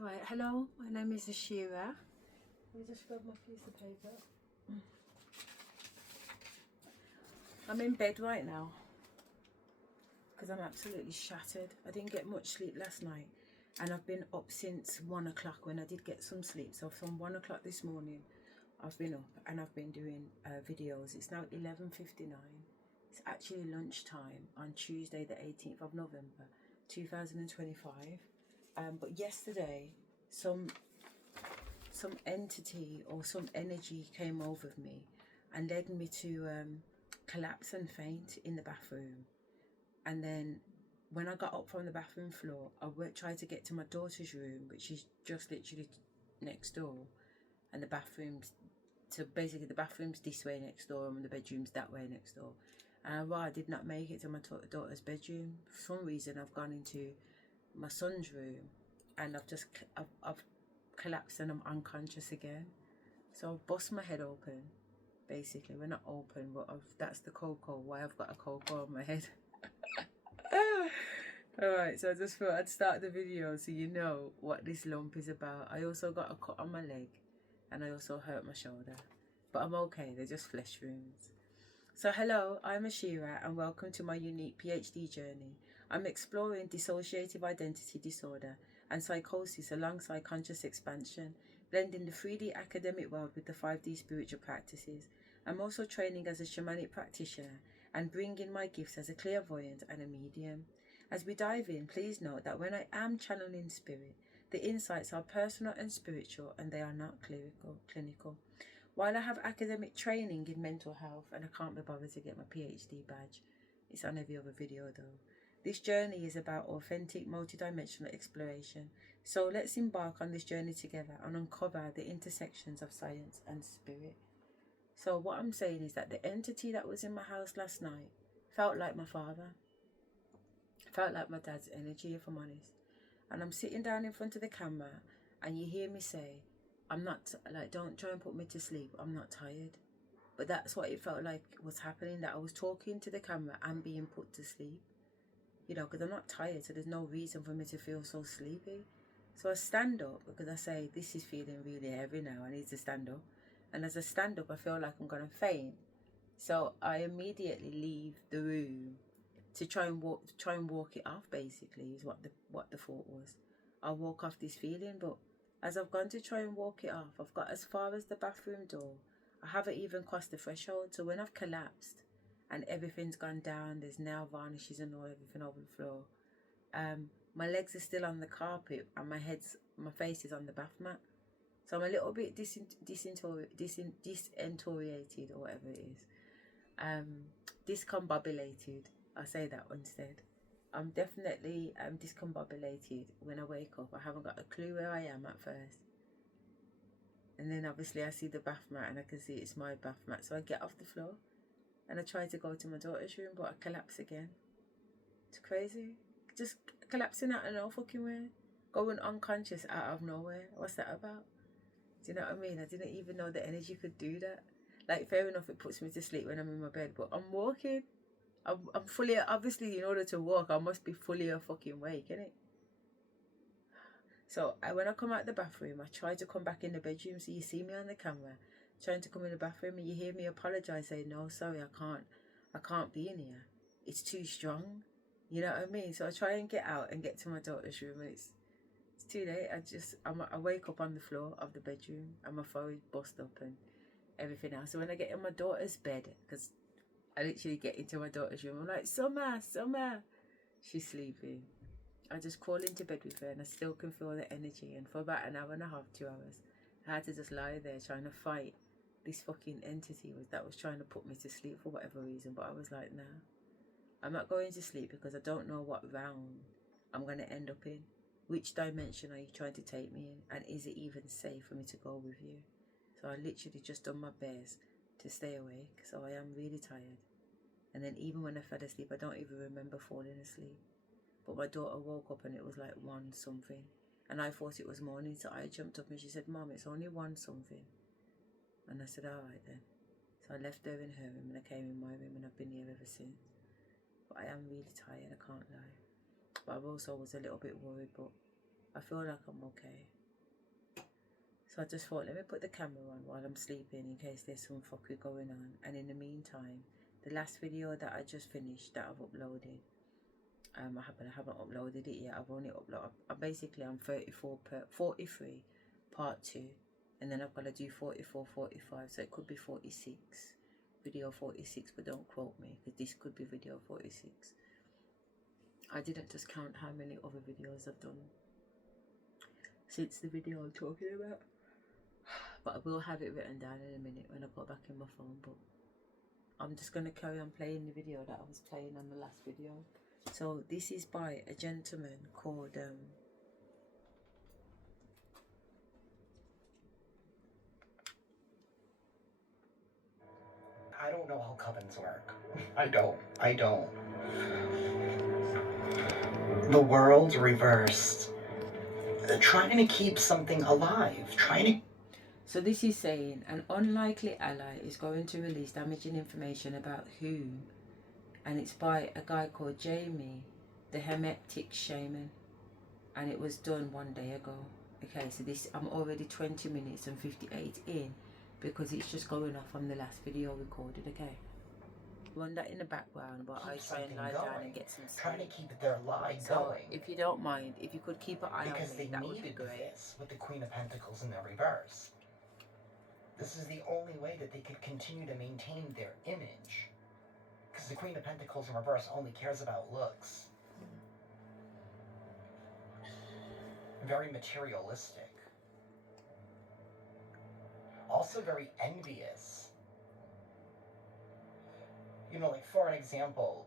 Right, hello, my name is Asherah. Let me just grab my piece of paper. I'm in bed right now because I'm absolutely shattered. I didn't get much sleep last night and I've been up since 1 o'clock when I did get some sleep. So from 1 o'clock this morning, I've been up and I've been doing videos. It's now 11:59. It's actually lunchtime on Tuesday the 18th of November 2025. But yesterday, some entity or some energy came over me and led me to collapse and faint in the bathroom. And then when I got up from the bathroom floor, I tried to get to my daughter's room, which is just literally next door, and the bathroom's, so basically the bathroom's this way next door and the bedroom's that way next door. And I did not make it to my daughter's bedroom. For some reason I've gone into my son's room and I've collapsed and I'm unconscious again. So I've bust my head open, basically. We're not open, but that's the cocoa, why I've got a cocoa on my head. Alright, so I just thought I'd start the video so you know what this lump is about. I also got a cut on my leg and I also hurt my shoulder, but I'm okay, they're just flesh wounds. So hello, I'm Asherah and welcome to my unique PhD journey. I'm exploring dissociative identity disorder and psychosis alongside conscious expansion, blending the 3D academic world with the 5D spiritual practices. I'm also training as a shamanic practitioner and bringing my gifts as a clairvoyant and a medium. As we dive in, please note that when I am channeling spirit, the insights are personal and spiritual and they are not clinical. While I have academic training in mental health and I can't be bothered to get my PhD badge, it's on every other video though. This journey is about authentic multidimensional exploration. So let's embark on this journey together and uncover the intersections of science and spirit. So what I'm saying is that the entity that was in my house last night felt like my father. Felt like my dad's energy, if I'm honest. And I'm sitting down in front of the camera and you hear me say, I'm not, like, don't try and put me to sleep, I'm not tired. But that's what it felt like was happening, that I was talking to the camera and being put to sleep. You know, because I'm not tired, so there's no reason for me to feel so sleepy. So I stand up because I say, this is feeling really heavy now, I need to stand up. And as I stand up, I feel like I'm going to faint. So I immediately leave the room to try and walk it off, basically, is what the thought was. I'll walk off this feeling, but as I've gone to try and walk it off, I've got as far as the bathroom door. I haven't even crossed the threshold. So when I've collapsed and everything's gone down, there's nail varnishes and all, everything over the floor. My legs are still on the carpet and my face is on the bath mat. So I'm a little bit disorientated or whatever it is. Discombobulated. I'll say that instead. I'm definitely discombobulated when I wake up. I haven't got a clue where I am at first. And then obviously I see the bath mat and I can see it's my bath mat. So I get off the floor and I try to go to my daughter's room, but I collapse again. It's crazy. Just collapsing out of no fucking way. Going unconscious out of nowhere. What's that about? Do you know what I mean? I didn't even know the energy could do that. Like, fair enough, it puts me to sleep when I'm in my bed, but I'm walking. I'm fully, obviously, in order to walk, I must be fully fucking awake, innit? So when I come out the bathroom, I try to come back in the bedroom, so you see me on the camera, trying to come in the bathroom, and you hear me apologise, saying, no, sorry, I can't be in here. It's too strong. You know what I mean? So I try and get out and get to my daughter's room, and it's too late. I wake up on the floor of the bedroom, and my forehead bust up and everything else. So when I get in my daughter's bed, because I literally get into my daughter's room, I'm like, Summer. She's sleeping. I just crawl into bed with her and I still can feel the energy. And for about an hour and a half, 2 hours, I had to just lie there trying to fight this fucking entity that was trying to put me to sleep for whatever reason. But I was like, nah, I'm not going to sleep because I don't know what round I'm going to end up in. Which dimension are you trying to take me in? And is it even safe for me to go with you? So I literally just done my best to stay awake. So I am really tired. And then even when I fell asleep, I don't even remember falling asleep. But my daughter woke up and it was like 1 something. And I thought it was morning, so I jumped up and she said, Mom, it's only 1 something. And I said, all right then. So I left her in her room and I came in my room and I've been here ever since. But I am really tired, I can't lie. But I also was a little bit worried, but I feel like I'm okay. So I just thought, let me put the camera on while I'm sleeping in case there's some fuckery going on. And in the meantime, the last video that I just finished that I've uploaded, I haven't uploaded it yet. I've only uploaded. I'm 43 part 2, and then I've got to do 44, 45. So it could be 46, video 46, but don't quote me because this could be video 46. I didn't just count how many other videos I've done since the video I'm talking about. But I will have it written down in a minute when I go back in my phone book. I'm just going to carry on playing the video that I was playing on the last video. So this is by a gentleman called I don't know how covens work. I don't. The world's reversed. Trying to keep something alive. So this is saying an unlikely ally is going to release damaging information about who, and it's by a guy called Jamie, the hermetic shaman, and it was done 1 day ago. Okay, so this, I'm already 20 minutes and 58 in because it's just going off on the last video recorded. Okay, run that in the background while I try and lie down and get some sleep. Trying to keep their lie going. If you don't mind, if you could keep an eye on me, that would be great. Because they needed this with the Queen of Pentacles in the reverse. This is the only way that they could continue to maintain their image. Because the Queen of Pentacles in reverse only cares about looks. Very materialistic. Also very envious. You know, like for an example,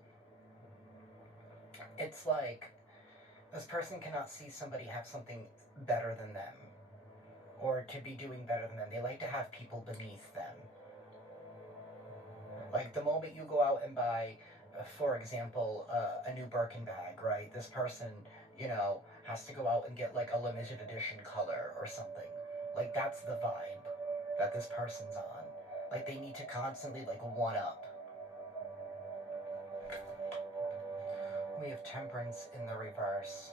it's like this person cannot see somebody have something better than them or to be doing better than them. They like to have people beneath them. Like the moment you go out and buy, for example, a new Birkin bag, right? This person, you know, has to go out and get like a limited edition color or something. Like that's the vibe that this person's on. Like they need to constantly like one up. We have Temperance in the reverse.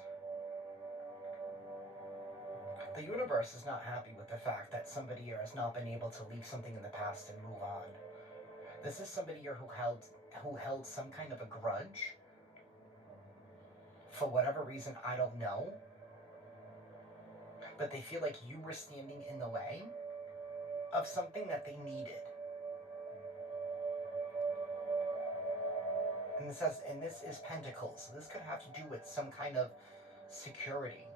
The universe is not happy with the fact that somebody here has not been able to leave something in the past and move on. This is somebody here who held some kind of a grudge. For whatever reason, I don't know. But they feel like you were standing in the way of something that they needed. And this is Pentacles. So this could have to do with some kind of security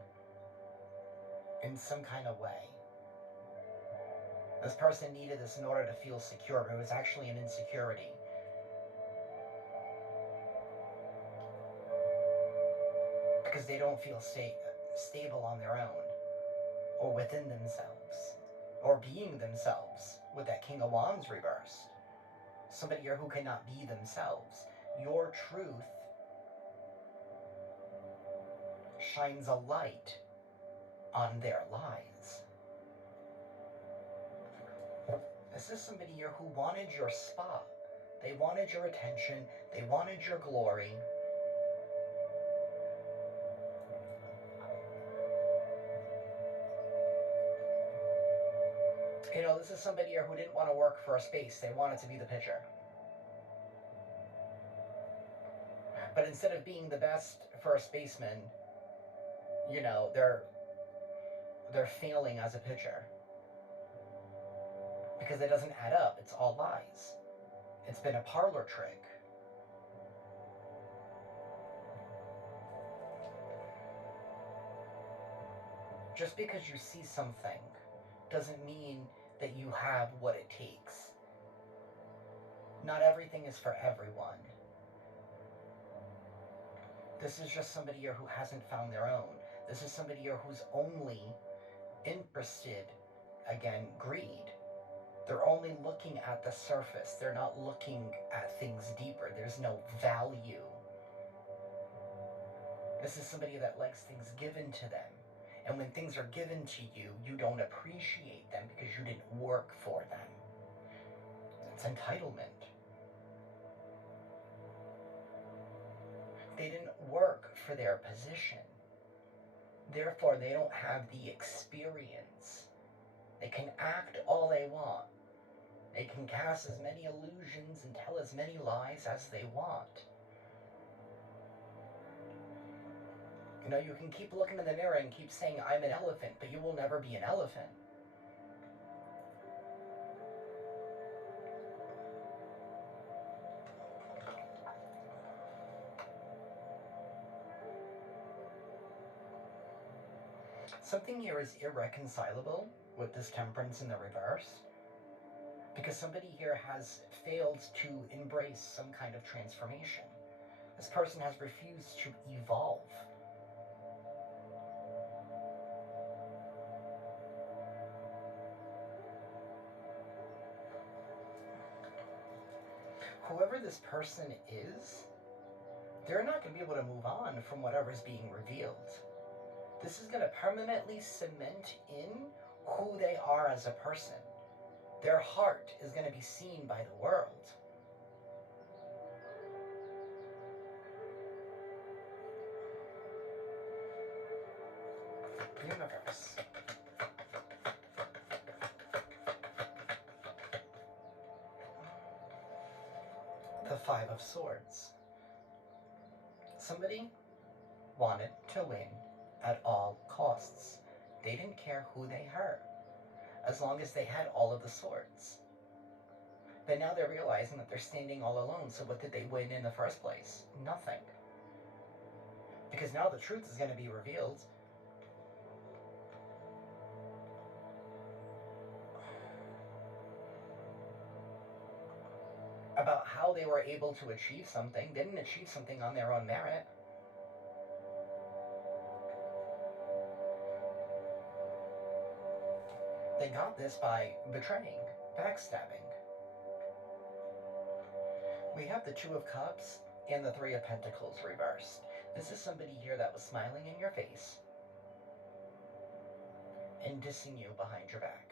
in some kind of way. This person needed this in order to feel secure, but it was actually an insecurity. Because they don't feel stable on their own, or within themselves, or being themselves, with that King of Wands reversed. Somebody here who cannot be themselves. Your truth shines a light on their lies. This is somebody here who wanted your spot. They wanted your attention. They wanted your glory. You know, this is somebody here who didn't want to work for a space. They wanted to be the pitcher. But instead of being the best first baseman, you know, they're failing as a pitcher. Because it doesn't add up. It's all lies. It's been a parlor trick. Just because you see something doesn't mean that you have what it takes. Not everything is for everyone. This is just somebody here who hasn't found their own. This is somebody here who's only interested, again, greed. They're only looking at the surface. They're not looking at things deeper. There's no value. This is somebody that likes things given to them. And when things are given to you, you don't appreciate them because you didn't work for them. It's entitlement. They didn't work for their position. Therefore, they don't have the experience. They can act all they want. They can cast as many illusions and tell as many lies as they want. You know, you can keep looking in the mirror and keep saying, I'm an elephant, but you will never be an elephant. Something here is irreconcilable with this temperance in the reverse, because somebody here has failed to embrace some kind of transformation. This person has refused to evolve. Whoever this person is, they're not going to be able to move on from whatever's being revealed. This is going to permanently cement in who they are as a person. Their heart is going to be seen by the world. Universe. The Five of Swords. Somebody wanted to win at all costs. They didn't care who they hurt, as long as they had all of the swords. But now they're realizing that they're standing all alone, so what did they win in the first place? Nothing. Because now the truth is going to be revealed. About how they were able to achieve something. They didn't achieve something on their own merit. They got this by betraying, backstabbing. We have the Two of Cups and the Three of Pentacles reversed. This is somebody here that was smiling in your face and dissing you behind your back.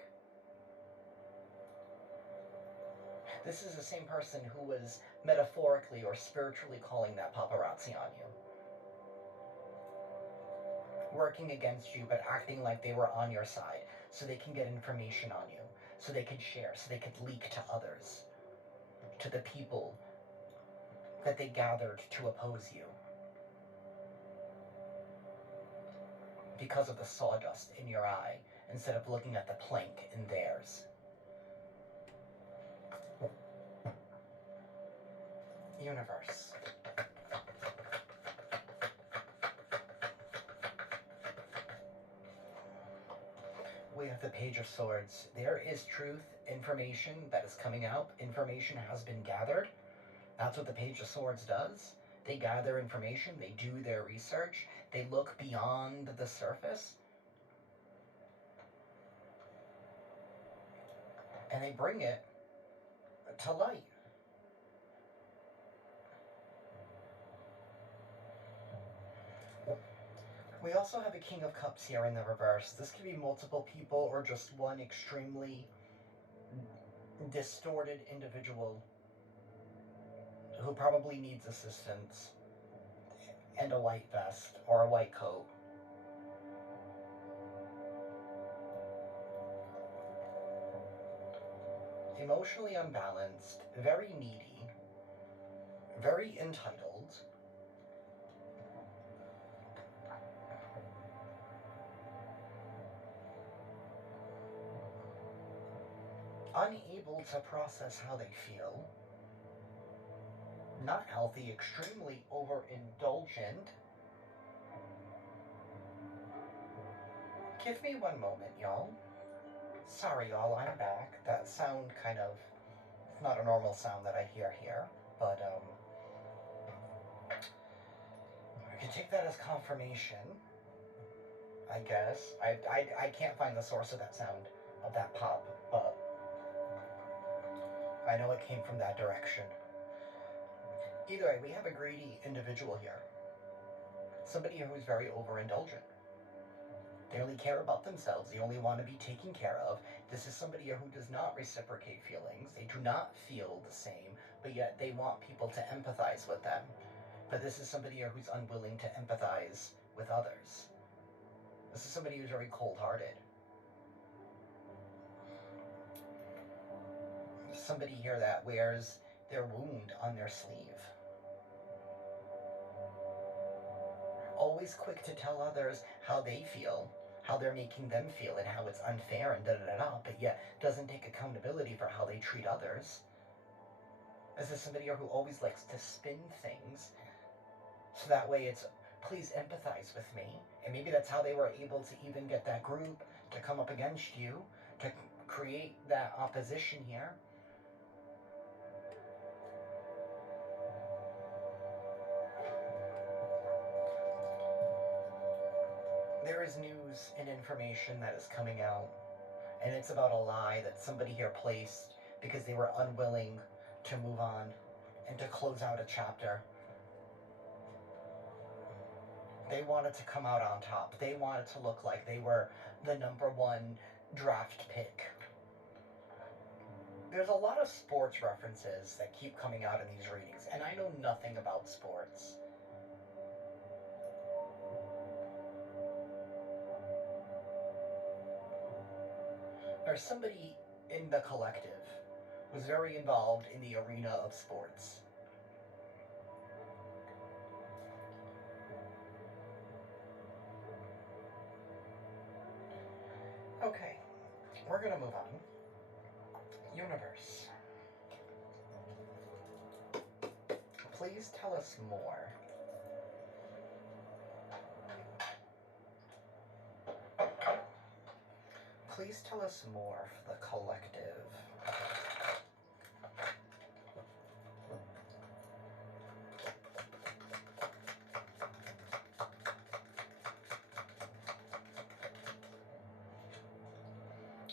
This is the same person who was metaphorically or spiritually calling that paparazzi on you. Working against you, but acting like they were on your side, so they can get information on you, so they could share, so they could leak to others, to the people that they gathered to oppose you. Because of the sawdust in your eye, instead of looking at the plank in theirs. Universe. We have the Page of Swords. There is truth, information that is coming out. Information has been gathered. That's what the Page of Swords does. They gather information, they do their research, they look beyond the surface, and they bring it to light. We also have a King of Cups here in the reverse. This could be multiple people or just one extremely distorted individual who probably needs assistance and a white vest or a white coat. Emotionally unbalanced, very needy, very entitled, unable to process how they feel, not healthy, extremely overindulgent. Give me one moment, y'all. Sorry, y'all, I'm back. That sound kind of, it's not a normal sound that I hear here, but I can take that as confirmation, I guess. I can't find the source of that sound, of that pop, but I know it came from that direction. Either way, we have a greedy individual here. Somebody who's very overindulgent. They only care about themselves. They only want to be taken care of. This is somebody who does not reciprocate feelings. They do not feel the same, but yet they want people to empathize with them. But this is somebody who's unwilling to empathize with others. This is somebody who's very cold-hearted. Somebody here that wears their wound on their sleeve. Always quick to tell others how they feel, how they're making them feel, and how it's unfair and da-da-da-da, but yet doesn't take accountability for how they treat others. This is somebody who always likes to spin things, so that way it's, please empathize with me. And maybe that's how they were able to even get that group to come up against you, to create that opposition here. There is news and information that is coming out, and it's about a lie that somebody here placed because they were unwilling to move on and to close out a chapter. They wanted to come out on top. They wanted to look like they were the #1 draft pick. There's a lot of sports references that keep coming out in these readings, and I know nothing about sports. There's somebody in the collective who's very involved in the arena of sports. Okay, we're gonna move on. Universe, please tell us more. Please tell us more for the collective.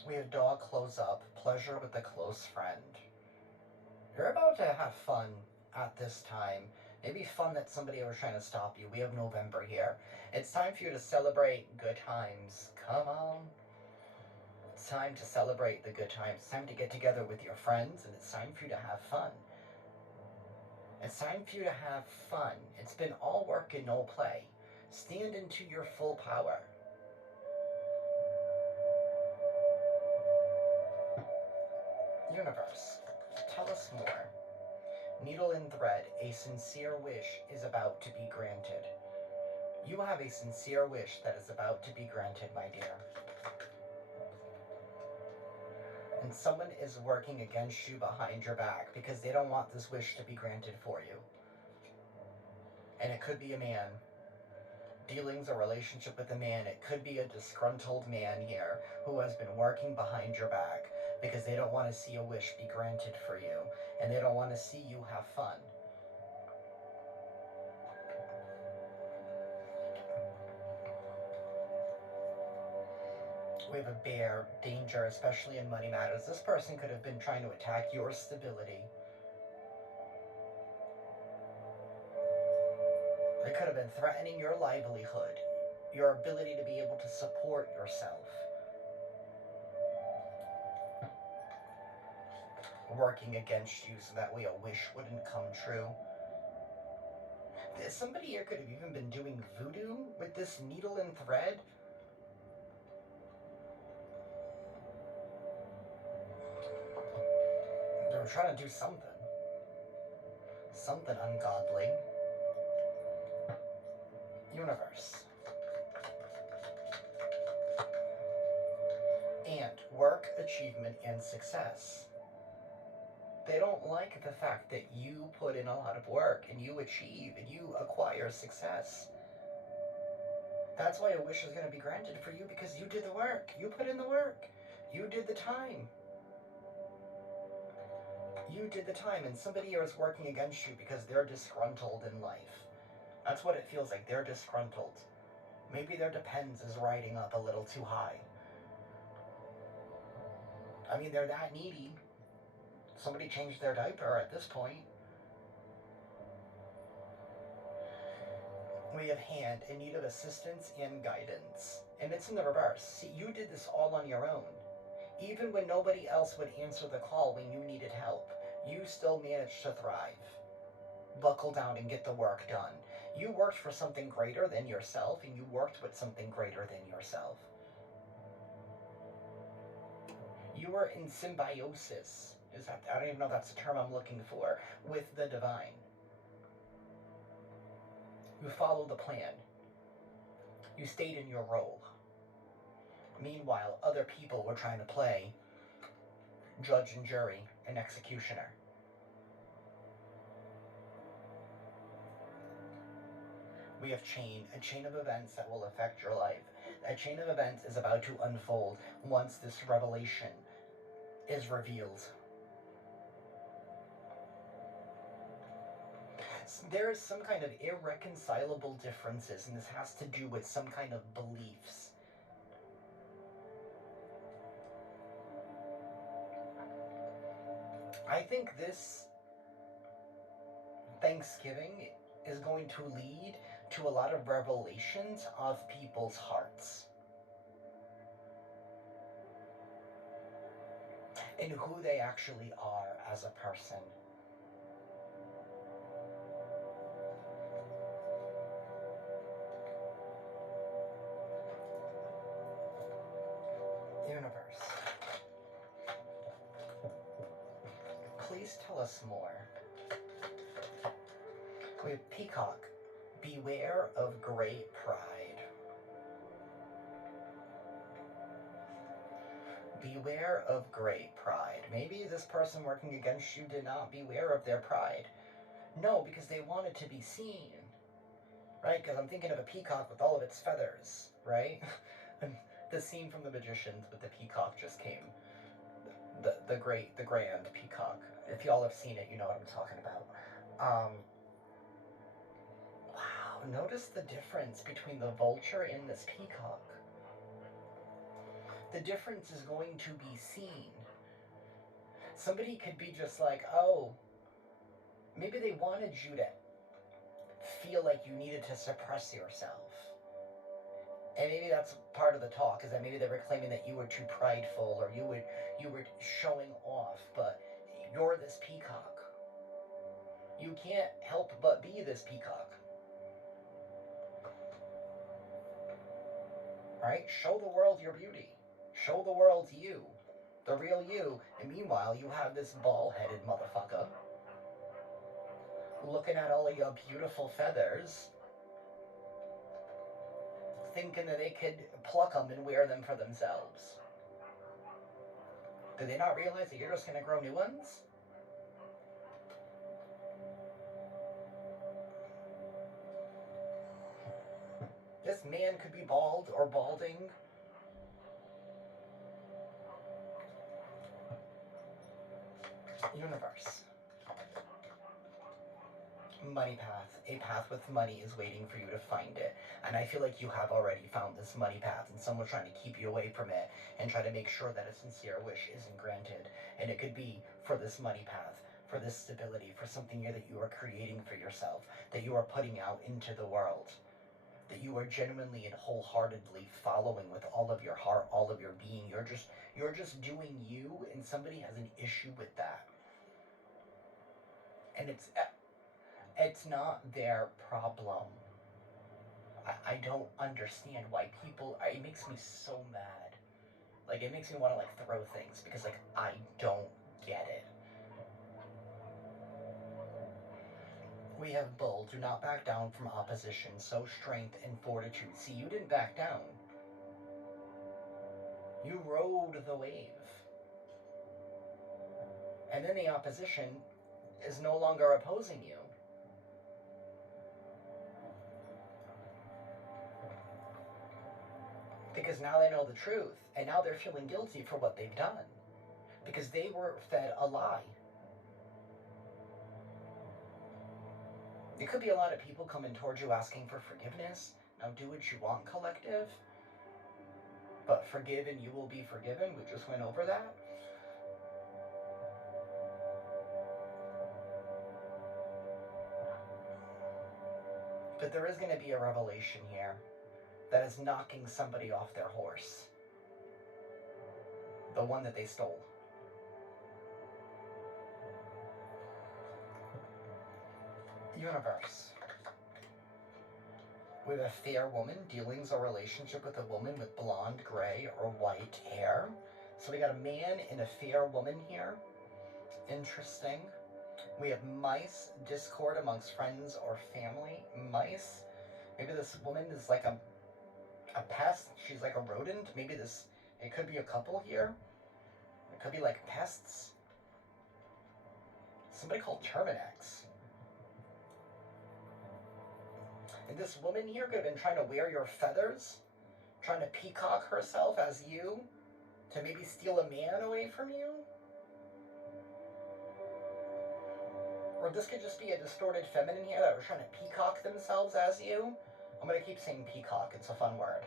We have dog close up, pleasure with a close friend. You're about to have fun at this time. Maybe fun that somebody was trying to stop you. We have November here. It's time for you to celebrate good times. Come on. It's time to celebrate the good times. It's time to get together with your friends, and it's time for you to have fun. It's time for you to have fun. It's been all work and no play. Stand into your full power. Universe, tell us more. Needle and thread, a sincere wish is about to be granted. You have a sincere wish that is about to be granted, my dear. And someone is working against you behind your back because they don't want this wish to be granted for you. And it could be a man. Dealings or relationship with a man. It could be a disgruntled man here who has been working behind your back because they don't want to see a wish be granted for you, and they don't want to see you have fun. We have a bear, danger, especially in money matters. This person could have been trying to attack your stability. They could have been threatening your livelihood, your ability to be able to support yourself. Working against you so that way a wish wouldn't come true. Somebody here could have even been doing voodoo with this needle and thread. They were trying to do something. Something ungodly. Universe. And work, achievement, and success. They don't like the fact that you put in a lot of work and you achieve and you acquire success. That's why a wish is going to be granted for you, because you did the work. You put in the work. You did the time. You did the time, and somebody here is working against you because they're disgruntled in life. That's what it feels like. They're disgruntled. Maybe their depends is riding up a little too high. I mean, they're that needy. Somebody changed their diaper at this point. We have hand in need of assistance and guidance. And it's in the reverse. See, you did this all on your own. Even when nobody else would answer the call when you needed help, you still managed to thrive. Buckle down and get the work done. You worked for something greater than yourself, and you worked with something greater than yourself. You were in symbiosis. I don't even know if that's the term I'm looking for, with the divine. You followed the plan. You stayed in your role. Meanwhile, other people were trying to play judge and jury and executioner. We have a chain of events that will affect your life. That chain of events is about to unfold once this revelation is revealed. There is some kind of irreconcilable differences, and this has to do with some kind of beliefs. I think this Thanksgiving is going to lead to a lot of revelations of people's hearts and who they actually are as a person. Universe, please tell us more. We have Peacock. Beware of great pride. Beware of great pride. Maybe this person working against you did not beware of their pride. No, because they wanted to be seen. Right? Because I'm thinking of a peacock with all of its feathers, right? The scene from The Magicians with the peacock just came. The grand peacock. If y'all have seen it, you know what I'm talking about. Wow, notice the difference between the vulture and this peacock. The difference is going to be seen. Somebody could be just like, oh, maybe they wanted you to feel like you needed to suppress yourself. And maybe that's part of the talk, is that maybe they were claiming that you were too prideful, or you were showing off, but you're this peacock. You can't help but be this peacock. Right? Show the world your beauty. Show the world you. The real you. And meanwhile, you have this bald-headed motherfucker looking at all of your beautiful feathers, thinking that they could pluck them and wear them for themselves. Do they not realize that you're just going to grow new ones? This man could be bald or balding. Universe. Money path. A path with money is waiting for you to find it. And I feel like you have already found this money path, and someone's trying to keep you away from it and try to make sure that a sincere wish isn't granted. And it could be for this money path, for this stability, for something that you are creating for yourself, that you are putting out into the world, that you are genuinely and wholeheartedly following with all of your heart, all of your being. You're just doing you, and somebody has an issue with that. And it's not their problem. I don't understand why people, it makes me so mad. Like, it makes me want to, like, throw things, because, like, I don't get it. We have Bull. Do not back down from opposition. Sow strength and fortitude. See, you didn't back down. You rode the wave. And then the opposition is no longer opposing you. Because now they know the truth, and now they're feeling guilty for what they've done. Because they were fed a lie. There could be a lot of people coming towards you asking for forgiveness. Now do what you want, collective. But forgive and you will be forgiven. We just went over that. But there is going to be a revelation here that is knocking somebody off their horse. The one that they stole. Universe. We have a fair woman, dealings or relationship with a woman with blonde, gray, or white hair. So we got a man and a fair woman here. Interesting. We have mice, discord amongst friends or family. Mice. Maybe this woman is like a pest. She's like a rodent. Maybe it could be a couple here. It could be like pests. Somebody called Terminex. And this woman here could have been trying to wear your feathers, trying to peacock herself as you, to maybe steal a man away from you. Or this could just be a distorted feminine here that was trying to peacock themselves as you. I'm going to keep saying peacock, it's a fun word.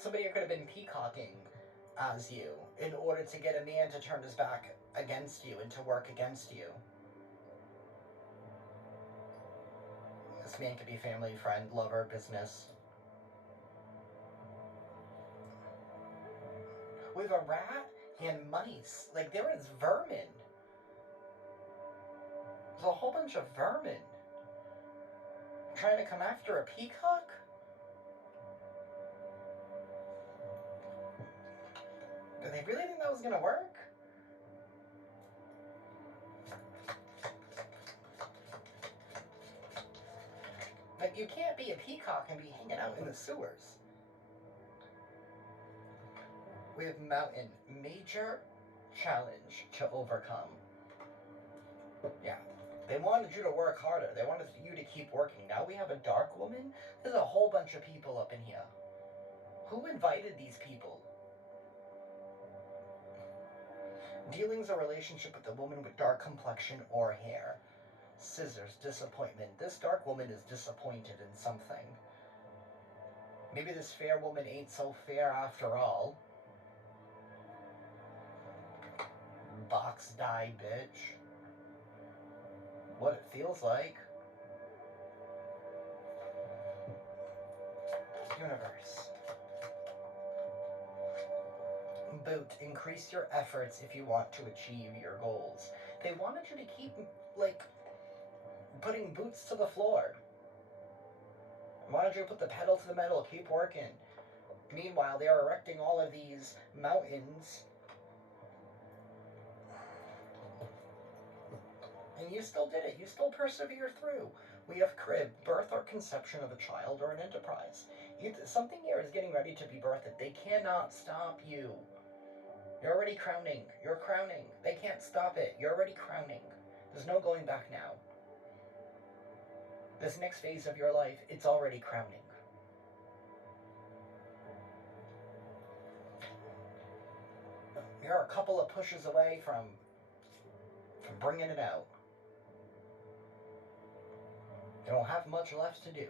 Somebody here could have been peacocking as you in order to get a man to turn his back against you and to work against you. This man could be family, friend, lover, business. We have a rat and mice. Like, there is vermin. There's a whole bunch of vermin trying to come after a peacock? Did they really think that was gonna work? Like, you can't be a peacock and be hanging out in the sewers. We have mountain. Major challenge to overcome. Yeah. They wanted you to work harder. They wanted you to keep working. Now we have a dark woman. There's a whole bunch of people up in here. Who invited these people? Dealings or relationship with a woman with dark complexion or hair. Scissors, disappointment. This dark woman is disappointed in something. Maybe this fair woman ain't so fair after all. Box die, bitch. What it feels like. Universe. Boot, increase your efforts if you want to achieve your goals. They wanted you to keep, like, putting boots to the floor. Wanted you to put the pedal to the metal, keep working. Meanwhile, they are erecting all of these mountains. And you still did it. You still persevered through. We have crib, birth or conception of a child or an enterprise. Something here is getting ready to be birthed. They cannot stop you. You're already crowning. You're crowning. They can't stop it. You're already crowning. There's no going back now. This next phase of your life, it's already crowning. You're a couple of pushes away from bringing it out. You don't have much left to do.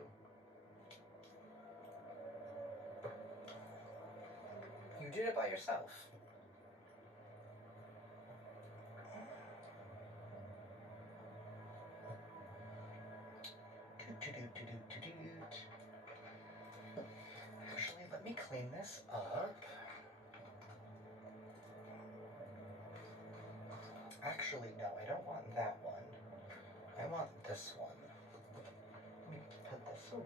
You did it by yourself. Actually, let me clean this up. Actually, no, I don't want that one. I want this one. Let me put this away.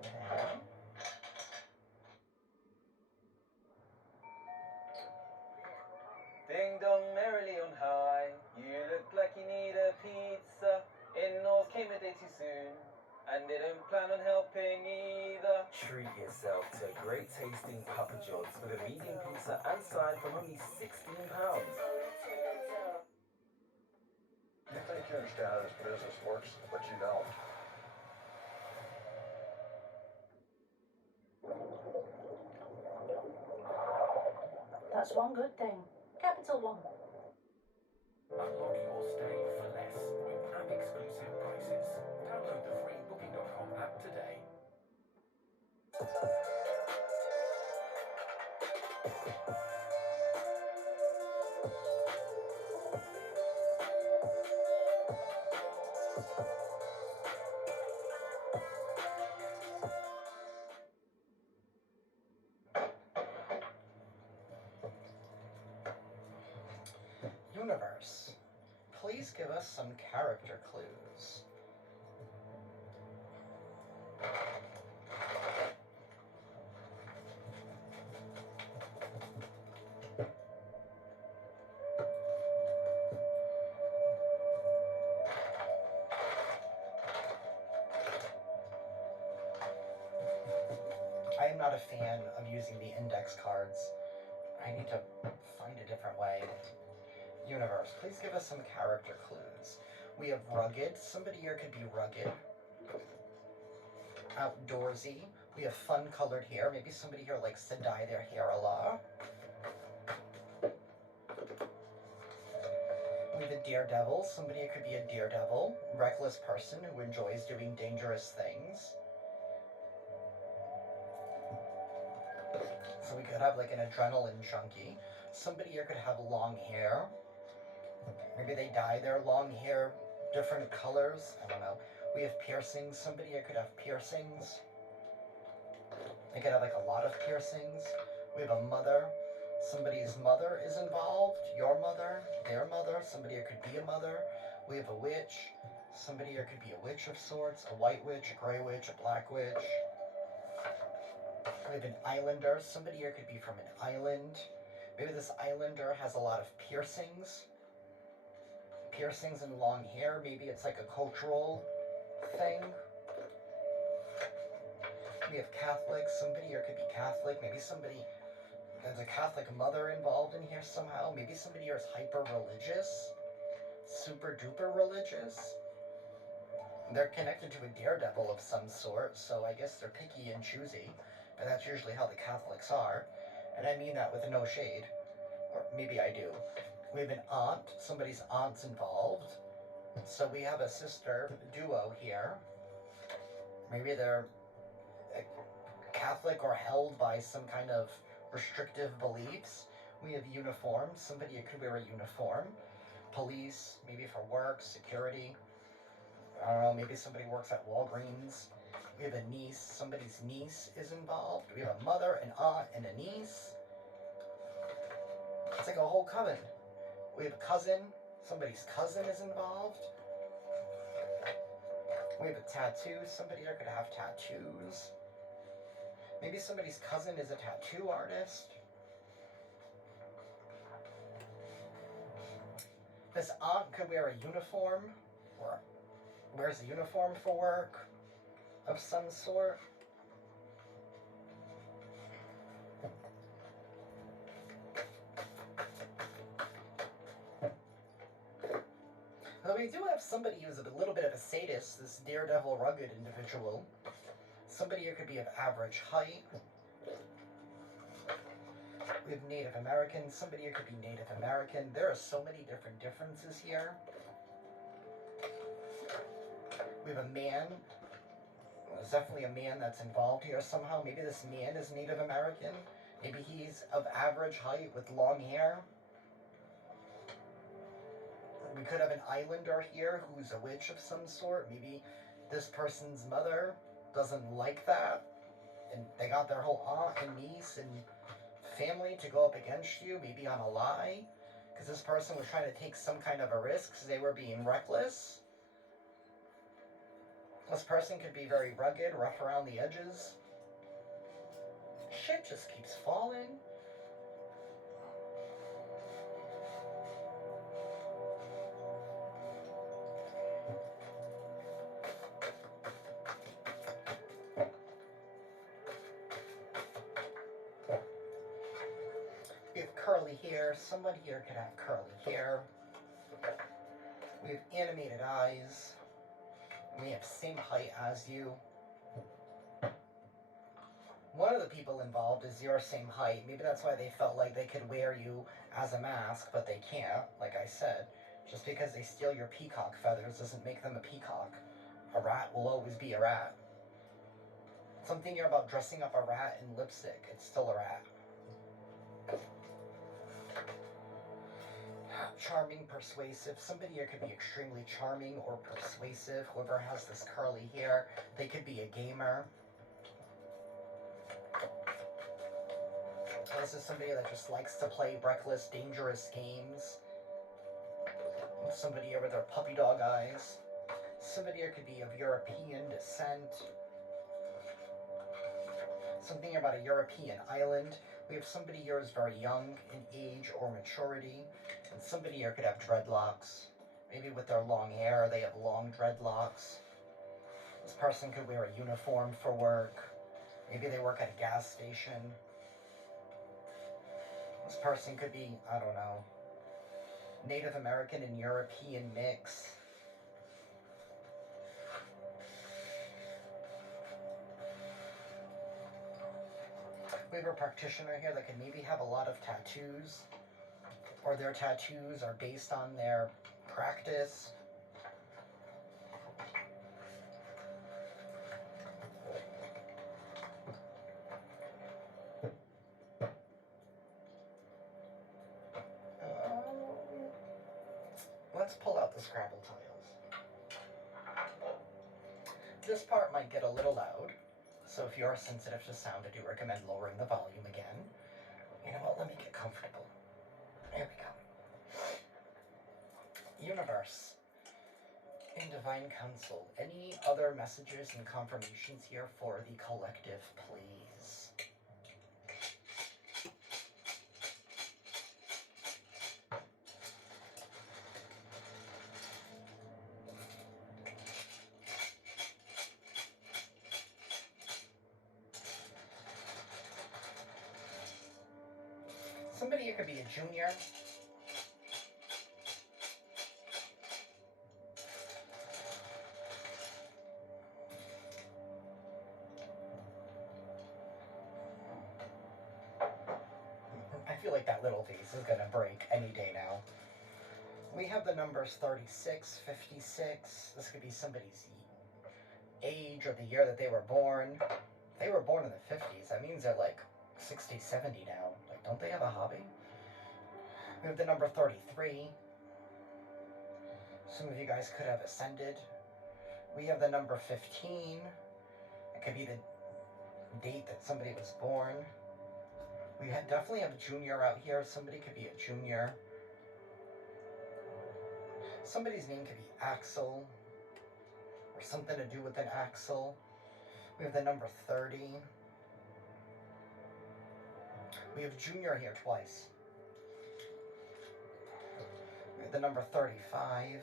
Ding dong merrily on high, you look like you need a pizza. In-laws came a day too soon, and they don't plan on helping either. Treat yourself to great tasting Papa John's with a medium pizza and side from only £16. You think you understand how this business works, but you don't. That's one good thing. Capital One. Unlock your stay for less with app-exclusive prices. Download the free Booking.com app today. Universe, please give us some character clues. I am not a fan of using the index cards. I need to find a different way. Universe, please give us some character clues. We have rugged. Somebody here could be rugged. Outdoorsy. We have fun colored hair. Maybe somebody here likes to dye their hair a lot. We have a daredevil. Somebody could be a daredevil. Reckless person who enjoys doing dangerous things. So we could have like an adrenaline junkie. Somebody here could have long hair. Maybe they dye their long hair different colors. I don't know. We have piercings. Somebody here could have piercings. They could have like a lot of piercings. We have a mother. Somebody's mother is involved. Your mother, their mother. Somebody here could be a mother. We have a witch. Somebody here could be a witch of sorts. A white witch, a gray witch, a black witch. We have an islander. Somebody here could be from an island. Maybe this islander has a lot of piercings. Piercings and long hair. Maybe it's like a cultural thing. We have Catholic. Somebody here could be Catholic. Maybe somebody, there's a Catholic mother involved in here somehow. Maybe somebody here is hyper religious. Super duper religious. They're connected to a daredevil of some sort, so I guess they're picky and choosy. But that's usually how the Catholics are. And I mean that with no shade. Or maybe I do. We have an aunt. Somebody's aunt's involved. So we have a sister duo here. Maybe they're Catholic or held by some kind of restrictive beliefs. We have uniforms. Somebody could wear a uniform. Police, maybe for work, security. I don't know, maybe somebody works at Walgreens. We have a niece. Somebody's niece is involved. We have a mother, an aunt, and a niece. It's like a whole coven. We have a cousin. Somebody's cousin is involved. We have a tattoo. Somebody here could have tattoos. Maybe somebody's cousin is a tattoo artist. This aunt could wear a uniform, or wears a uniform for work of some sort. But we do have somebody who's a little bit of a sadist, this daredevil rugged individual. Somebody who could be of average height. We have Native American. Somebody who could be Native American. There are so many different differences here. We have a man. There's definitely a man that's involved here somehow. Maybe this man is Native American. Maybe he's of average height with long hair. We could have an islander here who's a witch of some sort. Maybe this person's mother doesn't like that. And they got their whole aunt and niece and family to go up against you, maybe on a lie. Because this person was trying to take some kind of a risk because they were being reckless. This person could be very rugged, rough around the edges. Shit just keeps falling. We have curly hair. Somebody here could have curly hair. We have animated eyes. We have same height as you. One of the people involved is your same height. Maybe that's why they felt like they could wear you as a mask, but they can't, like I said. Just because they steal your peacock feathers doesn't make them a peacock. A rat will always be a rat. Something here about dressing up a rat in lipstick. It's still a rat. Charming, persuasive. Somebody here could be extremely charming or persuasive. Whoever has this curly hair, they could be a gamer. This is somebody that just likes to play reckless, dangerous games. Somebody here with their puppy dog eyes. Somebody here could be of European descent. Something about a European island. We have somebody here who's very young in age or maturity. And somebody here could have dreadlocks. Maybe with their long hair, they have long dreadlocks. This person could wear a uniform for work. Maybe they work at a gas station. This person could be, I don't know, Native American and European mix. We have a practitioner here that could maybe have a lot of tattoos, or their tattoos are based on their practice. Let's pull out the Scrabble tiles. This part might get a little loud, so if you are sensitive to sound, I do recommend lowering the volume again. You know what, let me get comfortable. Here we go. Universe. In Divine Council, any other messages and confirmations here for the collective, please? Somebody here could be a junior. I feel like that little vase is gonna break any day now. We have the numbers 36, 56. This could be somebody's age or the year that they were born. If they were born in the 50s, that means they're like 60, 70 now. Like, don't they have a hobby? We have the number 33. Some of you guys could have ascended. We have the number 15. It could be the date that somebody was born. We definitely have junior out here. Somebody could be a junior. Somebody's name could be Axel, or something to do with an axle. We have the number 30. We have junior here twice. We have the number 35.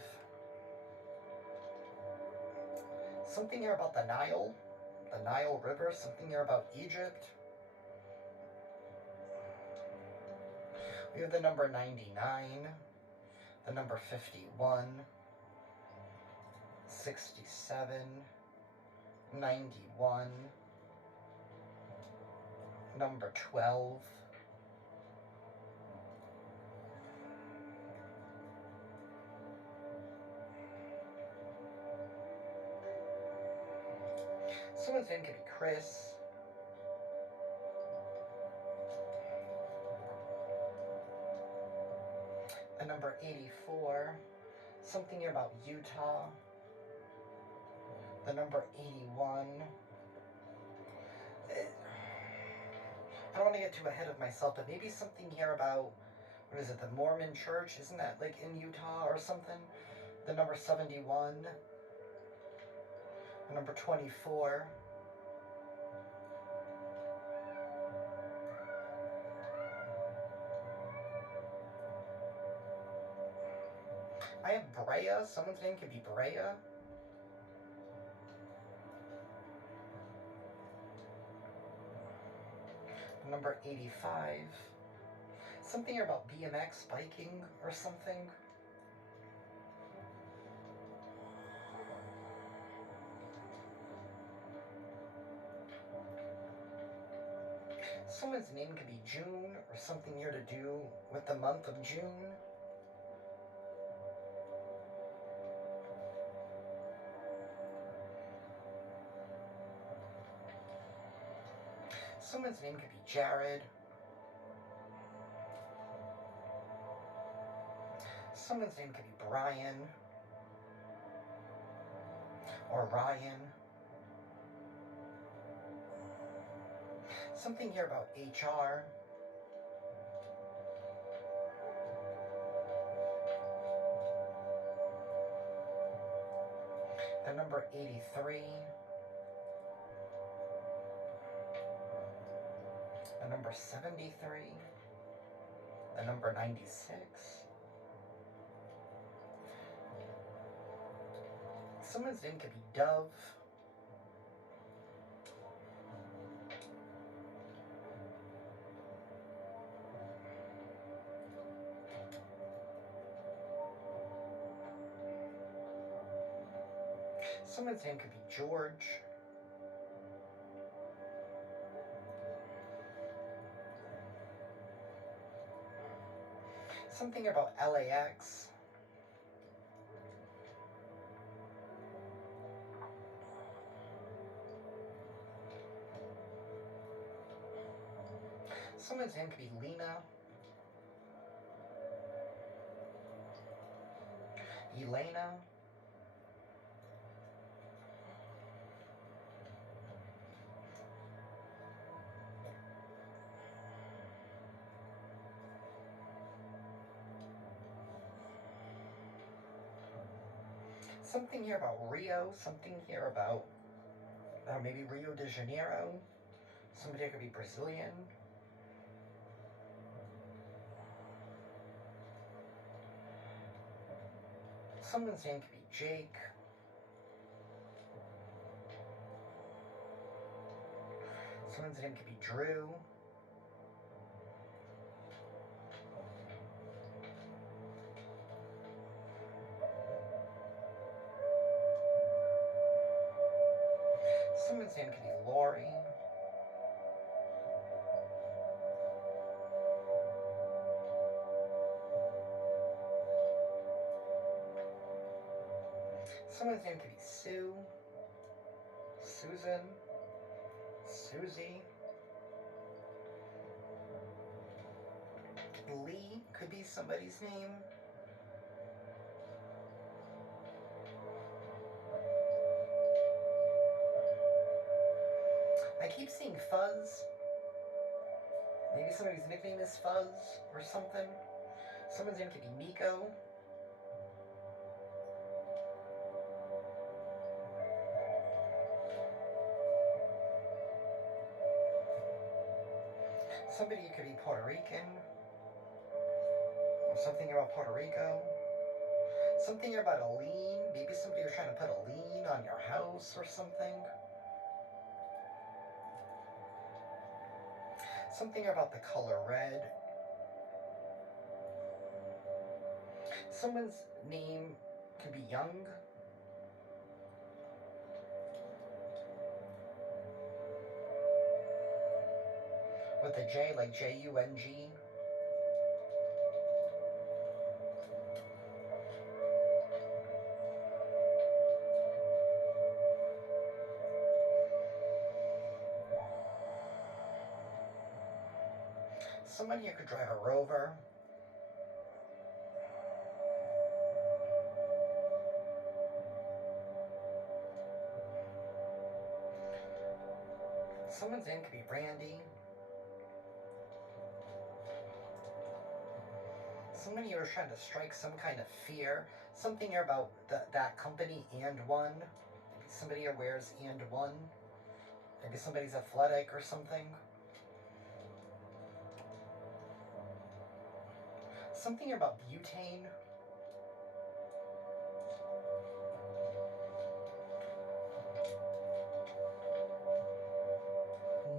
Something here about the Nile River, something here about Egypt. We have the number 99, the number 51, 67, 91, number 12, someone's name could be Chris. The number 84, something here about Utah. The number 81. I don't want to get too ahead of myself, but maybe something here about, what is it, the Mormon Church? Isn't that like in Utah or something? The number 71. The number 24. I have Brea. Someone's name could be Brea. Number 85. Something here about BMX biking or something. Someone's name could be June or something here to do with the month of June. Someone's name could be Jared. Someone's name could be Brian or Ryan. Something here about HR. The number 83. The number 73. The number 96. Someone's name could be Dove. Someone's name could be George. Something about LAX. Someone's name could be Lena. Elena. Something here about Rio. Something here about maybe Rio de Janeiro. Somebody could be Brazilian. Someone's name could be Jake. Someone's name could be Drew. Someone's name could be Lori. Someone's name could be Sue. Susan. Susie. Lee could be somebody's name. I keep seeing Fuzz. Maybe somebody's nickname is Fuzz or something. Someone's name could be Nico. Somebody could be Puerto Rican. Or something about Puerto Rico. Something about a lien. Maybe somebody was trying to put a lien on your house or something. Something about the color red. Someone's name could be Young. With a J, like J-U-N-G. Someone here could drive a Rover. Someone's name could be Randy. Someone here was trying to strike some kind of fear. Something here about that company and one. Maybe somebody here wears and one. Maybe somebody's athletic or something. Something about butane.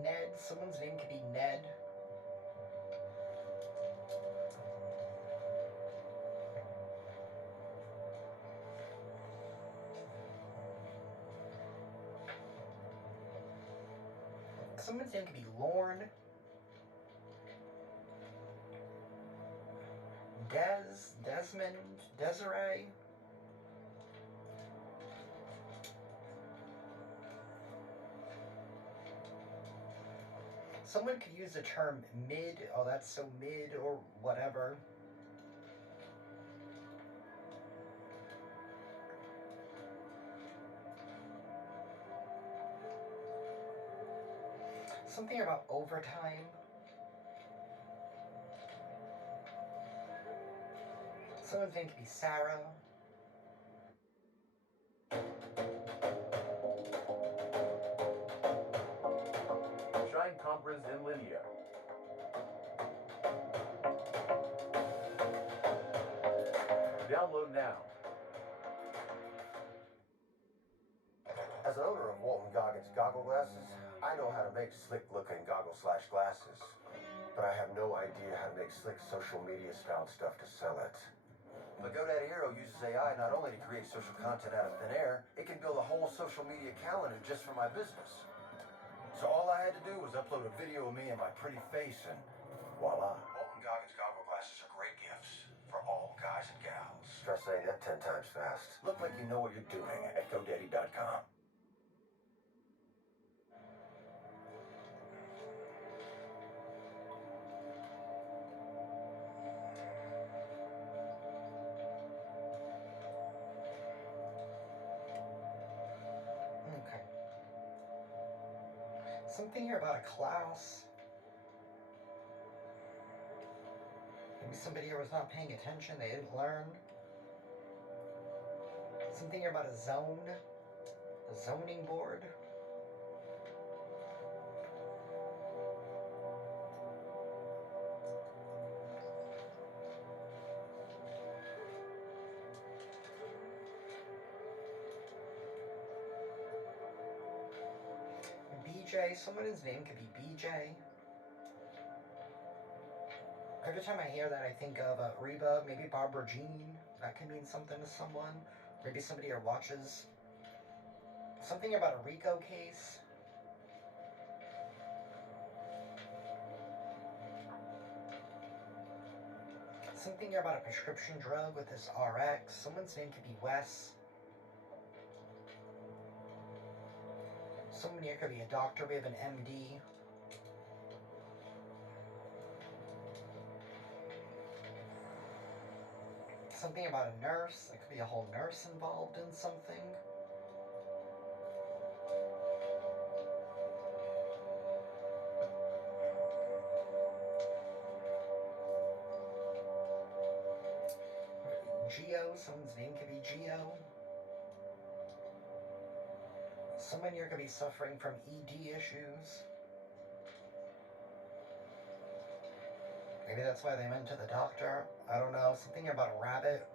Ned. Someone's name could be Ned. Someone's name could be Lorne. Desmond, Desiree. Someone could use the term mid. Oh, that's so mid or whatever. Something about overtime. Someone's name could be Sarah. Shine Conference in Linear. Download now. As an owner of Walton Goggins goggle glasses, I know how to make slick-looking goggle/glasses. But I have no idea how to make slick social media style stuff to sell it. But GoDaddy Hero uses AI not only to create social content out of thin air, it can build a whole social media calendar just for my business. So all I had to do was upload a video of me and my pretty face, and voila. Walton Goggins goggle glasses are great gifts for all guys and gals. Try saying that 10 times fast. Look like you know what you're doing at GoDaddy.com. Okay. Something here about a class. Maybe somebody here was not paying attention, they didn't learn. Something here about a zone. A zoning board. BJ, someone's name could be BJ. Every time I hear that, I think of Reba, maybe Barbara Jean. That could mean something to someone. Maybe somebody here watches. Something about a RICO case. Something here about a prescription drug with this RX. Someone's name could be Wes. Someone here could be a doctor. We have an MD. Something about a nurse. There could be a whole nurse involved in something. Geo. Someone's name could be Geo. Someone here could be suffering from ED issues. Maybe that's why they went to the doctor. I don't know. Something about a rabbit.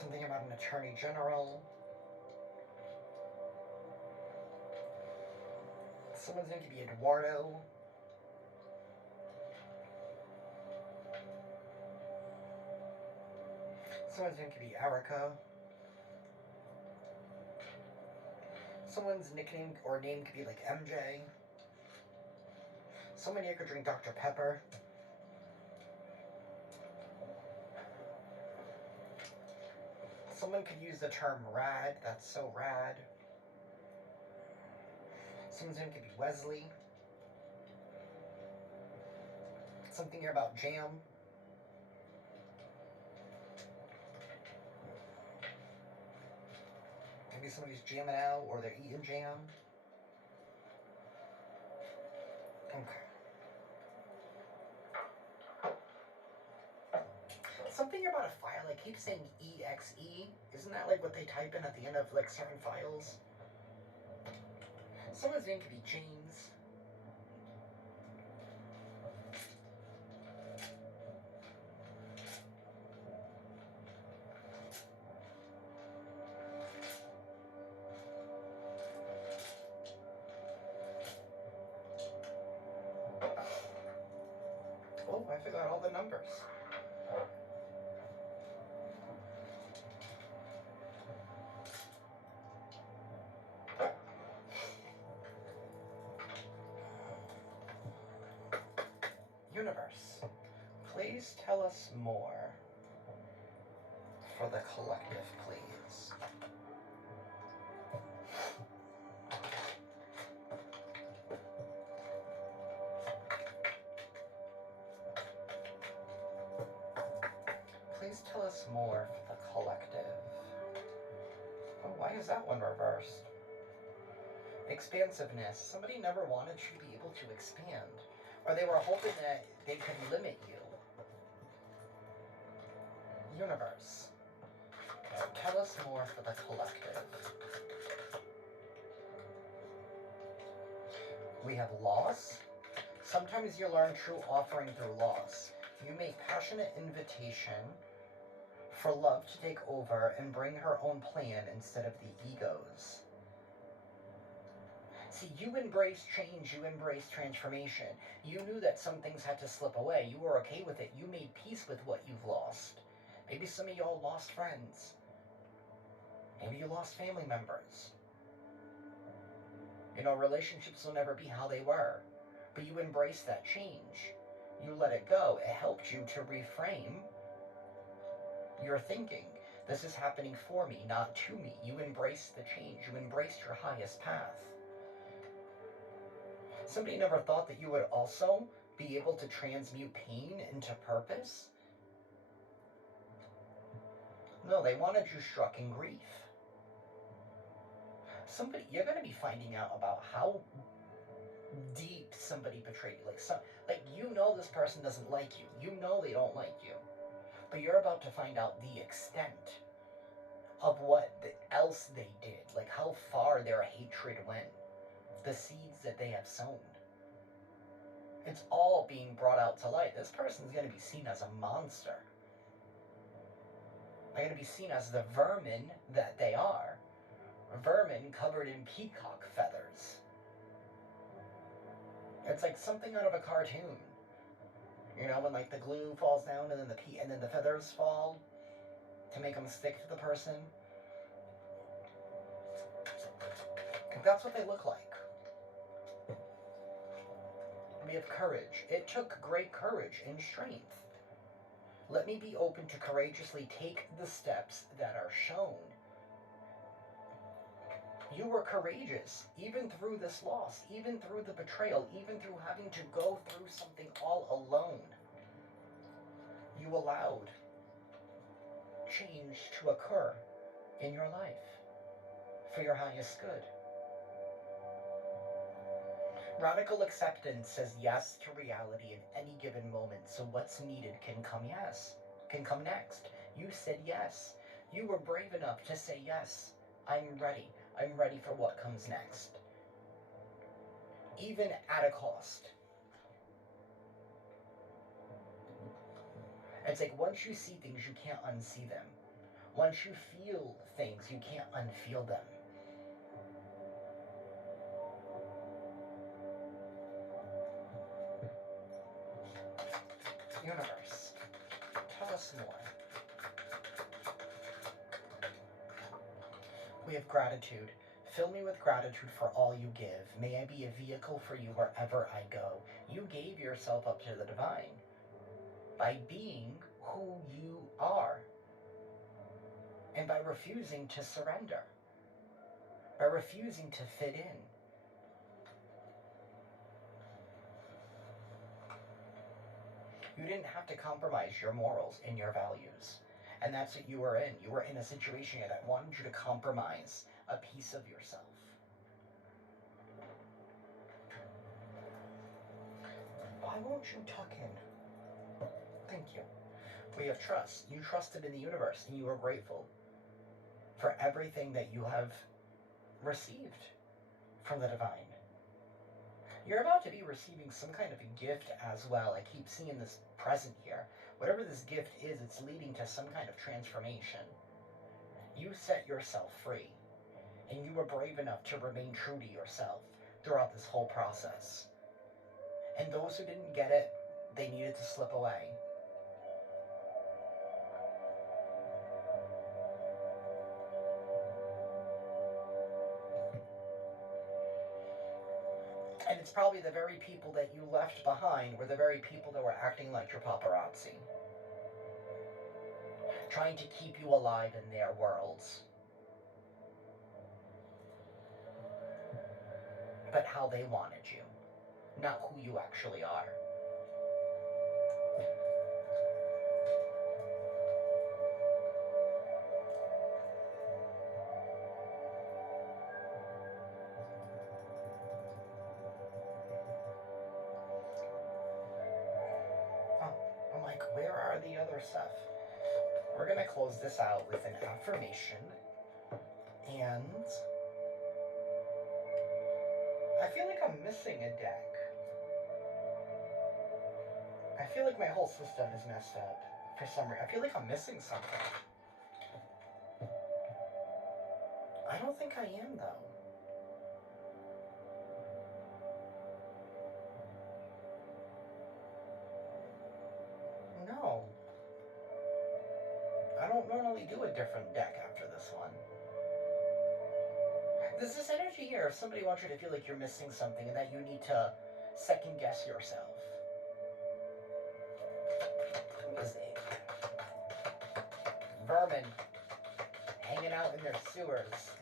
Something about an attorney general. Someone's name could be Eduardo. Someone's name could be Erica. Someone's nickname or name could be like MJ. Someone here could drink Dr. Pepper. Someone could use the term rad. That's so rad. Someone's name could be Wesley. Something here about jam. Maybe somebody's jamming out or they're eating jam. Okay. Something about a file, I keep saying exe. Isn't that like what they type in at the end of like certain files? Someone's name could be James. Oh, I forgot all the numbers. Universe, please tell us more. For the collective, please. Please tell us more for the collective. Oh, why is that one reversed? Expansiveness. Somebody never wanted you to be able to expand. Or they were hoping that they could limit you. Universe. Tell us more for the collective. We have loss. Sometimes you learn true offering through loss. You make passionate invitation for love to take over and bring her own plan instead of the ego's. See, you embrace change, you embrace transformation. You knew that some things had to slip away. You were okay with it. You made peace with what you've lost. Maybe some of y'all lost friends. Maybe you lost family members. You know, relationships will never be how they were. But you embraced that change. You let it go. It helped you to reframe your thinking. This is happening for me, not to me. You embraced the change. You embraced your highest path. Somebody never thought that you would also be able to transmute pain into purpose. No, they wanted you struck in grief. You're going to be finding out about how deep somebody betrayed you. Like you know this person doesn't like you. You know they don't like you. But you're about to find out the extent of what else they did. Like how far their hatred went. The seeds that they have sown. It's all being brought out to light. This person's going to be seen as a monster. They're going to be seen as the vermin that they are. Vermin covered in peacock feathers. It's like something out of a cartoon. You know, when like the glue falls down and then the feathers fall to make them stick to the person. That's what they look like. We have courage. It took great courage and strength. Let me be open to courageously take the steps that are shown. You were courageous, even through this loss, even through the betrayal, even through having to go through something all alone. You allowed change to occur in your life for your highest good. Radical acceptance says yes to reality in any given moment, so what's needed can come next. You said yes. You were brave enough to say yes. I'm ready. I'm ready for what comes next. Even at a cost. It's like once you see things, you can't unsee them. Once you feel things, you can't unfeel them. Universe, tell us more. We have gratitude. Fill me with gratitude for all you give. May I be a vehicle for you wherever I go. You gave yourself up to the divine by being who you are and by refusing to surrender, by refusing to fit in. You didn't have to compromise your morals and your values. And that's what you were in. You were in a situation that wanted you to compromise a piece of yourself. Why won't you tuck in? Thank you. We have trust. You trusted in the universe and you were grateful for everything that you have received from the divine. You're about to be receiving some kind of a gift as well. I keep seeing this present here. Whatever this gift is, it's leading to some kind of transformation. You set yourself free, and you were brave enough to remain true to yourself throughout this whole process. And those who didn't get it, they needed to slip away. And it's probably the very people that you left behind were the very people that were acting like your paparazzi. Trying to keep you alive in their worlds. But how they wanted you, not who you actually are. Oh, I'm like, where are the other stuff? We're going to close this out with an affirmation. And I feel like I'm missing a deck. I feel like my whole system is messed up for some reason. I feel like I'm missing something. I don't think I am, though. don't normally do a different deck after this one. There's this energy here if somebody wants you to feel like you're missing something and that you need to second guess yourself. Let me see. Vermin hanging out in their sewers.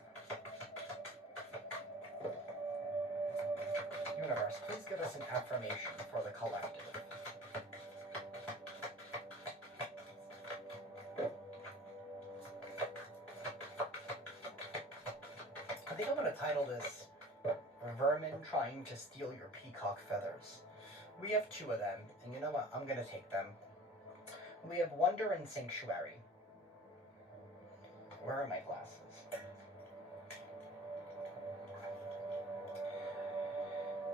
Universe, please give us an affirmation for the collective. I think I'm going to title this Vermin Trying to Steal Your Peacock Feathers. We have two of them, and you know what? I'm going to take them. We have Wonder and Sanctuary. Where are my glasses?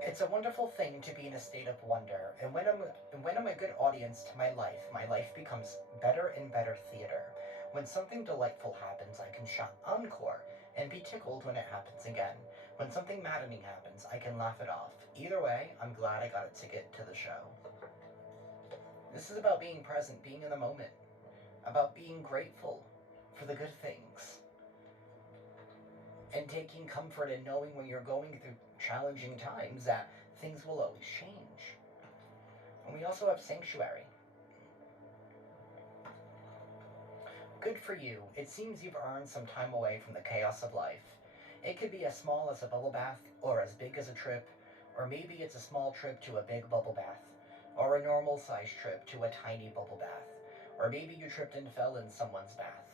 It's a wonderful thing to be in a state of wonder, and when I'm a good audience to my life becomes better and better theater. When something delightful happens, I can shout encore and be tickled when it happens again. When something maddening happens, I can laugh it off. Either way, I'm glad I got a ticket to the show. This is about being present, being in the moment, about being grateful for the good things, and taking comfort in knowing when you're going through challenging times that things will always change. And we also have Sanctuary. Good for you. It seems you've earned some time away from the chaos of life. It could be as small as a bubble bath, or as big as a trip, or maybe it's a small trip to a big bubble bath, or a normal sized trip to a tiny bubble bath, or maybe you tripped and fell in someone's bath.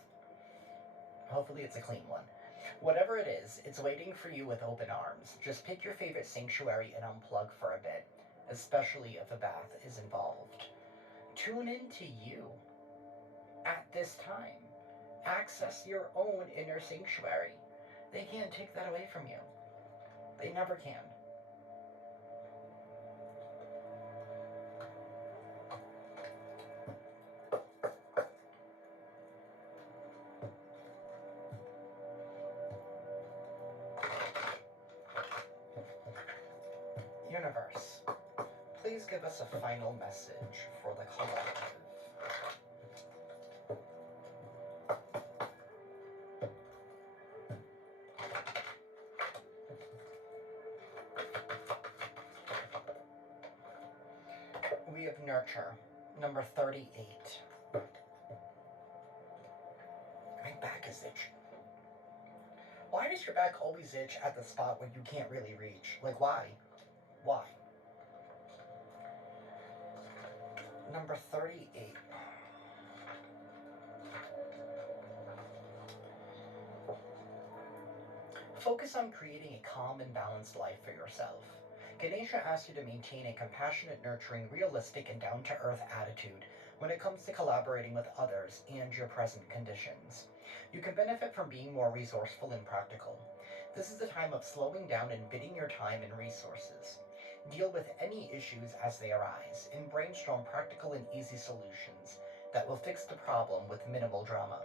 Hopefully it's a clean one. Whatever it is, it's waiting for you with open arms. Just pick your favorite sanctuary and unplug for a bit, especially if a bath is involved. Tune into you at this time. Access your own inner sanctuary. They can't take that away from you. They never can. Universe, please give us a final message for the collective. We have Nurture, number 38. My back is itching. Why does your back always itch at the spot where you can't really reach? Like, why? Why? Number 38. Focus on creating a calm and balanced life for yourself. Ganesha asks you to maintain a compassionate, nurturing, realistic, and down-to-earth attitude when it comes to collaborating with others and your present conditions. You can benefit from being more resourceful and practical. This is a time of slowing down and bidding your time and resources. Deal with any issues as they arise and brainstorm practical and easy solutions that will fix the problem with minimal drama.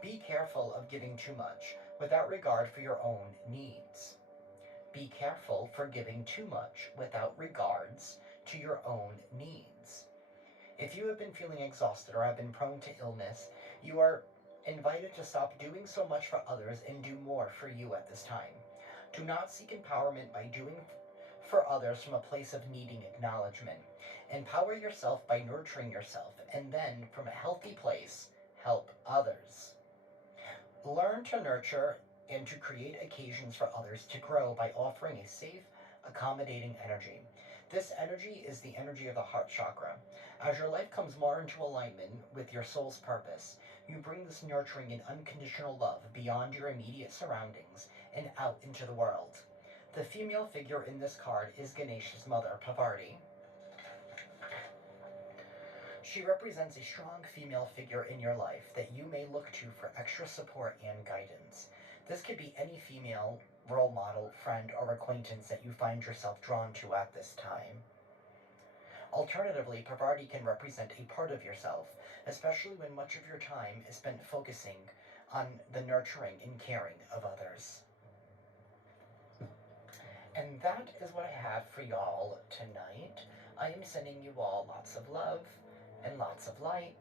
Be careful of giving too much without regard for your own needs. Be careful for giving too much without regards to your own needs. If you have been feeling exhausted or have been prone to illness, you are invited to stop doing so much for others and do more for you at this time. Do not seek empowerment by doing for others from a place of needing acknowledgement. Empower yourself by nurturing yourself, and then, from a healthy place, help others. Learn to nurture and to create occasions for others to grow by offering a safe, accommodating energy. This energy is the energy of the heart chakra. As your life comes more into alignment with your soul's purpose, you bring this nurturing and unconditional love beyond your immediate surroundings and out into the world. The female figure in this card is Ganesha's mother, Parvati. She represents a strong female figure in your life that you may look to for extra support and guidance. This could be any female role model, friend, or acquaintance that you find yourself drawn to at this time. Alternatively, Parvati can represent a part of yourself, especially when much of your time is spent focusing on the nurturing and caring of others. And that is what I have for y'all tonight. I am sending you all lots of love and lots of light,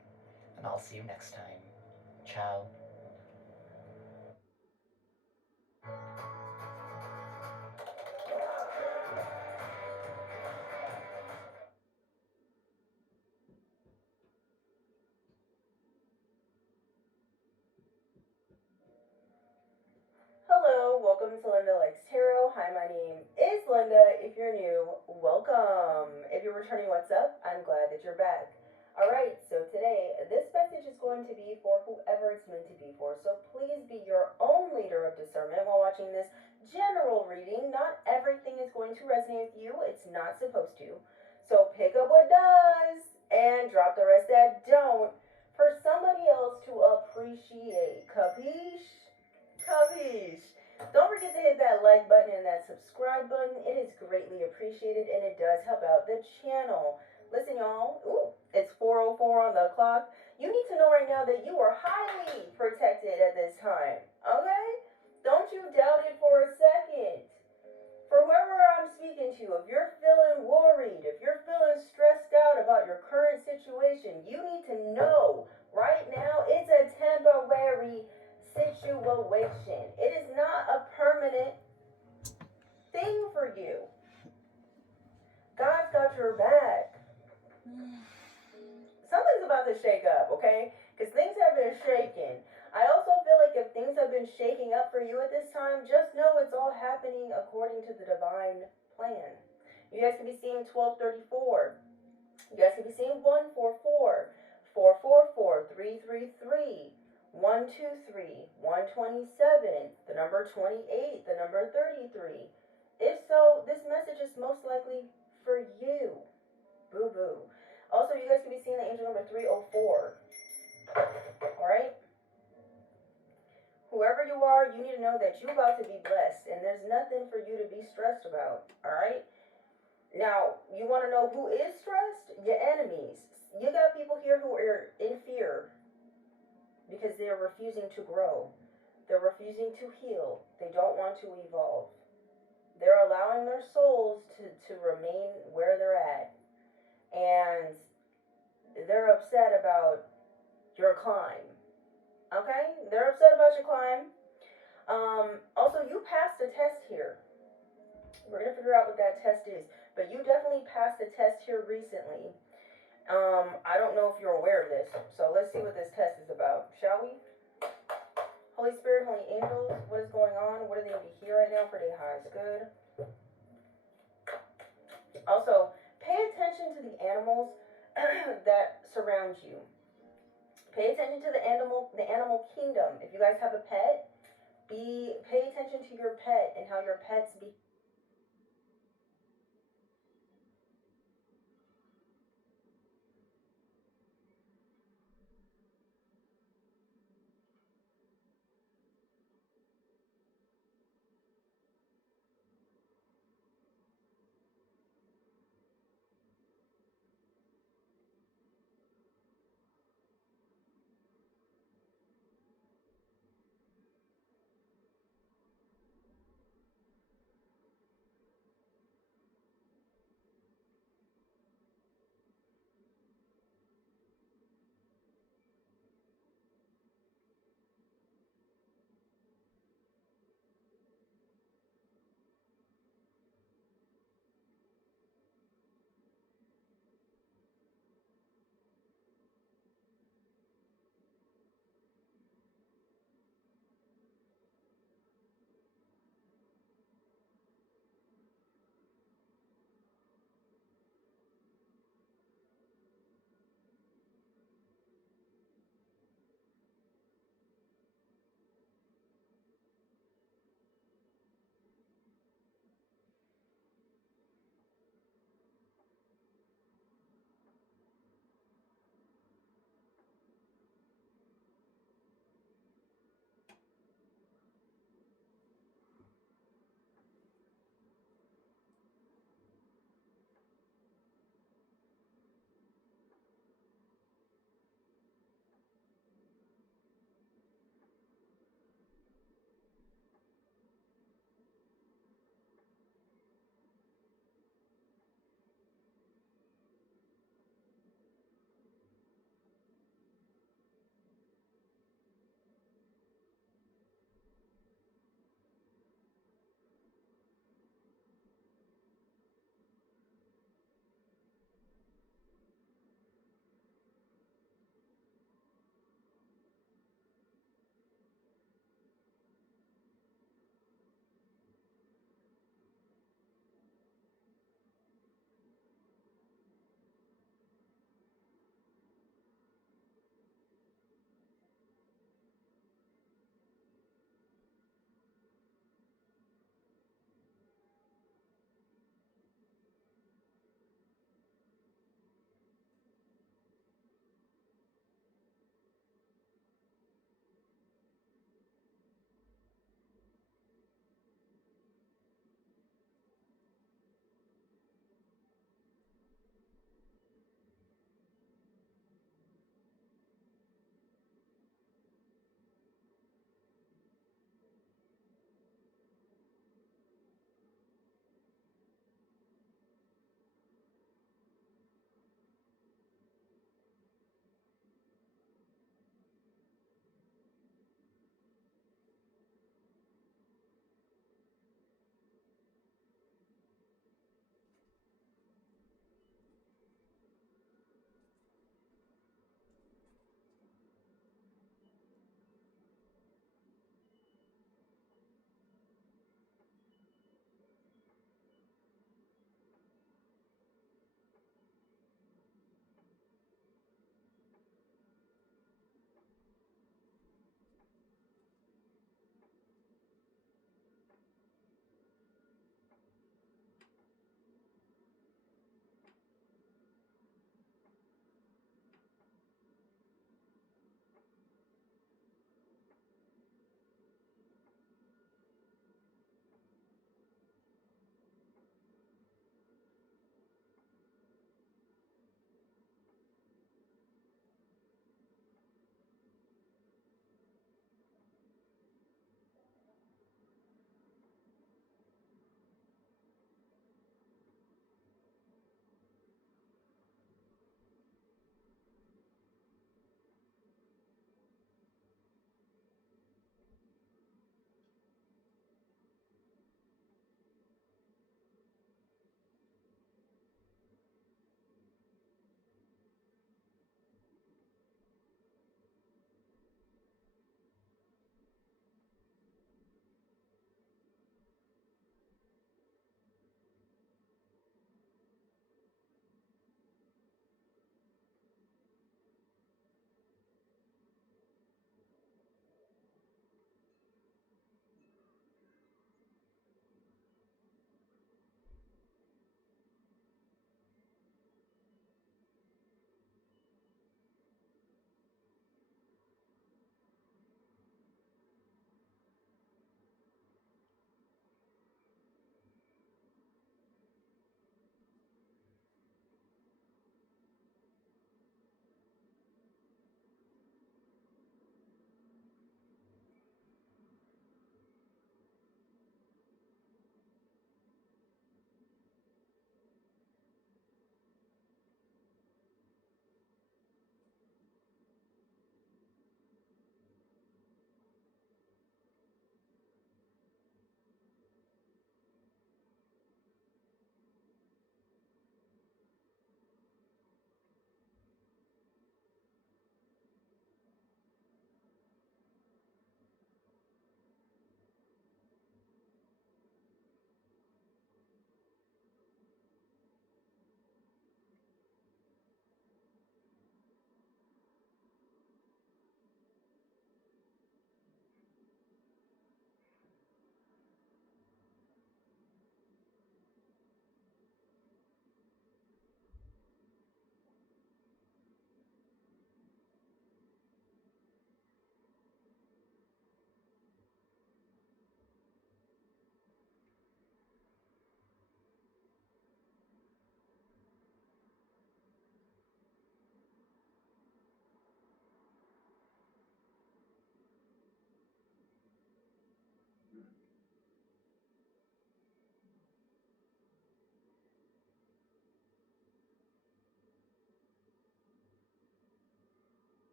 and I'll see you next time. Ciao. Hello, welcome to Linda Likes Tarot. Hi, my name is Linda. If you're new, welcome. If you're returning, what's up? I'm glad that you're back. Alright, so today, this message is going to be for whoever it's meant to be for. So please be your own leader of discernment while watching this general reading. Not everything is going to resonate with you. It's not supposed to. So pick up what does and drop the rest that don't for somebody else to appreciate. Capiche? Capiche? Don't forget to hit that like button and that subscribe button. It is greatly appreciated and it does help out the channel. Listen, y'all. Ooh, it's 4:04 on the clock. You need to know right now that you are highly protected at this time. Okay? Don't you doubt it for a second. For whoever I'm speaking to, if you're feeling worried, if you're feeling stressed out about your current situation, you need to know right now it's a temporary situation. It is not a permanent thing for you. God's got your back. Something's about to shake up, okay? Because things have been shaking. I also feel like if things have been shaking up for you at this time, just know it's all happening according to the divine plan. You guys could be seeing 1234. You guys could be seeing 144, 444, 333, 123, 127, the number 28, the number 33. If so, this message is most likely for you. Boo boo. Also, you guys could be seeing the angel number 304. Alright? Whoever you are, you need to know that you're about to be blessed, and there's nothing for you to be stressed about. Alright? Now, you want to know who is stressed? Your enemies. You got people here who are in fear because they're refusing to grow. They're refusing to heal. They don't want to evolve. They're allowing their souls to remain where they're at. And they're upset about your climb. Okay? They're upset about your climb. Also, you passed a test here. We're going to figure out what that test is. But you definitely passed a test here recently. I don't know if you're aware of this. So let's see what this test is about, shall we? Holy Spirit, Holy Angels, what is going on? What do they need to hear right now for their highest good? Also, pay attention to the animals that surround you. Pay attention to the animal kingdom. If you guys have a pet, pay attention to your pet and how your pets be.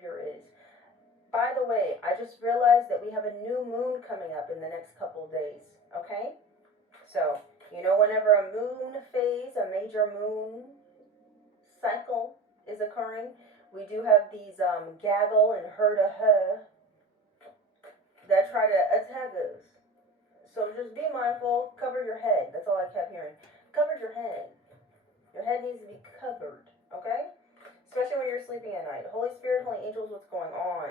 behavior is. By the way, I just realized that we have a new moon coming up in the next couple days, okay? So, you know, whenever a moon phase, a major moon cycle is occurring, we do have these gaggle and her that try to attack us. So just be mindful, cover your head. That's all I kept hearing. Cover your head. Your head needs to be covered, okay? Especially when you're sleeping at night. Holy Spirit, Holy Angels, what's going on?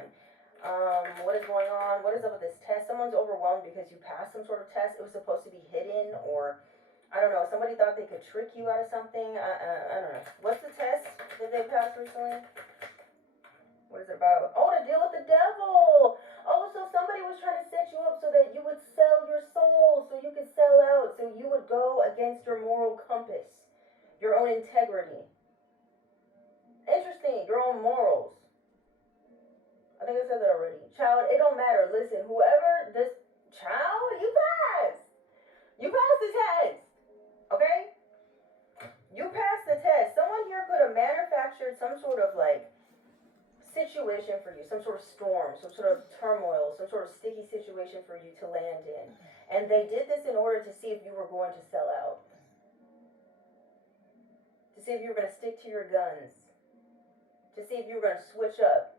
What is going on? What is up with this test? Someone's overwhelmed because you passed some sort of test. It was supposed to be hidden, or I don't know. Somebody thought they could trick you out of something. I don't know. What's the test that they passed recently? What is it about? Oh, to deal with the devil. Oh, so somebody was trying to set you up so that you would sell your soul, so you could sell out, so you would go against your moral compass, your own integrity. Interesting, your own morals. I think I said that already. Child, it don't matter. Listen, whoever this child, you passed. You passed the test. Okay? You passed the test. Someone here could have manufactured some sort of like situation for you, some sort of storm, some sort of turmoil, some sort of sticky situation for you to land in. And they did this in order to see if you were going to sell out. To see if you were going to stick to your guns. To see if you were going to switch up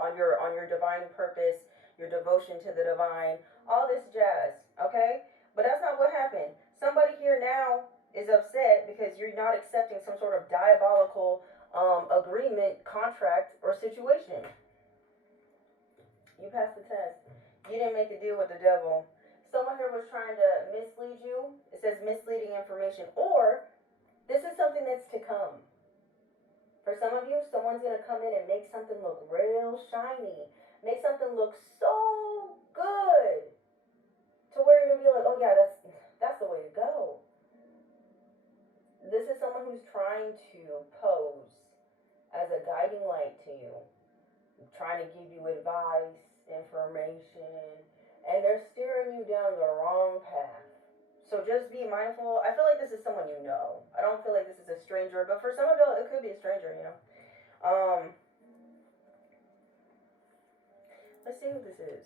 on your divine purpose, your devotion to the divine, all this jazz, okay? But that's not what happened. Somebody here now is upset because you're not accepting some sort of diabolical agreement, contract, or situation. You passed the test. You didn't make the deal with the devil. Someone here was trying to mislead you. It says misleading information. Or this is something that's to come. For some of you, someone's going to come in and make something look real shiny. Make something look so good. To where you're going to be like, oh yeah, that's the way to go. This is someone who's trying to pose as a guiding light to you. Trying to give you advice, information. And they're steering you down the wrong path. So just be mindful. I feel like this is someone you know. I don't feel like this is a stranger, but for some of you, it could be a stranger, you know. Let's see who this is.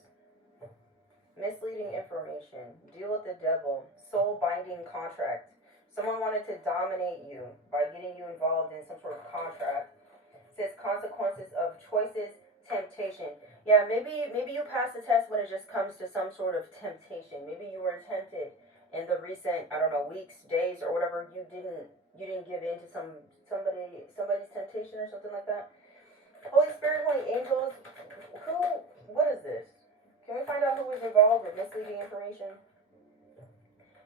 Misleading information. Deal with the devil. Soul binding contract. Someone wanted to dominate you by getting you involved in some sort of contract. It says consequences of choices, temptation. Yeah, maybe you passed the test when it just comes to some sort of temptation. Maybe you were tempted in the recent, I don't know, weeks, days, or whatever. You didn't give in to somebody's temptation or something like that. Holy Spirit, Holy Angels, what is this? Can we find out who was involved with misleading information?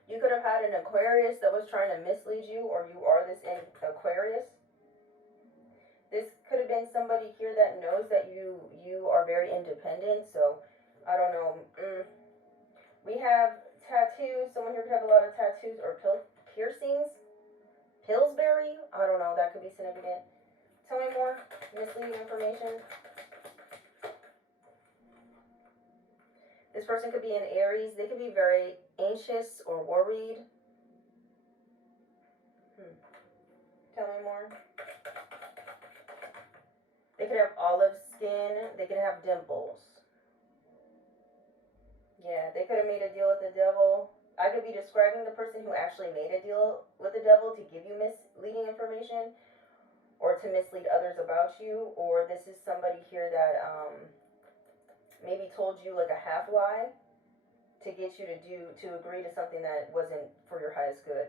You could have had an Aquarius that was trying to mislead you, or you are this Aquarius. This could have been somebody here that knows that you are very independent, so I don't know. We have tattoos. Someone here could have a lot of tattoos or piercings. Pillsbury? I don't know. That could be significant. Tell me more. Misleading information. This person could be an Aries. They could be very anxious or worried. Tell me more. They could have olive skin. They could have dimples. Yeah, they could have made a deal with the devil. I could be describing the person who actually made a deal with the devil to give you misleading information or to mislead others about you. Or this is somebody here that maybe told you like a half lie to get you to agree to something that wasn't for your highest good.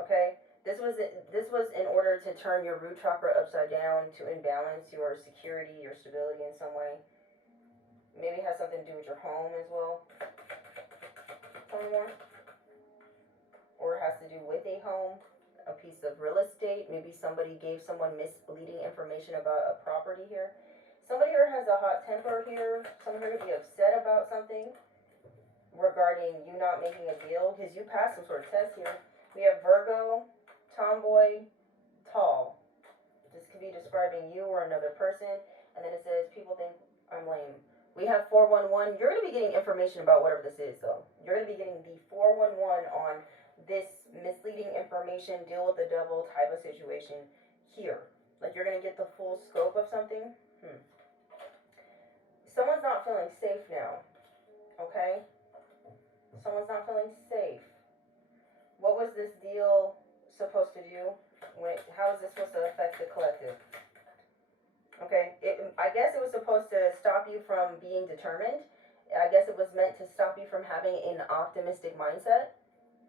Okay? This was in order to turn your root chakra upside down, to imbalance your security, your stability in some way. Maybe it has something to do with your home as well. Tell me more. Or it has to do with a home, a piece of real estate. Maybe somebody gave someone misleading information about a property here. Somebody here has a hot temper here. Someone here could be upset about something regarding you not making a deal because you passed some sort of test here. We have Virgo, tomboy, tall. This could be describing you or another person. And then it says, people think I'm lame. We have 411. You're going to be getting information about whatever this is, though. You're going to be getting the 411 on this misleading information, deal with the devil type of situation here. Like, you're going to get the full scope of something. feeling safe now. Okay? Someone's not feeling safe. What was this deal supposed to do? How is this supposed to affect the collective? Okay, I guess it was supposed to stop you from being determined. I guess it was meant to stop you from having an optimistic mindset.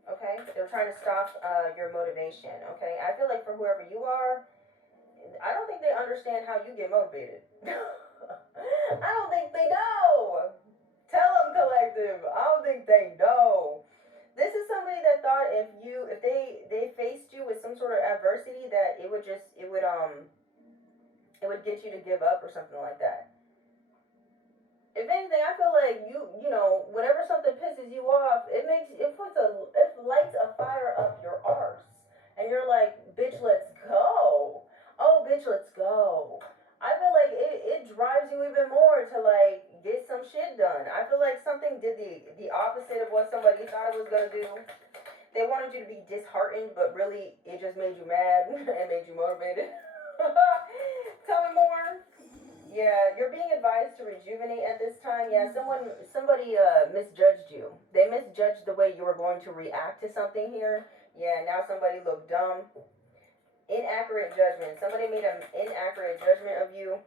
Okay, they're trying to stop your motivation. Okay, I feel like for whoever you are, I don't think they understand how you get motivated. I don't think they know. Tell them, collective. I don't think they know. This is somebody that thought if they faced you with some sort of adversity that it would get you to give up or something like that. If anything, I feel like you know, whenever something pisses you off, it lights a fire up your arse. And you're like, bitch, let's go. Oh, bitch, let's go. I feel like it drives you even more to like get some shit done. I feel like something did the opposite of what somebody thought it was gonna do. They wanted you to be disheartened, but really it just made you mad and made you motivated. Tell me more. Yeah, you're being advised to rejuvenate at this time. Yeah, somebody misjudged you. They misjudged the way you were going to react to something here. Yeah, now somebody looked dumb. Inaccurate judgment. Somebody made an inaccurate judgment of you.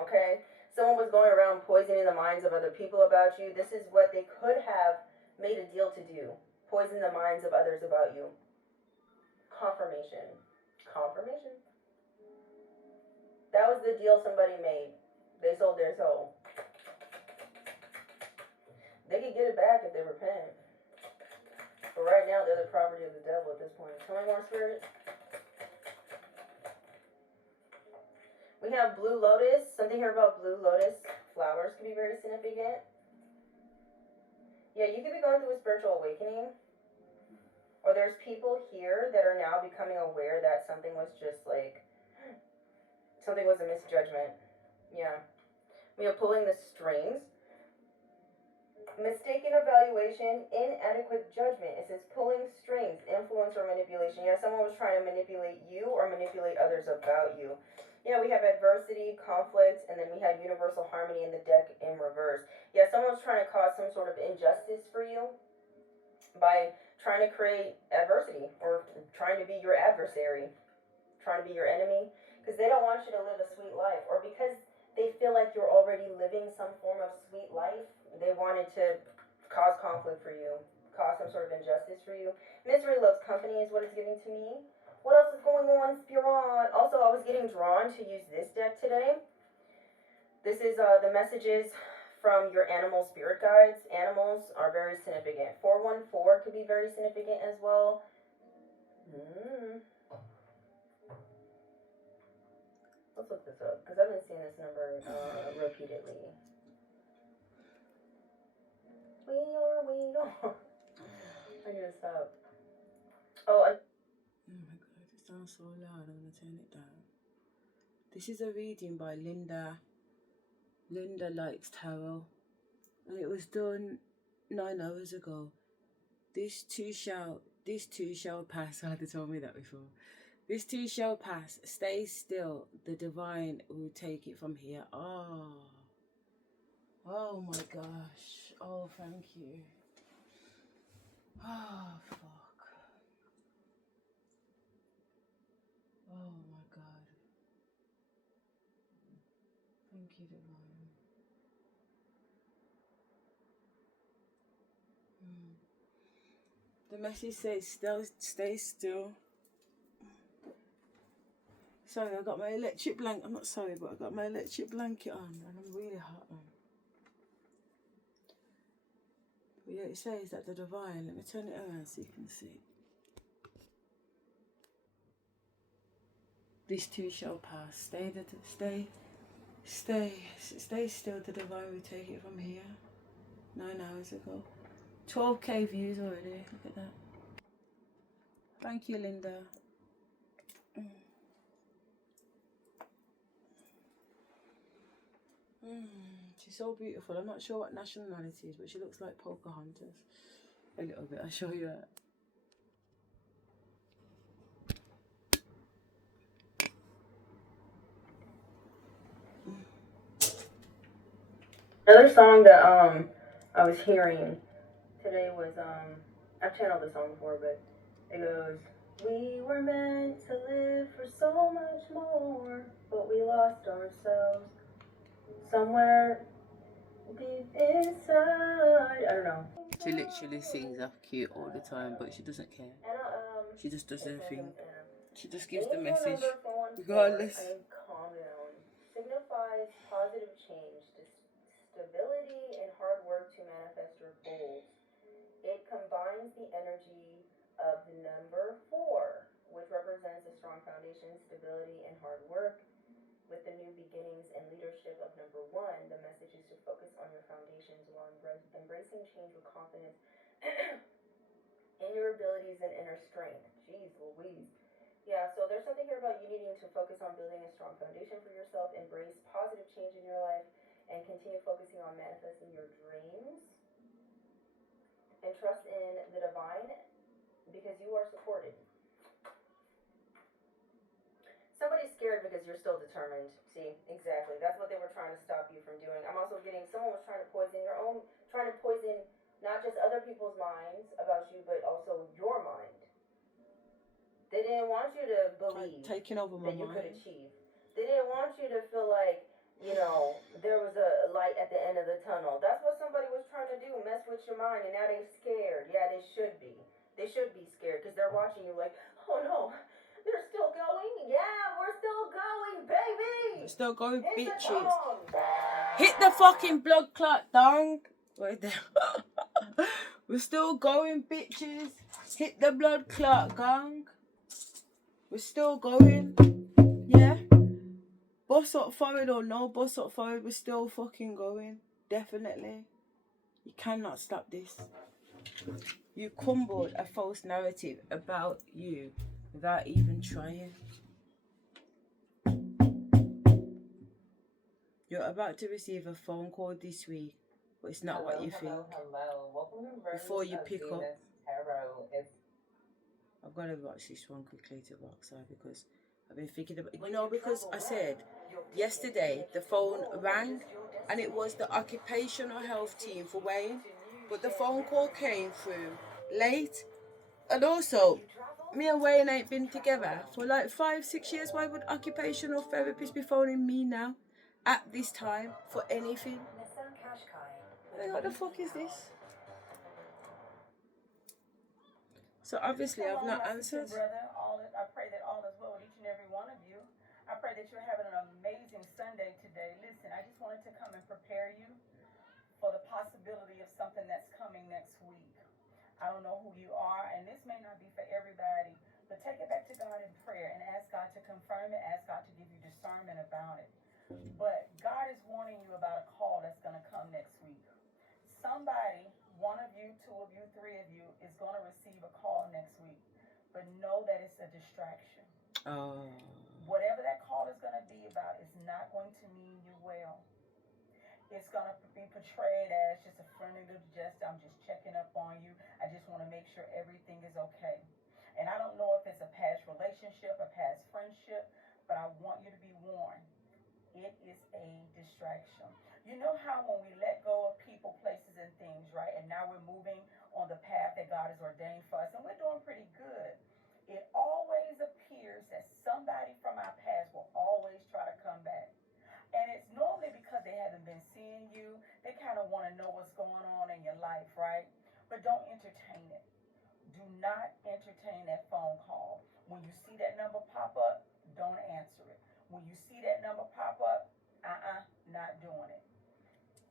Okay? Someone was going around poisoning the minds of other people about you. This is what they could have made a deal to do. Poison the minds of others about you. Confirmation. Confirmation. That was the deal somebody made. They sold their soul. They could get it back if they repent. But right now, they're the property of the devil at this point. Tell me more, Spirit. We have blue lotus. Something here about blue lotus flowers could be very significant. Yeah, you could be going through a spiritual awakening. Or there's people here that are now becoming aware that something was a misjudgment. Yeah. We are pulling the strings. Mistaken evaluation, inadequate judgment. It says pulling strings, influence or manipulation. Yeah, someone was trying to manipulate you or manipulate others about you. Yeah, we have adversity, conflict, and then we have universal harmony in the deck in reverse. Yeah, someone was trying to cause some sort of injustice for you by trying to create adversity or trying to be your adversary, trying to be your enemy, because they don't want you to live a sweet life, or because they feel like you're already living some form of sweet life. They wanted to cause conflict for you, cause some sort of injustice for you. Misery loves company is what it's giving to me. What else is going on, Spiron? Also, I was getting drawn to use this deck today. This is the messages from your animal spirit guides. Animals are very significant. 414 could be very significant as well. Let's look this up, because I've been seeing this number repeatedly. We don't. I need to stop. Oh my god, it sounds so loud. I'm gonna turn it down. This is a reading by Linda. Linda likes tarot, and it was done 9 hours ago. This too shall pass. I had to tell me that before. This too shall pass. Stay still. The divine will take it from here. Oh my gosh. Oh, thank you. Oh, fuck. Oh my God. Thank you, divine. The message says, stay still. Sorry, I got my electric blanket. I'm not sorry, but I got my electric blanket on and I'm really hot, man. But yeah, it says that the divine, let me turn it around so you can see. This too shall pass. Stay still, the divine will take it from here. 9 hours ago. 12k views already, look at that. Thank you, Linda. She's so beautiful. I'm not sure what nationality is, but she looks like Pocahontas. A little bit, I'll show you that. Another song that I was hearing today was I've channeled the song before, but it goes, "We were meant to live for so much more, but we lost ourselves somewhere deep inside." I don't know. She literally sings up cute all the time, but she doesn't care. She just does her thing. She just gives the message, regardless. And calm down signifies positive change, stability, and hard work to manifest your goals. It combines the energy of the number 4, which represents a strong foundation, stability, and hard work, with the new beginnings and leadership of number 1. The message is to focus on your foundations while embracing change with confidence in your abilities and inner strength. Jeez Louise. Yeah, so there's something here about you needing to focus on building a strong foundation for yourself, embrace positive change in your life, and continue focusing on manifesting your dreams. And trust in the divine because you are supported. Somebody's scared because you're still determined. See, exactly. That's what they were trying to stop you from doing. I'm also getting someone was trying to poison not just other people's minds about you, but also your mind. They didn't want you to believe taking over my that you mind. could achieve. They didn't want you to feel like, there was a light at the end of the tunnel. That's what somebody was trying to do, mess with your mind, and now they're scared. Yeah, they should be. They should be scared because they're watching you like, oh no, they're still going? Yeah, we're still going, baby! We're still going, Hit bitches. the Hit the fucking blood clot, dong. Right there. We're still going, bitches. Hit the blood clot, gang. We're still going. Yeah. Boss up forward or no boss up forward, we're still fucking going. Definitely. You cannot stop this. You crumbled a false narrative about you without even trying. You're about to receive a phone call this week, but it's not what you think. Hello. Welcome to Before you pick up, Tarot. I've got to watch this one quickly to Rockside because I've been thinking about, because I said yesterday the phone rang and it was the occupational health team for Wayne, but the phone call came through late. And also, me and Wayne ain't been together for like 5-6 years. Why would occupational therapists be phoning me now at this time for anything? What the fuck is this? So obviously I've not answered. Brother, I pray that all is well with each and every one of you. I pray that you're having an amazing Sunday today. Listen, I just wanted to come and prepare you for the possibility of something that's coming next week. I don't know who you are, and this may not be for everybody, but take it back to God in prayer and ask God to confirm it, ask God to give you discernment about it. But God is warning you about a call that's going to come next week. Somebody, one of you, two of you, three of you, is going to receive a call next week. But know that it's a distraction. Oh. Whatever that call is going to be about is not going to mean you well. It's going to be portrayed as just a friendly little gesture. I'm just checking up on you. I just want to make sure everything is okay. And I don't know if it's a past relationship, a past friendship, but I want you to be warned. It is a distraction. You know how when we let go of people, places, and things, right? And now we're moving on the path that God has ordained for us, and we're doing pretty good. It always appears that somebody from our past will always try to come back. And it's normally because they haven't been seeing you. They kind of want to know what's going on in your life, right? But don't entertain it. Do not entertain that phone call. When you see that number pop up, don't answer it. When you see that number pop up, not doing it.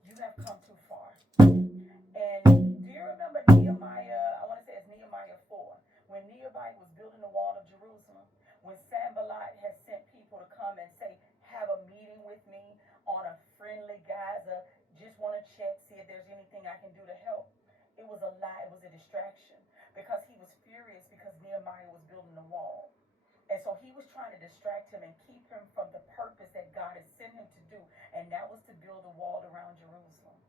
You have come too far. And do you remember Nehemiah? I want to say it's Nehemiah 4. When Nehemiah was building the wall of Jerusalem, when Sanballat had sent people to come and say, have a meeting with me on a friendly Gaza, just want to check, see if there's anything I can do to help. It was a lie, it was a distraction, because he was furious because Nehemiah was building the wall. And so he was trying to distract him and keep him from the purpose that God had sent him to do, and that was to build a wall around Jerusalem.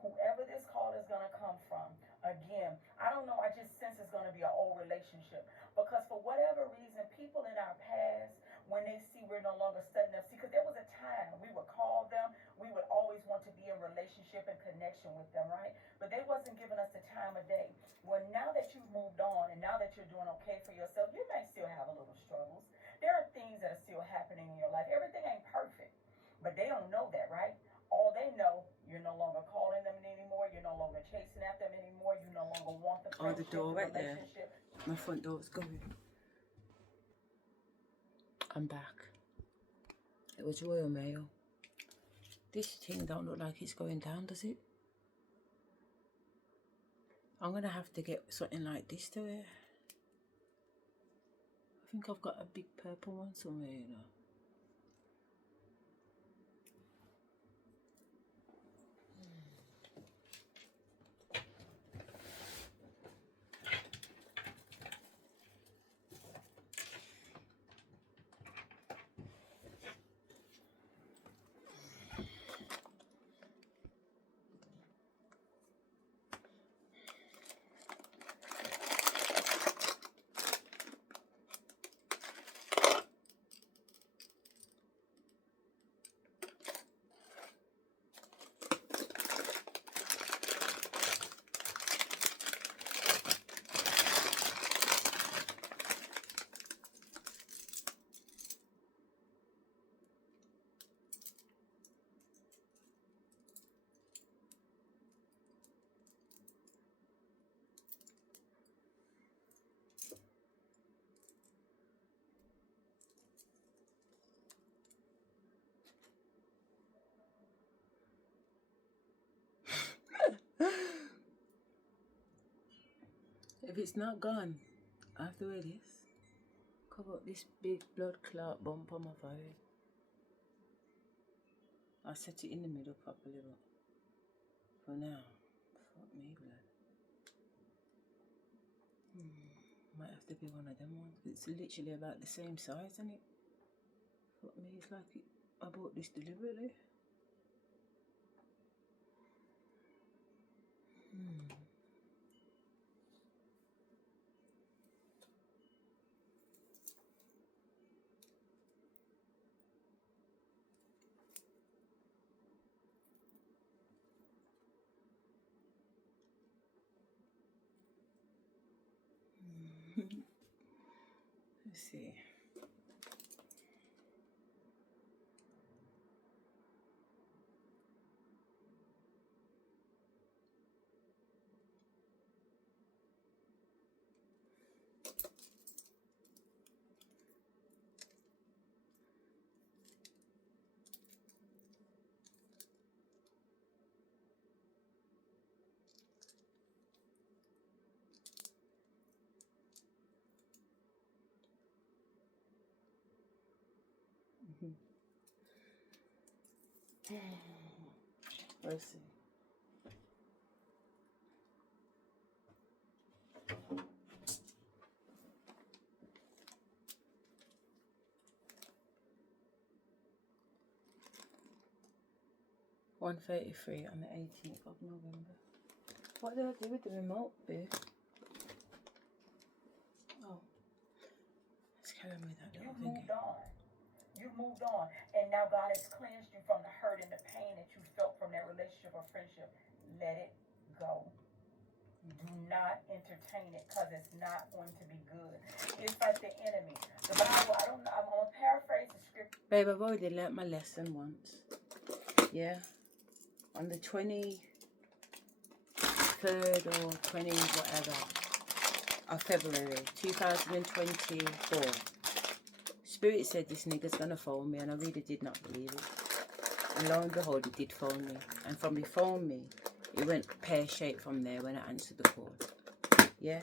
Whoever this call is going to come from, again, I don't know, I just sense it's going to be an old relationship. Because for whatever reason, people in our past, when they see we're no longer studying up, see, because there was a time we would call them, we would always want to be in relationship relationship and connection with them, right? But they wasn't giving us the time of day. Well, now that you've moved on and now that you're doing okay for yourself, you may still have a little struggles. There are things that are still happening in your life. Everything ain't perfect, but they don't know that, right? All they know, you're no longer calling them anymore. You're no longer chasing after them anymore. You no longer want the Oh, the friendship, door the right there. relationship. My front door's going. I'm back. It was Royal Mail. This thing don't look like it's going down, does it? I'm gonna have to get something like this to wear. I think I've got a big purple one somewhere, you know. If it's not gone, I have to wear this. Cover up this big blood clot bump on my forehead. I'll set it in the middle properly, but for now, fuck me, blood. Might have to be one of them ones. It's literally about the same size, isn't it? Fuck me, it's like I bought this deliberately. Let's see. Let's see. $1:33 on the 18th of November. What did I do with the remote, babe? Oh, let's carry on with that little thing. You've moved on, and now God has cleansed you from the hurt and the pain that you felt from that relationship or friendship. Let it go. Do not entertain it, because it's not going to be good. It's like the enemy. The Bible, I'm going to paraphrase the scripture. Babe, I've already learnt my lesson once. Yeah. On the 23rd or 20 whatever of February 2024. Spirit said this nigga's gonna phone me, and I really did not believe it. And lo and behold, it did phone me. And from he phoned me, it went pear-shaped from there when I answered the call. Yeah?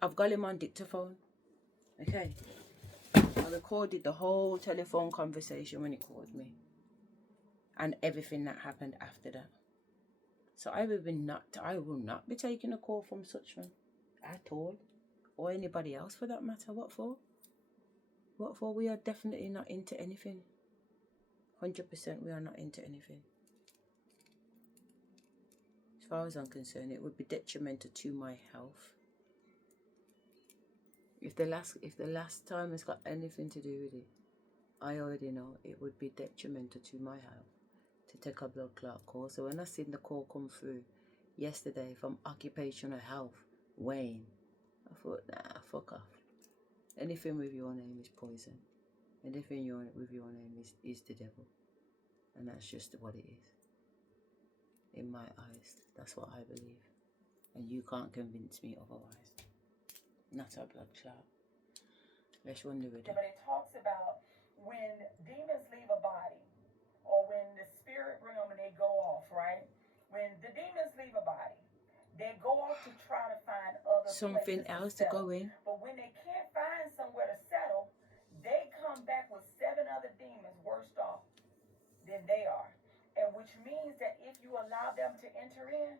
I've got him on dictaphone. Okay? I recorded the whole telephone conversation when he called me. And everything that happened after that. So I will not be taking a call from such one at all. Or anybody else for that matter. What for? What for? We are definitely not into anything. 100% we are not into anything. As far as I'm concerned, it would be detrimental to my health. If the last time has got anything to do with it, I already know it would be detrimental to my health to take a blood clot call. So when I seen the call come through yesterday from occupational health, Wayne, I thought, nah, fuck off. Anything with your name is poison. Anything with your name is the devil. And that's just what it is. In my eyes, that's what I believe. And you can't convince me otherwise. Not a blood clot. Let's run the riddle. But it talks about when demons leave a body, or when the spirit realm and they go off, right? When the demons leave a body, they go off to try to find other something else to go in. But when they can't find somewhere to settle, they come back with 7 other demons worse off than they are. And which means that if you allow them to enter in,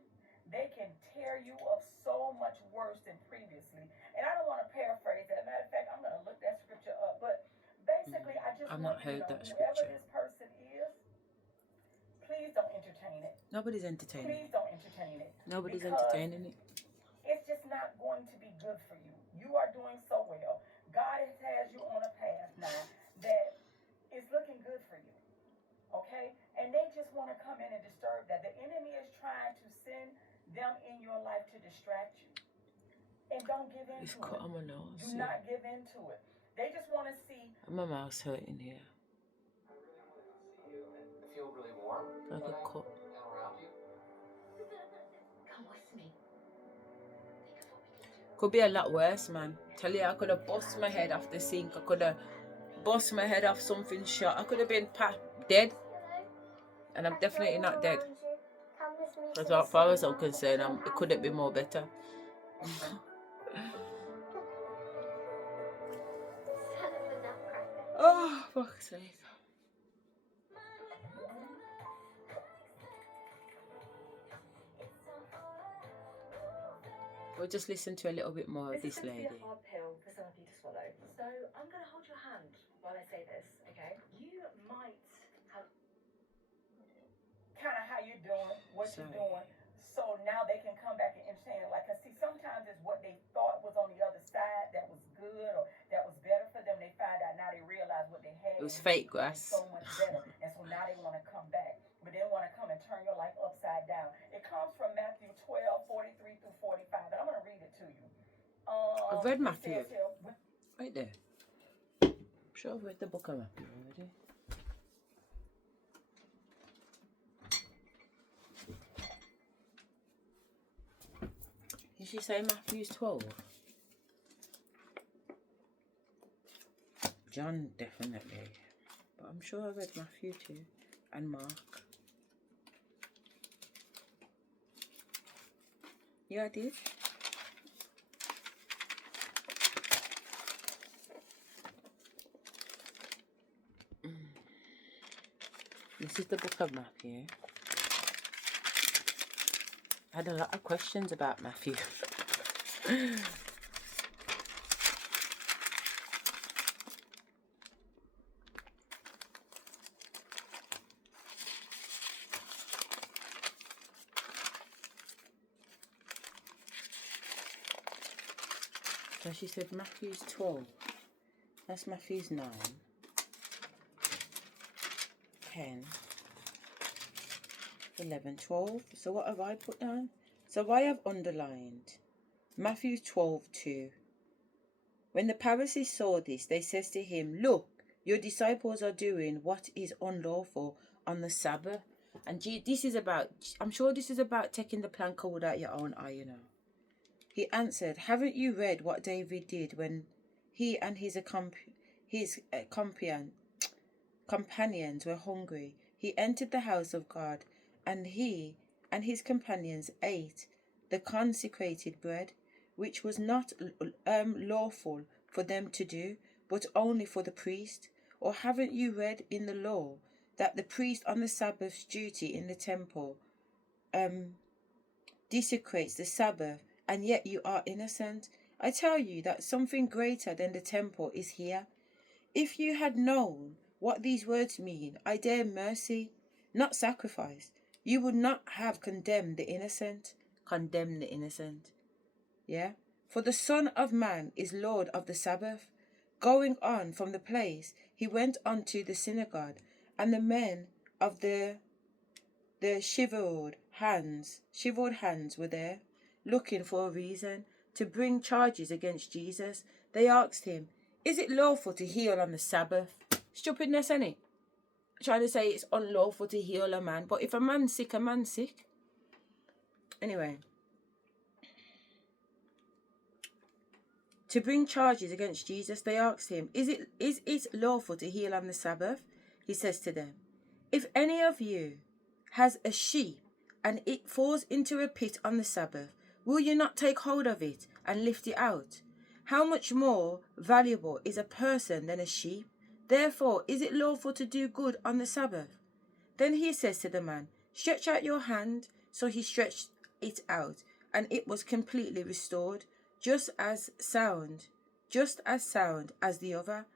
they can tear you up so much worse than previously. And I don't want to paraphrase that. Matter of fact, I'm going to look that scripture up. But basically, I just I've want not you heard to know, that whoever scripture. this person is, please don't entertain it. Nobody's entertaining Please it. don't entertain it. Nobody's Because entertaining it. it's just not going to be good for you. You are doing so well. God has you on a path now that is looking good for you. Okay? And they just want to come in and disturb that. The enemy is trying to send them in your life to distract you. And don't give in It's to cut it. on my nose. Do not give in to it. They just want to see. My mouth's hurting here. I really wanted to see you and feel really warm. Like but a I cup. and around you. Come with me. Think of what we can do. Could be a lot worse, man. Tell you, I could have bust my head off the sink. I could have bust my head off something shot. I could have been dead. And I'm definitely not dead. As far as I'm concerned, it couldn't be more better. Oh, fuck's sake. We'll just listen to a little bit more of this lady. This is going to be a hard pill for some of you to swallow. So I'm going to hold your hand while I say this, okay? You might have... Kind of how you're doing, what Sorry. you're doing. So now they can come back and understand. Like, I see sometimes it's what they thought was on the other side that was good or that was better for them. They find out now they realize what they had. It was fake grass. So much better. And so now they want to come back. But they want to come and turn your life upside down. It comes from Matthew 12, 43 through 45. And I'm going to read it to you. I've read it Matthew. says here, Right there. I'm sure I've read the book of Matthew already. Did she say Matthew's 12? John, definitely. But I'm sure I read Matthew too. And Mark. Yeah, I did. This is the book of Matthew. I had a lot of questions about Matthew. So she said Matthew's 12. That's Matthew's 9. 10. 11, 12. So what have I put down? So I have underlined Matthew 12:2. When the Pharisees saw this, they says to him, "Look, your disciples are doing what is unlawful on the Sabbath." And this is about, I'm sure this is about taking the plank out out your own eye, you know. He answered, "Haven't you read what David did when he and his companions were hungry? He entered the house of God, and he and his companions ate the consecrated bread, which was not lawful for them to do, but only for the priest. Or haven't you read in the law that the priest on the Sabbath's duty in the temple desecrates the Sabbath, and yet you are innocent? I tell you that something greater than the temple is here. If you had known what these words mean, I dare mercy, not sacrifice, you would not have condemned the innocent." Condemn the innocent. Yeah? "For the Son of Man is Lord of the Sabbath." Going on from the place, he went unto the synagogue, and the men of the The shriveled hands were there, looking for a reason to bring charges against Jesus. They asked him, "Is it lawful to heal on the Sabbath?" Stupidness, ain't it? Trying to say it's unlawful to heal a man, but if a man's sick, a man's sick. Anyway, to bring charges against Jesus, they asked him, "Is it lawful to heal on the Sabbath?" He says to them, "If any of you has a sheep and it falls into a pit on the Sabbath, will you not take hold of it and lift it out? How much more valuable is a person than a sheep? Therefore, is it lawful to do good on the Sabbath?" Then he says to the man, "Stretch out your hand." So he stretched it out, and it was completely restored, just as sound as the other.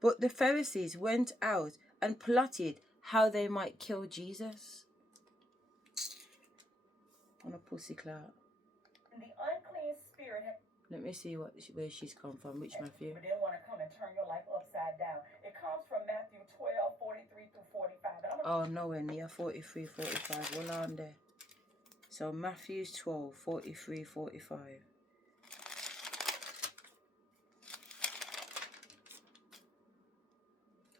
But the Pharisees went out and plotted how they might kill Jesus. On a pussy clout. The unclean spirit. Let me see where she's come from. Which Matthew? But they want to come and turn your life upside down. It comes from Matthew 12, 43 through 45. Oh, nowhere near 43, 45. Well, on there. So Matthew's 12, 43, 45.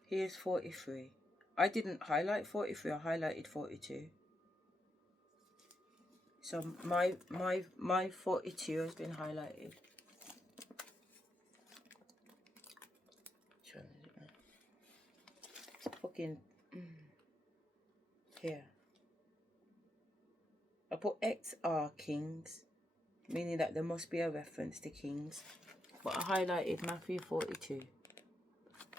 Here's 43. I didn't highlight 43, I highlighted 42. So my 42 has been highlighted. It's fucking here. I put XR Kings, meaning that there must be a reference to Kings. But I highlighted Matthew 42.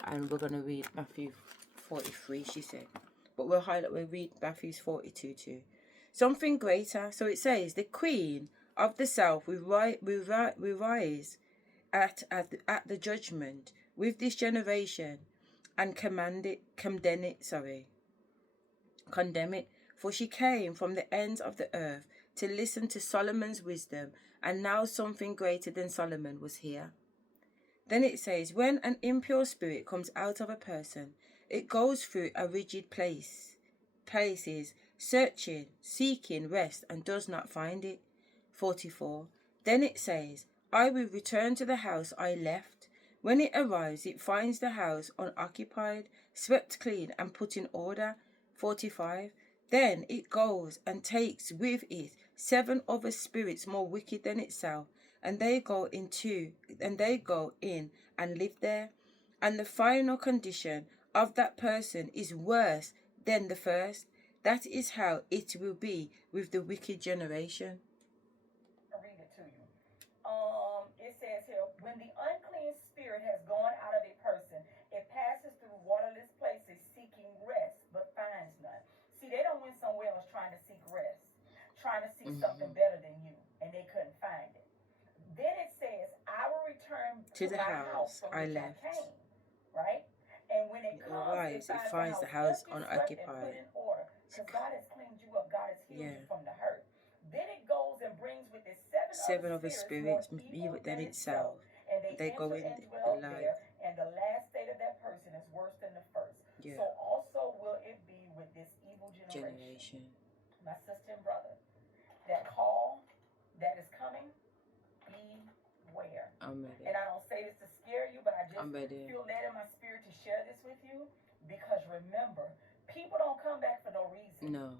And we're going to read Matthew 43, she said. But we'll read Matthew's 42 too. Something greater. So it says, "The Queen of the South will rise at the judgment with this generation and condemn it. For she came from the ends of the earth to listen to Solomon's wisdom, and now something greater than Solomon was here." Then it says, "When an impure spirit comes out of a person, it goes through a rigid places, searching, seeking rest, and does not find it." 44. Then it says, "I will return to the house I left. When it arrives, it finds the house unoccupied, swept clean, and put in order." 45. Then it goes and takes with it 7 other spirits more wicked than itself, and they go in and live there. And the final condition of that person is worse than the first. That is how it will be with the wicked generation. I'll read it to you. It says here, when the unclean spirit has gone out of a person, it passes through waterless places seeking rest, but finds none. See, they don't went somewhere else trying to seek rest, trying to seek something better than you, and they couldn't find it. Then it says, "I will return to the house from which I came," right? And when it comes, it finds the house unoccupied. In order, because God has cleaned you up, God has healed you from the hurt. Then it goes and brings with it 7 other spirits more evil than itself, and they go in and dwell there, and the last state of that person is worse than the first. Yeah. So also will it be with this evil generation. My sister and brother, that call that is coming, beware. I'm ready. And I don't say this to scare you, but I just feel led in my spirit to share this with you, because remember, people don't come back for no reason. No,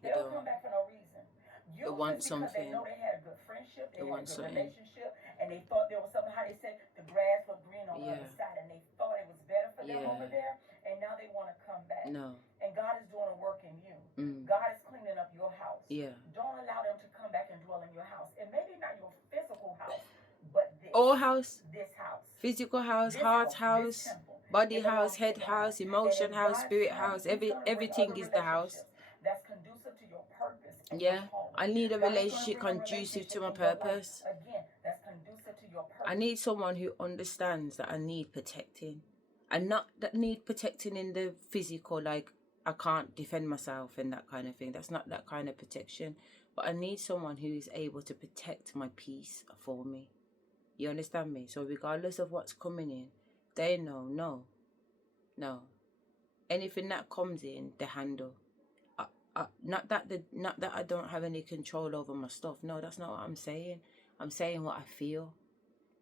they don't come back for no reason. They want something. They know they had a good friendship, they had a good relationship, and they thought there was something. How they said the grass looked green on the other side, and they thought it was better for them over there, and now they want to come back. No. And God is doing a work in you. God is cleaning up your house. Yeah. Don't allow them to come back and dwell in your house. And maybe not your physical house, but this. All house. This house. Physical house, heart house, body house, head house, emotion house, spirit house. Everything is the house. That's conducive to your purpose. Yeah. I need a relationship conducive to my purpose. Again, that's conducive to your purpose. I need someone who understands that I need protecting. And not that need protecting in the physical, like I can't defend myself and that kind of thing. That's not that kind of protection. But I need someone who is able to protect my peace for me. You understand me? So regardless of what's coming in, they know, no. Anything that comes in, they handle. not that I don't have any control over my stuff. No, that's not what I'm saying. I'm saying what I feel.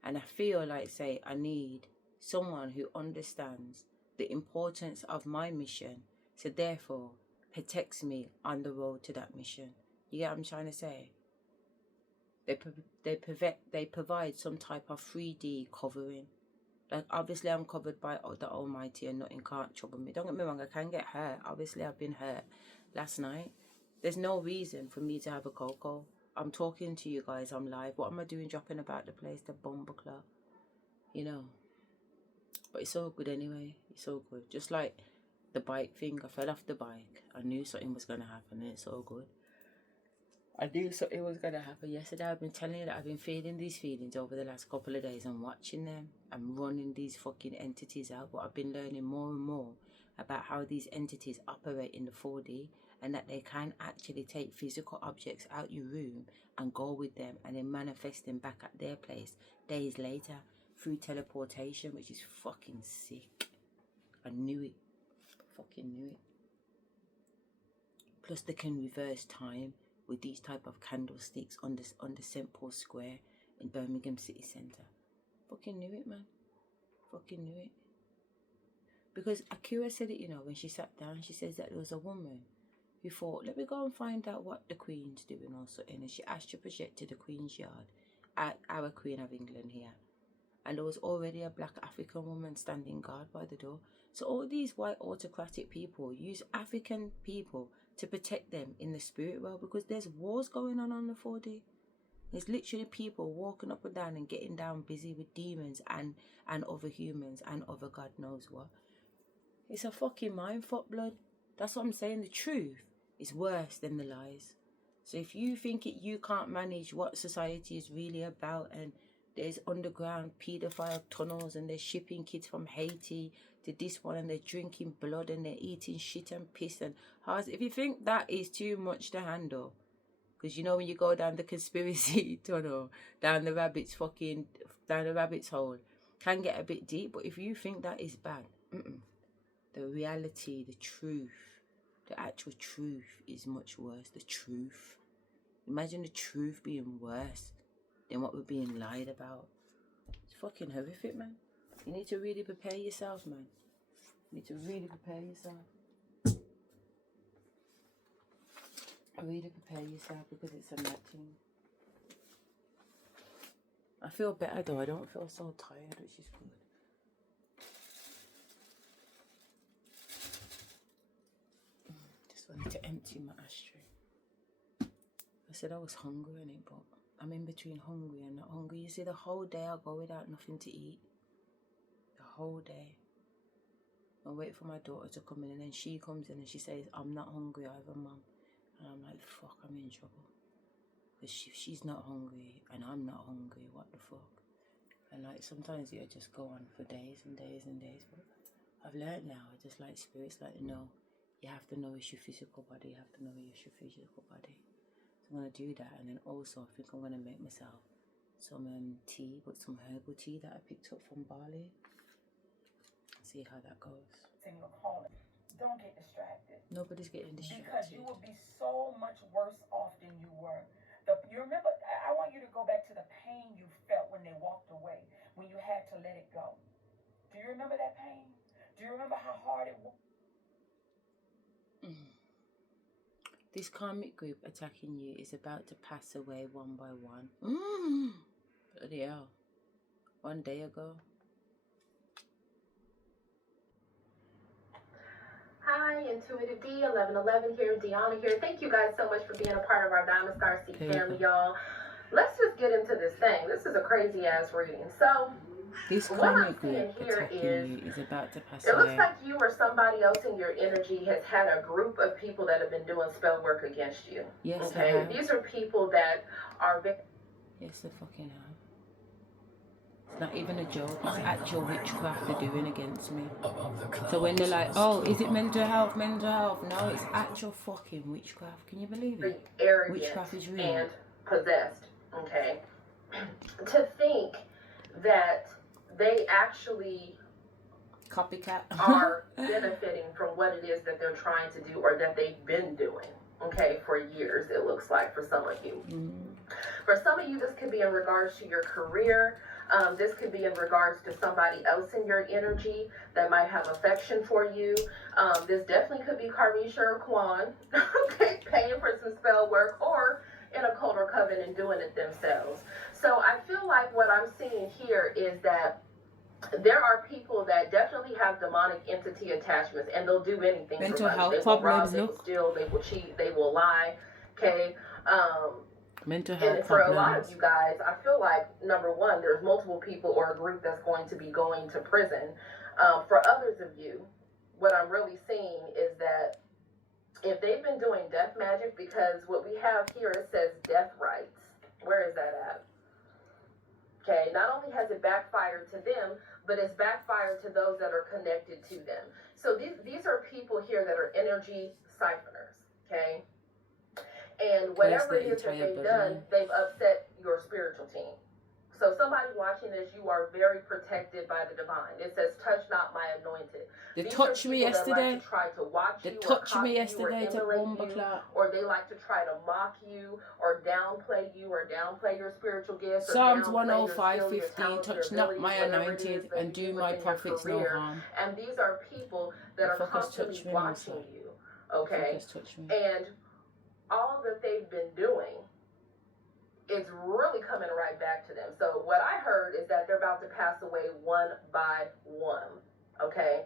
And I feel like, say, I need someone who understands the importance of my mission, so therefore protects me on the road to that mission. You get what I'm trying to say? They provide some type of 3D covering. Like, obviously I'm covered by the Almighty and nothing can't trouble me. Don't get me wrong, I can get hurt. Obviously I've been hurt last night. There's no reason for me to have a cocoa. I'm talking to you guys, I'm live. What am I doing dropping about the place, the bomber club? You know. But it's all good anyway. It's all good. Just like the bike thing, I fell off the bike. I knew something was going to happen and it's all good. I knew something was going to happen yesterday. I've been telling you that I've been feeling these feelings over the last couple of days and watching them and running these fucking entities out. But I've been learning more and more about how these entities operate in the 4D, and that they can actually take physical objects out your room and go with them and then manifest them back at their place days later through teleportation, which is fucking sick. I knew it. Fucking knew it. Plus they can reverse time with these type of candlesticks on the St. Paul Square in Birmingham City Centre. Fucking knew it, man. Fucking knew it. Because Akira said it, you know, when she sat down, she says that there was a woman who thought, let me go and find out what the Queen's doing or something. And she astral projected the Queen's yard at our Queen of England here. And there was already a black African woman standing guard by the door. So all these white autocratic people use African people to protect them in the spirit world, because there's wars going on the 4D. There's literally people walking up and down and getting down busy with demons and other humans and other God knows what. It's a fucking mindfuck, blood. That's what I'm saying. The truth is worse than the lies. So if you think you can't manage what society is really about, and there's underground paedophile tunnels and they're shipping kids from Haiti to this one and they're drinking blood and they're eating shit and piss and hearts, if you think that is too much to handle, because you know when you go down the conspiracy tunnel, down the rabbit's hole, can get a bit deep. But if you think that is bad, the reality, the truth, the actual truth is much worse. The truth. Imagine the truth being worse than what we're being lied about. It's fucking horrific, man. You need to really prepare yourself, man. You need to really prepare yourself. Really prepare yourself, because it's a mad thing. I feel better though. I don't feel so tired, which is good. Just wanted to empty my ashtray. I said I was hungry in it, but I'm in between hungry and not hungry. You see, the whole day I go without nothing to eat. The whole day. I wait for my daughter to come in, and then she comes in and she says, I'm not hungry either, Mum. And I'm like, fuck, I'm in trouble. Because she's not hungry and I'm not hungry, what the fuck? And like, sometimes you just go on for days and days and days. But I've learned now, just like spirits, like, no, you have to nourish your physical body, you have to nourish your physical body. So I'm going to do that, and then also I think I'm going to make myself some tea, but some herbal tea that I picked up from Bali. See how that goes. In your calling, don't get distracted. Nobody's getting distracted. Because you will be so much worse off than you were. You remember, I want you to go back to the pain you felt when they walked away, when you had to let it go. Do you remember that pain? Do you remember how hard it was? This karmic group attacking you is about to pass away one by one. Bloody hell. 1 day ago. Hi, Intuitive D, 1111 here, Deanna here. Thank you guys so much for being a part of our Diamond Star Seed family, y'all. Let's just get into this thing. This is a crazy ass reading. So, this what I'm karmic seeing group here attacking you is about to pass it away. looks like you or somebody else in your energy has had a group of people that have been doing spell work against you. Yes, okay? These are people that are... Yes, they fucking have. It's not even a joke. It's actual witchcraft they're doing against me. So when they're like, oh, is it mental health? Mental health? No, it's actual fucking witchcraft. Can you believe it? Arrogant Witchcraft is real. and possessed, okay? To think that they actually copycat are benefiting from what it is that they're trying to do or that they've been doing. okay, for years, it looks like for some of you. For some of you, this could be in regards to your career. This could be in regards to somebody else in your energy that might have affection for you. This definitely could be Karisha or Kwan, okay, paying for some spell work, or in a cult or coven and doing it themselves. So I feel like what I'm seeing here is that there are people that definitely have demonic entity attachments, and they'll do anything Mental for money. health They will problems, rob, they will steal, they will cheat, they will lie, okay? Mental health And for a lot problems. of you guys, I feel like, number one, there's multiple people or a group that's going to be going to prison. For others of you, what I'm really seeing is that if they've been doing death magic, because what we have here, it says death rites. Where is that at? Okay, not only has it backfired to them, but it's backfired to those that are connected to them. So these are people here that are energy siphoners, okay? And whatever it is that they've done, they've upset your spiritual team. So somebody watching this, you are very protected by the divine. It says, touch not my anointed. They These touched me yesterday. Like to try to watch they you touched or me copy yesterday you or to emulate you, or they like to try to mock you or downplay your spiritual gifts. Psalms or 105:15, touch not my anointed and do my prophets no harm. And these are people that are constantly watching you, okay? And all that they've been doing, it's really coming right back to them. So what I heard is that they're about to pass away one by one, okay?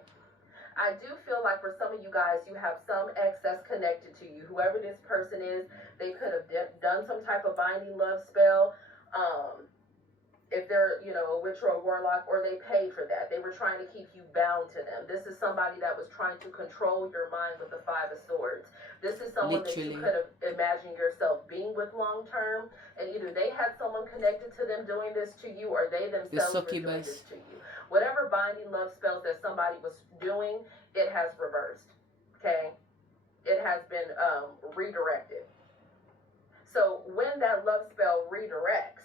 I do feel like for some of you guys, you have some ex that's connected to you. Whoever this person is, they could have done some type of binding love spell. If they're, a witch or a warlock, or they paid for that. They were trying to keep you bound to them. This is somebody that was trying to control your mind with the Five of Swords. This is someone that you could have imagined yourself being with long term, and either they had someone connected to them doing this to you, or they themselves were doing this to you. Whatever binding love spells that somebody was doing, it has reversed, okay? It has been redirected. So when that love spell redirects,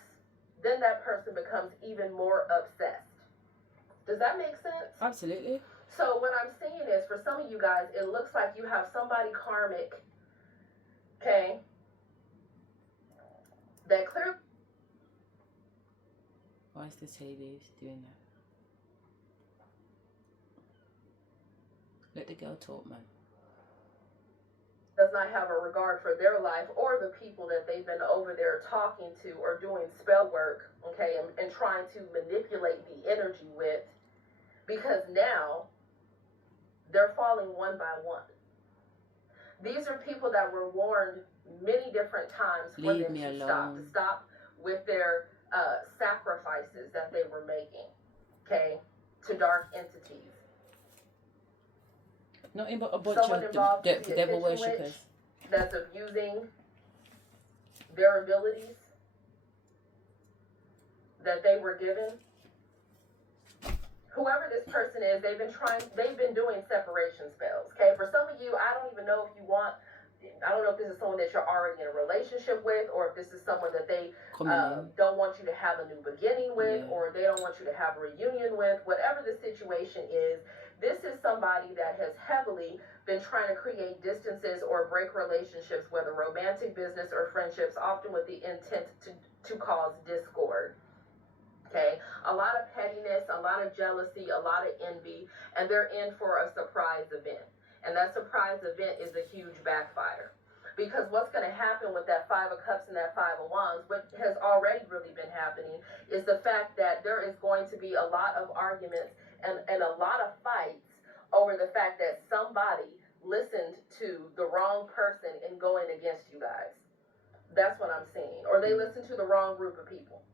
then that person becomes even more obsessed. Does that make sense? Absolutely. So what I'm saying is, for some of you guys, it looks like you have somebody karmic, okay, that clearly... Why is this Hades doing that? Let the girl talk, man. Does not have a regard for their life or the people that they've been over there talking to or doing spell work, okay, and trying to manipulate the energy with, because now they're falling one by one. These are people that were warned many different times for them to stop with their sacrifices that they were making, okay, to dark entities. Nothing but a bunch of devil worshippers that's abusing their abilities that they were given. Whoever this person is, they've been doing separation spells. Okay, for some of you, I don't even know if this is someone that you're already in a relationship with, or if this is someone that they don't want you to have a new beginning with, or they don't want you to have a reunion with. Whatever the situation is, this is somebody that has heavily been trying to create distances or break relationships, whether romantic, business, or friendships, often with the intent to cause discord. Okay, a lot of pettiness, a lot of jealousy, a lot of envy, and they're in for a surprise event. And that surprise event is a huge backfire. Because what's going to happen with that Five of Cups and that Five of Wands, what has already really been happening, is the fact that there is going to be a lot of arguments and a lot of fights over the fact that somebody listened to the wrong person in going against you guys. That's what I'm seeing. Or they listened to the wrong group of people.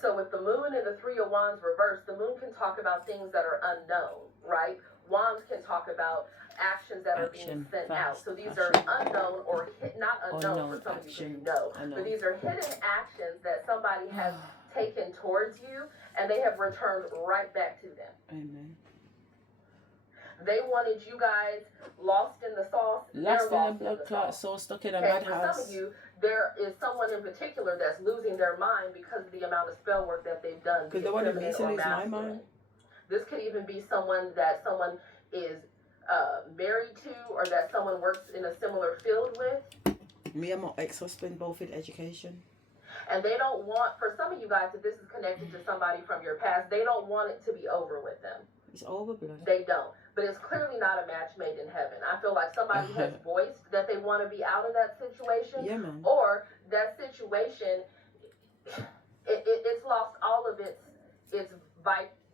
So with the moon and the Three of Wands reversed, the moon can talk about things that are unknown, right? Wands can talk about actions that are being sent out. So these are unknown, or not unknown for some of you who know, but these are hidden actions that somebody has taken towards you, and they have returned right back to them. Amen. They wanted you guys lost in the sauce. Lost in the blood clot, so stuck in a madhouse. For some of you, there is someone in particular that's losing their mind because of the amount of spell work that they've done. Because they wanted me to lose my mind. This could even be someone is married to or that someone works in a similar field with. Me and my ex-husband both in education. And they don't want, for some of you guys, if this is connected to somebody from your past, they don't want it to be over with them. It's over, blood. They don't. But it's clearly not a match made in heaven. I feel like somebody has voiced that they want to be out of that situation. Yeah, man. Or that situation, it's lost all of its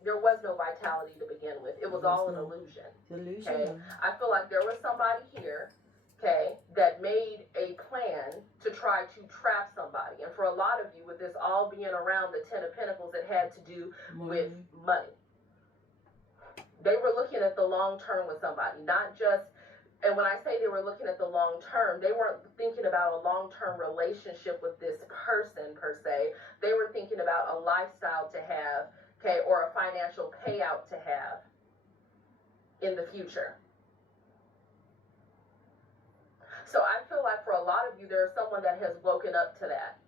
there was no vitality to begin with. It was all an illusion. Illusion. Okay? I feel like there was somebody here, okay, that made a plan to try to trap somebody. And for a lot of you, with this all being around the Ten of Pentacles, it had to do with money. They were looking at the long term with somebody, not just, and when I say they were looking at the long term, they weren't thinking about a long-term relationship with this person per se. They were thinking about a lifestyle to have, okay, or a financial payout to have in the future. So I feel like for a lot of you, there's someone that has woken up to that.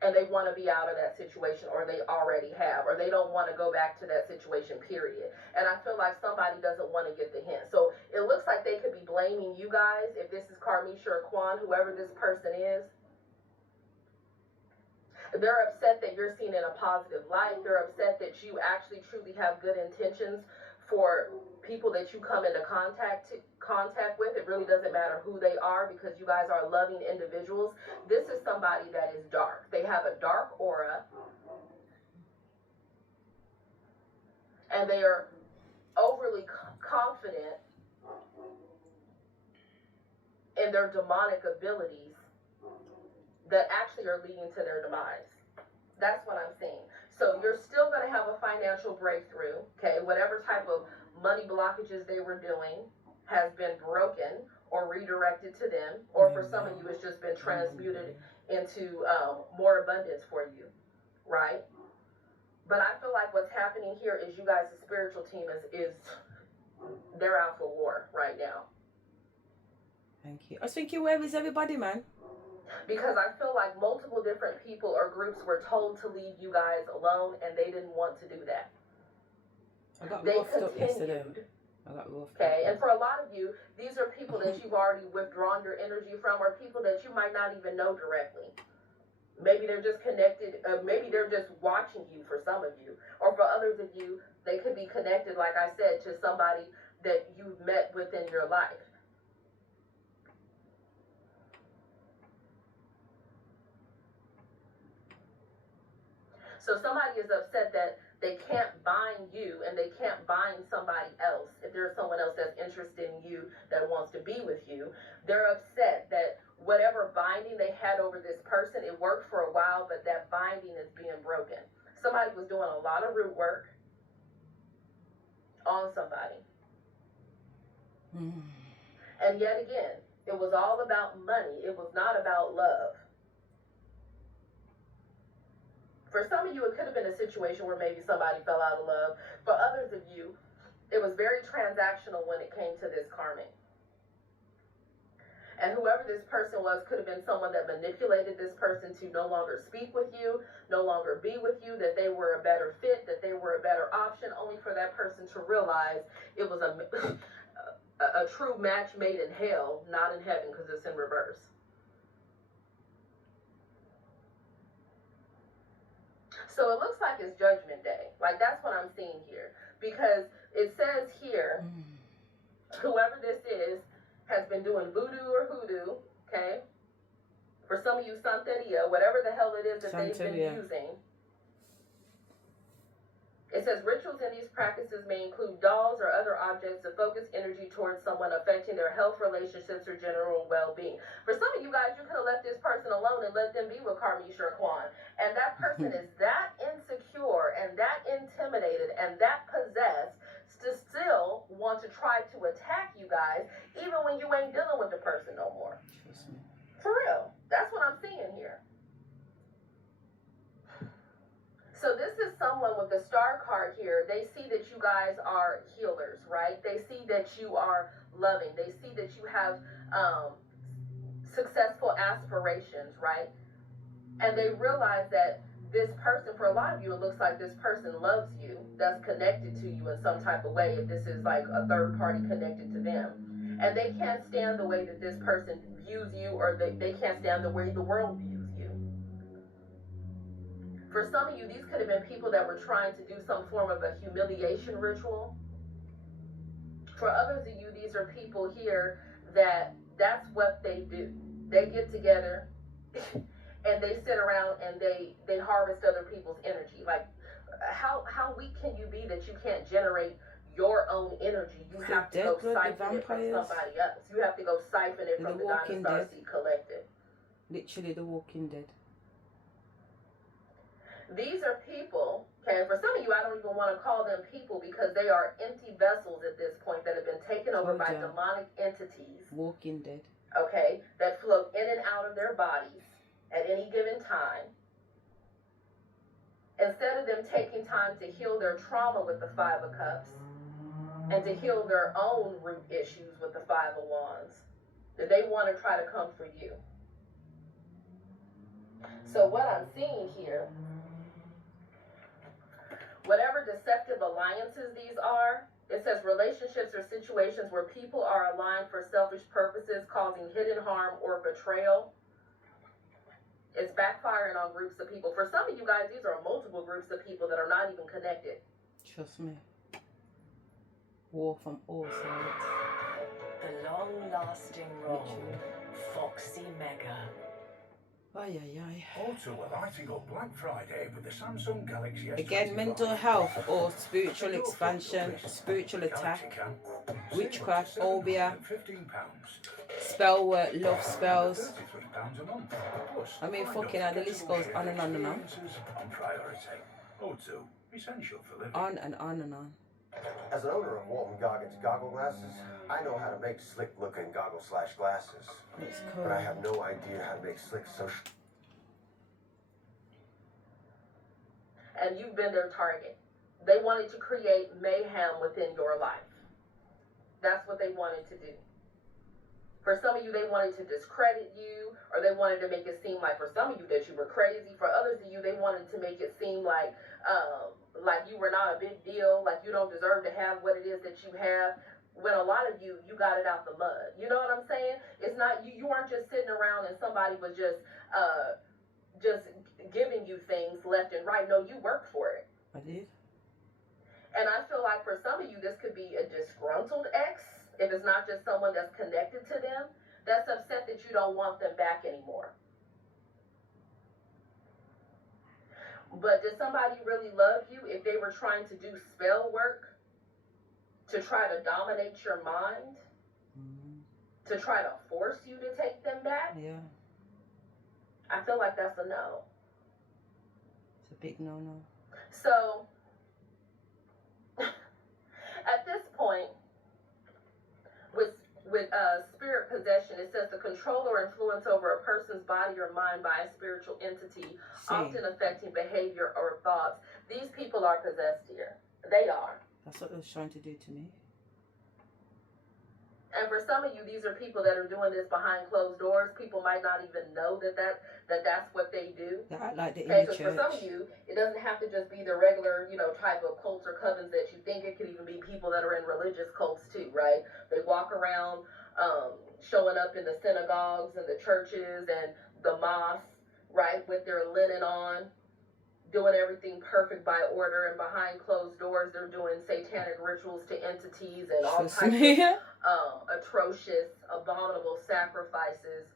And they want to be out of that situation, or they already have, or they don't want to go back to that situation, period. And I feel like somebody doesn't want to get the hint. So it looks like they could be blaming you guys, if this is Karmisha or Kwan, whoever this person is. They're upset that you're seen in a positive light. They're upset that you actually truly have good intentions for people that you come into contact with. It really doesn't matter who they are, because you guys are loving individuals. This is somebody that is dark. They have a dark aura, and they are overly confident in their demonic abilities that actually are leading to their demise. That's what I'm seeing. So you're still going to have a financial breakthrough, okay? Whatever type of money blockages they were doing has been broken or redirected to them, or for some of you, it's just been transmuted into more abundance for you, right? But I feel like what's happening here is you guys, the spiritual team, is they're out for war right now. Thank you. I was thinking, where is everybody, man? Because I feel like multiple different people or groups were told to leave you guys alone, and they didn't want to do that. I got They roughed up yesterday. continued. I got roughed Okay, up. and for a lot of you, these are people that you've already withdrawn your energy from, or people that you might not even know directly. Maybe they're just connected, maybe they're just watching you for some of you. Or for others of you, they could be connected, like I said, to somebody that you've met within your life. So somebody is upset that they can't bind you and they can't bind somebody else. If there's someone else that's interested in you that wants to be with you, they're upset that whatever binding they had over this person, it worked for a while, but that binding is being broken. Somebody was doing a lot of root work on somebody. And yet again, it was all about money. It was not about love. For some of you, it could have been a situation where maybe somebody fell out of love. For others of you, it was very transactional when it came to this karmic. And whoever this person was could have been someone that manipulated this person to no longer speak with you, no longer be with you, that they were a better fit, that they were a better option, only for that person to realize it was a true match made in hell, not in heaven, because it's in reverse. So it looks like it's Judgment Day. Like, that's what I'm seeing here. Because it says here, whoever this is has been doing voodoo or hoodoo, okay? For some of you, Santeria, whatever the hell it is that they've been using. It says rituals in these practices may include dolls or other objects to focus energy towards someone, affecting their health, relationships, or general well-being. For some of you guys, you could have left this person alone and let them be with Karmisha or Kwan. And that person is that insecure and that intimidated and that possessed to still want to try to attack you guys, even when you ain't dealing with the person no more. For real. That's what I'm seeing here. So this is someone with the star card here. They see that you guys are healers, right? They see that you are loving. They see that you have successful aspirations, right? And they realize that this person, for a lot of you, it looks like this person loves you, that's connected to you in some type of way, if this is like a third party connected to them. And they can't stand the way that this person views you, or they can't stand the way the world views you. For some of you, these could have been people that were trying to do some form of a humiliation ritual. For others of you, these are people here that's what they do. They get together and they sit around and they harvest other people's energy. Like, how weak can you be that you can't generate your own energy? You have to go siphon it from somebody else. You have to go siphon it from the Diamond Star Seed Collective. Literally the Walking Dead. These are people, okay, for some of you, I don't even want to call them people because they are empty vessels at this point that have been taken over by demonic entities. Walking Dead. Okay, that float in and out of their bodies at any given time. Instead of them taking time to heal their trauma with the Five of Cups and to heal their own root issues with the Five of Wands, they want to try to come for you. So what I'm seeing here, whatever deceptive alliances these are, it says relationships or situations where people are aligned for selfish purposes, causing hidden harm or betrayal. It's backfiring on groups of people. For some of you guys, these are multiple groups of people that are not even connected. Trust me. War from all sides. The long-lasting role, Foxy Mega. Ay, ay, ay. Also, we're lighting up Black Friday with the Samsung Galaxy S25. Again, mental health or spiritual expansion, spiritual attack, witchcraft, obia, spell work, love spells. I mean, fucking hell, the list goes on and on and on. On and on and on. As an owner of Walton Goggins goggle glasses, I know how to make slick-looking goggle/glasses. It's cool. But I have no idea how to make slick social. And you've been their target. They wanted to create mayhem within your life. That's what they wanted to do. For some of you, they wanted to discredit you, or they wanted to make it seem like, for some of you, that you were crazy. For others of you, they wanted to make it seem like you were not a big deal, like you don't deserve to have what it is that you have. When a lot of you got it out the mud. You know what I'm saying? It's not, you weren't just sitting around and somebody was just giving you things left and right. No, you worked for it. I did. And I feel like for some of you, this could be a disgruntled ex, if it's not just someone that's connected to them, that's upset that you don't want them back anymore. But does somebody really love you if they were trying to do spell work to try to dominate your mind, to try to force you to take them back? Yeah. I feel like that's a no. It's a big no-no. So, at this point, with spirit possession, it says the control or influence over a person's body or mind by a spiritual entity, often affecting behavior or thoughts. These people are possessed here. They are. That's what it was trying to do to me. And for some of you, these are people that are doing this behind closed doors. People might not even know that's what they do. Like the okay, because for some of you, it doesn't have to just be the regular, type of cults or covens that you think. It could even be people that are in religious cults too, right? They walk around showing up in the synagogues and the churches and the mosques, right, with their linen on, doing everything perfect by order, and behind closed doors, they're doing satanic rituals to entities and all types of atrocious, abominable sacrifices,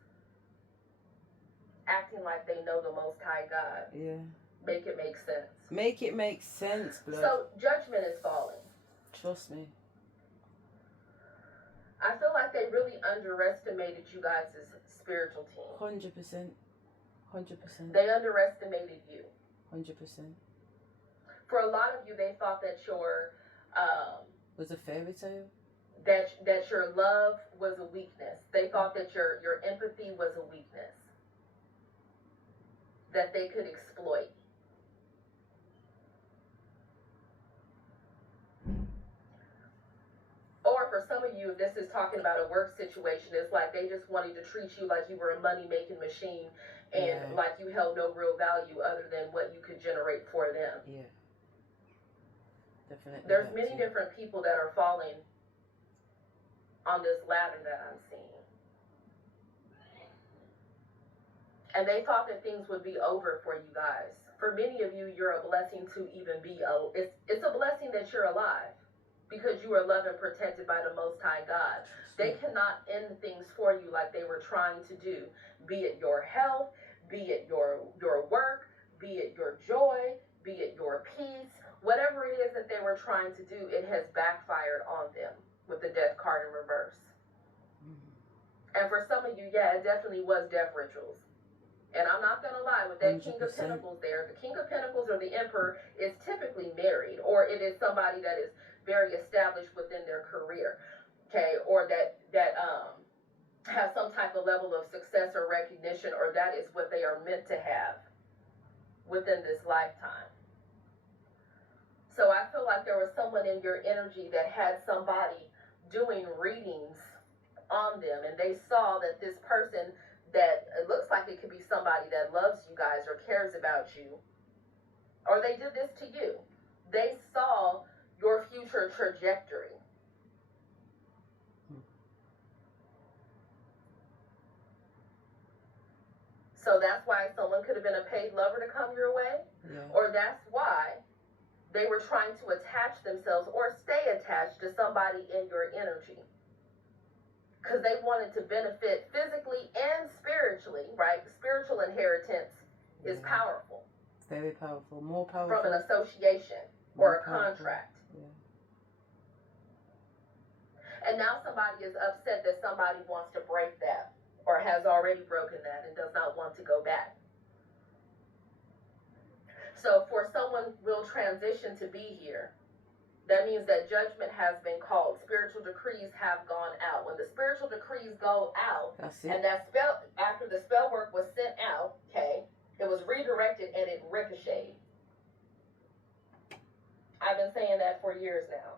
acting like they know the Most High God. Yeah. Make it make sense. Make it make sense, blood. So, judgment is falling. Trust me. I feel like they really underestimated you guys' spiritual team. 100%. 100%. They underestimated you. 100%. For a lot of you, they thought that your was a fairy tale. That your love was a weakness. They thought that your empathy was a weakness that they could exploit. Or for some of you, if this is talking about a work situation, it's like they just wanted to treat you like you were a money-making machine and like you held no real value other than what you could generate for them. Yeah. Definitely. There's many different people that are falling on this ladder that I'm seeing. And they thought that things would be over for you guys. For many of you, you're a blessing to even be, it's a blessing that you're alive because you are loved and protected by the Most High God. They cannot end things for you like they were trying to do, be it your health, be it your work, be it your joy, be it your peace, whatever it is that they were trying to do, it has backfired on them with the death card in reverse. And for some of you, yeah, it definitely was death rituals. And I'm not going to lie, with that 100%. King of Pentacles there, the King of Pentacles or the Emperor is typically married, or it is somebody that is very established within their career, okay, or that has some type of level of success or recognition, or that is what they are meant to have within this lifetime. So I feel like there was someone in your energy that had somebody doing readings on them, and they saw that this person, that it looks like it could be somebody that loves you guys or cares about you, or they did this to you. They saw your future trajectory. So that's why someone could have been a paid lover to come your way, or that's why they were trying to attach themselves or stay attached to somebody in your energy. Because they wanted to benefit physically and spiritually, right? Spiritual inheritance is powerful. Very powerful. More powerful. From an association or a contract. Yeah. And now somebody is upset that somebody wants to break that or has already broken that and does not want to go back. So for someone will transition to be here, that means that judgment has been called. Spiritual decrees have gone out. When the spiritual decrees go out, and that spell, after the spell work was sent out, okay, it was redirected and it ricocheted. I've been saying that for years now.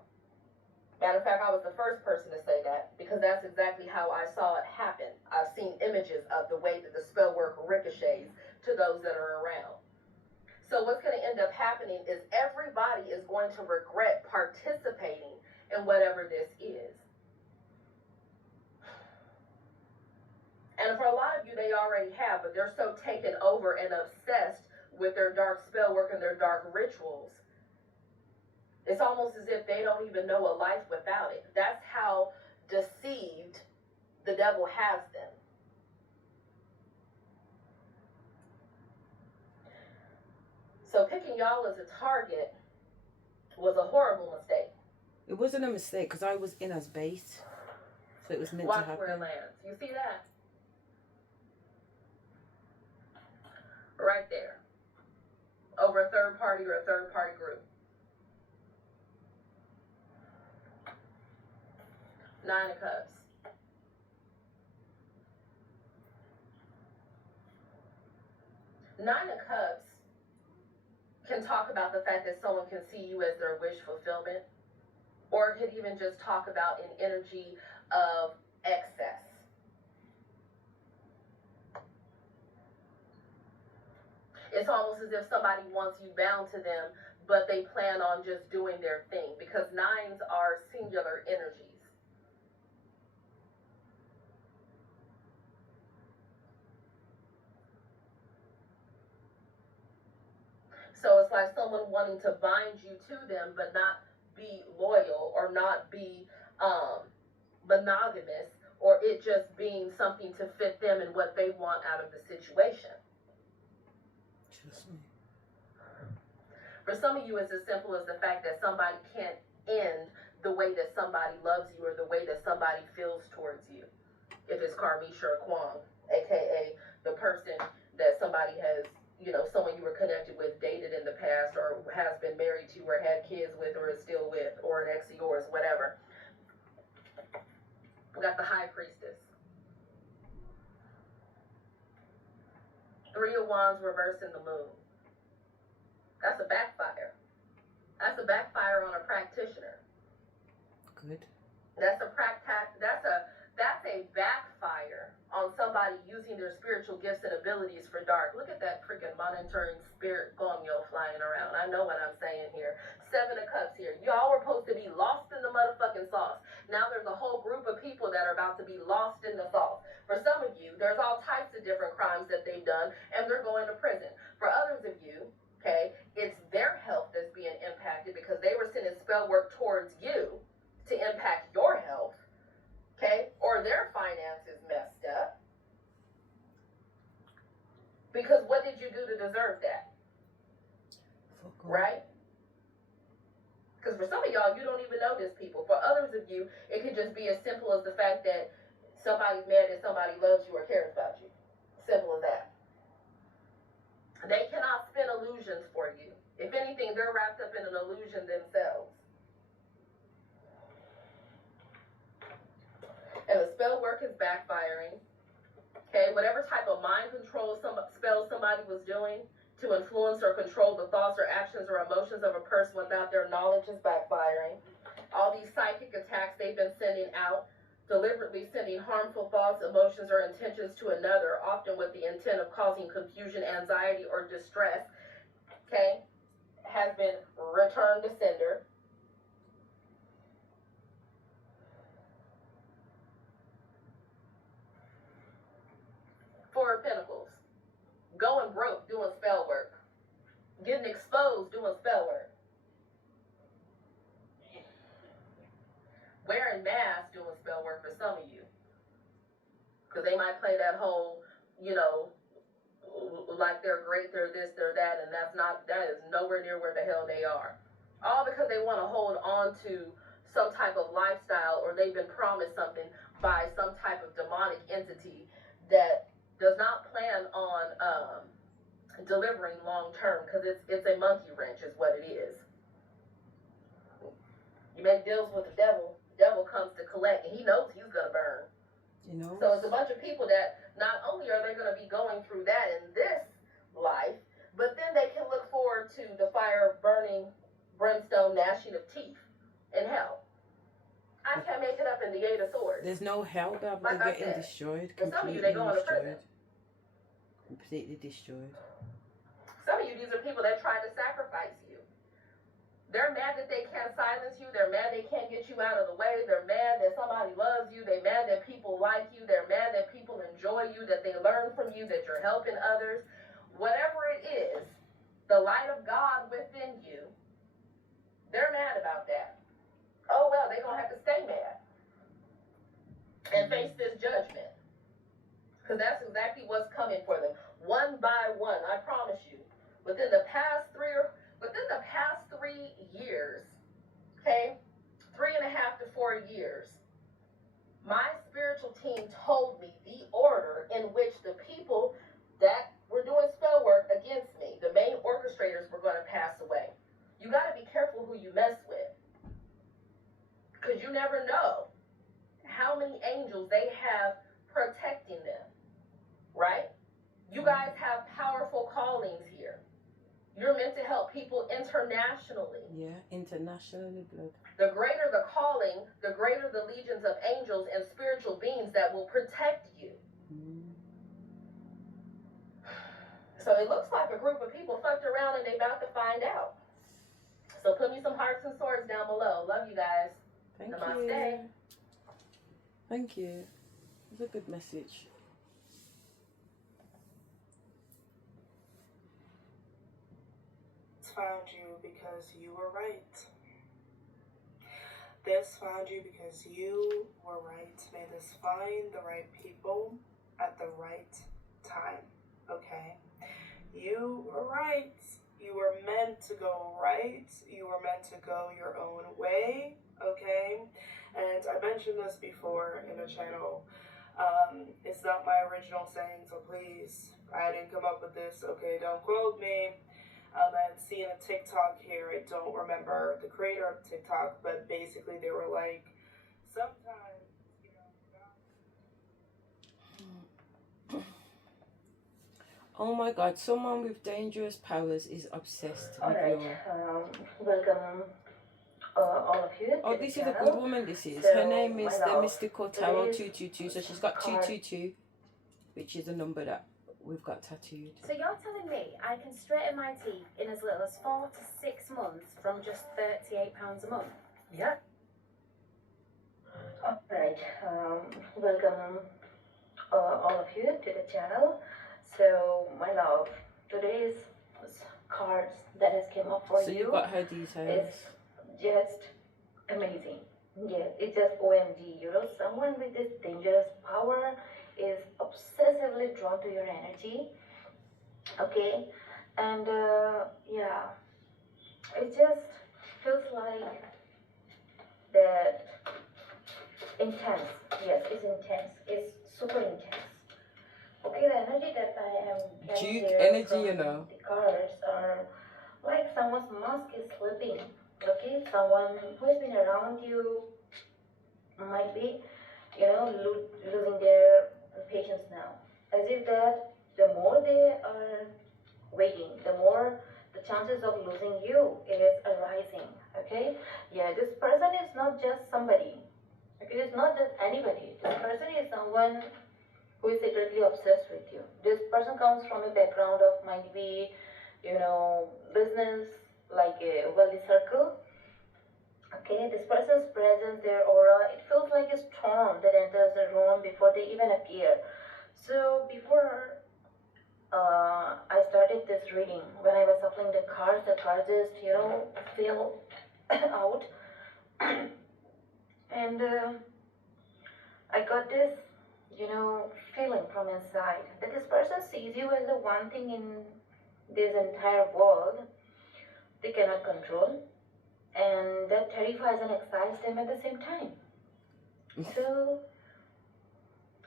Matter of fact, I was the first person to say that because that's exactly how I saw it happen. I've seen images of the way that the spell work ricochets to those that are around. So what's going to end up happening is everybody is going to regret participating in whatever this is. And for a lot of you, they already have, but they're so taken over and obsessed with their dark spell work and their dark rituals. It's almost as if they don't even know a life without it. That's how deceived the devil has them. So picking y'all as a target was a horrible mistake. It wasn't a mistake because I was in as base. So it was meant to happen. Watch where it lands. You see that? Right there. Over a third party or a third party group. 9 of Cups. Nine of Cups can talk about the fact that someone can see you as their wish fulfillment, or it could even just talk about an energy of excess. It's almost as if somebody wants you bound to them, but they plan on just doing their thing, because nines are singular energies. So it's like someone wanting to bind you to them, but not be loyal or not be monogamous, or it just being something to fit them and what they want out of the situation. Trust me. For some of you, it's as simple as the fact that somebody can't end the way that somebody loves you or the way that somebody feels towards you. If it's Karmisha or Kwang, aka the person that somebody has, you know, someone you were connected with, dated in the past, or has been married to, or had kids with, or is still with, or an ex of yours, whatever. We got the High Priestess. 3 of Wands reversing the Moon. That's a backfire. That's a backfire on a practitioner. Good. That's a backfire on somebody using their spiritual gifts and abilities for dark. Look at that freaking monitoring spirit gomyo flying around. I know what I'm saying here. 7 of Cups here. Y'all were supposed to be lost in the motherfucking sauce. Now there's a whole group of people that are about to be lost in the sauce. For some of you, there's all types of different crimes that they've done, and they're going to prison. For others of you, okay, it's their health that's being impacted because they were sending spell work towards you to impact your health, okay, or their finances messed up. Because what did you do to deserve that? Right? Because for some of y'all, you don't even know these people. For others of you, it could just be as simple as the fact that somebody's mad that somebody loves you or cares about you. Simple as that. They cannot spin illusions for you. If anything, they're wrapped up in an illusion themselves. And the spell work is backfiring. Okay, whatever type of mind control spell somebody was doing to influence or control the thoughts or actions or emotions of a person without their knowledge is backfiring. All these psychic attacks they've been sending out, deliberately sending harmful thoughts, emotions, or intentions to another, often with the intent of causing confusion, anxiety, or distress, okay, has been returned to sender. Four of Pentacles. Going broke doing spell work. Getting exposed doing spell work. Wearing masks doing spell work for some of you. Because they might play that whole, like they're great, they're this, they're that, and that is nowhere near where the hell they are. All because they want to hold on to some type of lifestyle, or they've been promised something by some type of demonic entity that does not plan on delivering long term, because it's a monkey wrench is what it is. You make deals with the devil comes to collect, and he knows he's gonna burn. So it's a bunch of people that not only are they gonna be going through that in this life, but then they can look forward to the fire, burning, brimstone, gnashing of teeth in hell. I can't make it up in the Eight of Swords. There's no hell that Like they're I getting said, destroyed. for some of you, they go into prison. Completely destroyed. Some of you, these are people that try to sacrifice you. They're mad that they can't silence you. They're mad they can't get you out of the way. They're mad that somebody loves you. They're mad that people like you. They're mad that people enjoy you, that they learn from you, that you're helping others. Whatever it is, the light of God within you, they're mad about that. Oh, well, they're going to have to stay mad and face this judgment. Because that's exactly what's coming for them. One by one, I promise you. Within the past 3 years, okay, 3.5 to 4 years, my spiritual team told me the order in which the people that were doing spell work against me, the main orchestrators, were going to pass away. You got to be careful who you mess with, because you never know how many angels they have protecting them, right? You guys have powerful callings here. You're meant to help people internationally. Yeah, internationally, blood. The greater the calling, the greater the legions of angels and spiritual beings that will protect you. So it looks like a group of people fucked around and they about to find out. So put me some hearts and swords down below. Love you guys. Thank Namaste. you. Thank you. It's a good message. Found you because you were right. This found you because you were right. May this find the right people at the right time. Okay? You were right. You were meant to go right. You were meant to go your own way. Okay? And I mentioned this before in the channel. It's not my original saying, so please, I didn't come up with this. Okay, don't quote me. And seeing a TikTok here, I don't remember the creator of TikTok, but basically they were like, sometimes, Oh my God, someone with dangerous powers is obsessed with Alright, your... welcome all of you. Oh, this is a good woman, this is. Her name is the Mystical Tarot 222. So she's got 222, which is a number that we've got tattooed. So you're telling me I can straighten my teeth in as little as 4 to 6 months from just £38 a month? Yeah. Alright, welcome all of you to the channel. So, my love, today's cards that has came up for so you. So you got her details. It's just amazing. Yeah, it's just OMG. You know, someone with this dangerous power is obsessively drawn to your energy. Okay, and yeah, it just feels like that intense. Yes, it's intense. It's super intense. Okay, the energy that I am getting Duke here energy, from you know. the cards are like someone's mask is slipping. Okay, someone who has been around you might be, you know, losing their patience now. As if that the more they are waiting, the more the chances of losing you is arising. Okay, yeah, this person is not just somebody. Okay, it's not just anybody. This person is someone who is secretly obsessed with you. This person comes from a background of might be, you know, business, like a wealthy circle. Okay, this person's presence, their aura, it feels like a storm that enters the room before they even appear. So before I started this reading, when I was shuffling the cards just, you know, fell out. And I got this, you know, feeling from inside that this person sees you as the one thing in this entire world they cannot control, and that terrifies and excites them at the same time. So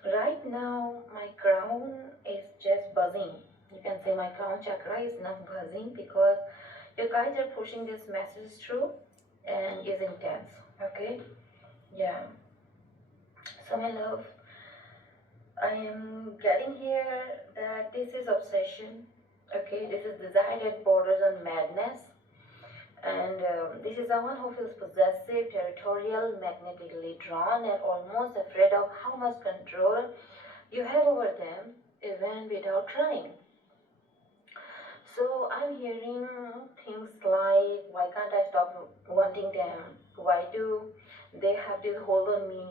right now my crown is just buzzing. You can say my crown chakra is not buzzing because your guides are pushing this message through and is intense. Okay, yeah. So my love, I am getting here that this is obsession. Okay, this is desire that borders on madness. And this is someone who feels possessive, territorial, magnetically drawn, and almost afraid of how much control you have over them, even without trying. So I'm hearing things like, why can't I stop wanting them? Why do they have this hold on me?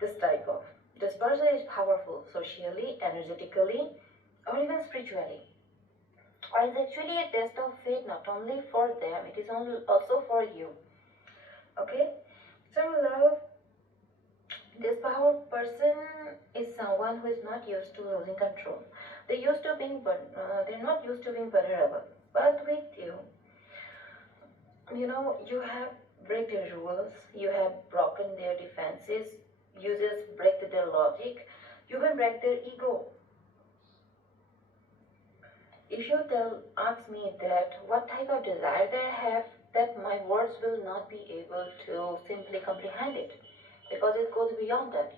This type of. This person is powerful socially, energetically, or even spiritually. Or it's actually a test of faith, not only for them, it is also for you. Okay? So love, this power person is someone who is not used to losing control. They're not used to being vulnerable. But with you, you know, you have break their rules, you have broken their defenses, you just break their logic, you even break their ego. If you ask me that what type of desire they have, that my words will not be able to simply comprehend it, because it goes beyond that.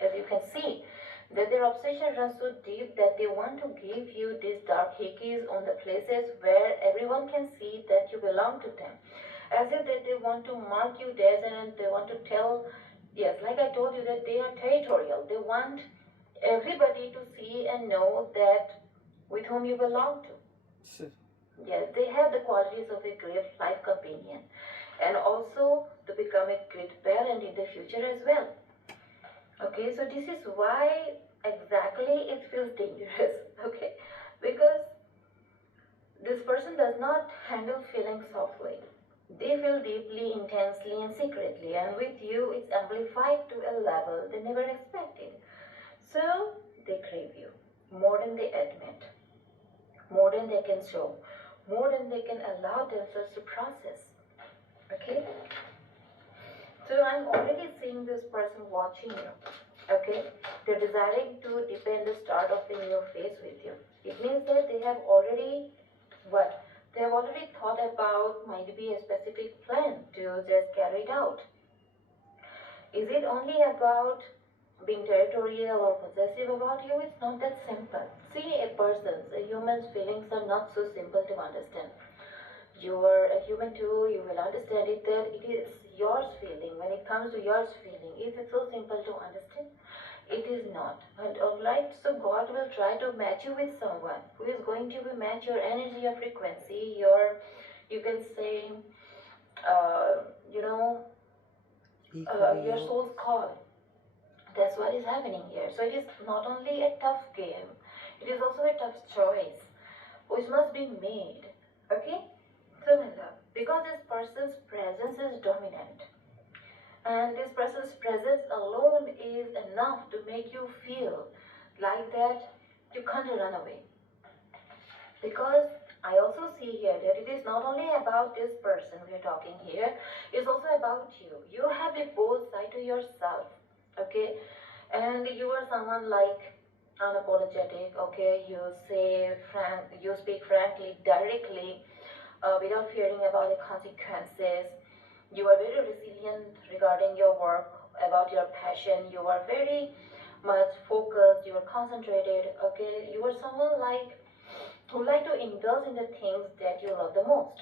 As you can see, that their obsession runs so deep that they want to give you these dark hickeys on the places where everyone can see that you belong to them, as if that they want to mark you dead, and they want to tell, yes, like I told you, that they are territorial. They want everybody to see and know that with whom you belong to. Yes, they have the qualities of a great life companion, and also to become a great parent in the future as well. Okay, so this is why exactly it feels dangerous. Okay, because this person does not handle feelings softly. They feel deeply, intensely, and secretly, and with you it's amplified to a level they never expected. So they crave you more than they admit, more than they can show, more than they can allow themselves to process. Okay? So I'm already seeing this person watching you. Okay? They're desiring to deepen the start of a new phase with you. It means that they have already, what? They have already thought about, might be a specific plan to just carry it out. Is it only about being territorial or possessive about you? It's not that simple. See, a human's feelings are not so simple to understand. You are a human too, you will understand it that it is yours feeling. When it comes to yours feeling, is it so simple to understand? It is not. And alright, so God will try to match you with someone who is going to match your energy or frequency, your, you can say, you know, your soul's call. That's what is happening here. So it is not only a tough game, it is also a tough choice, which must be made. Okay? So my love, because this person's presence is dominant, and this person's presence alone is enough to make you feel like that you can't run away. Because I also see here that it is not only about this person we are talking here, it's also about you. You have the both side to yourself, okay? And you are someone like unapologetic, okay? You say you speak frankly, directly, without fearing about the consequences. You are very resilient regarding your work, about your passion. You are very much focused, you are concentrated, okay? You are someone like who like to indulge in the things that you love the most,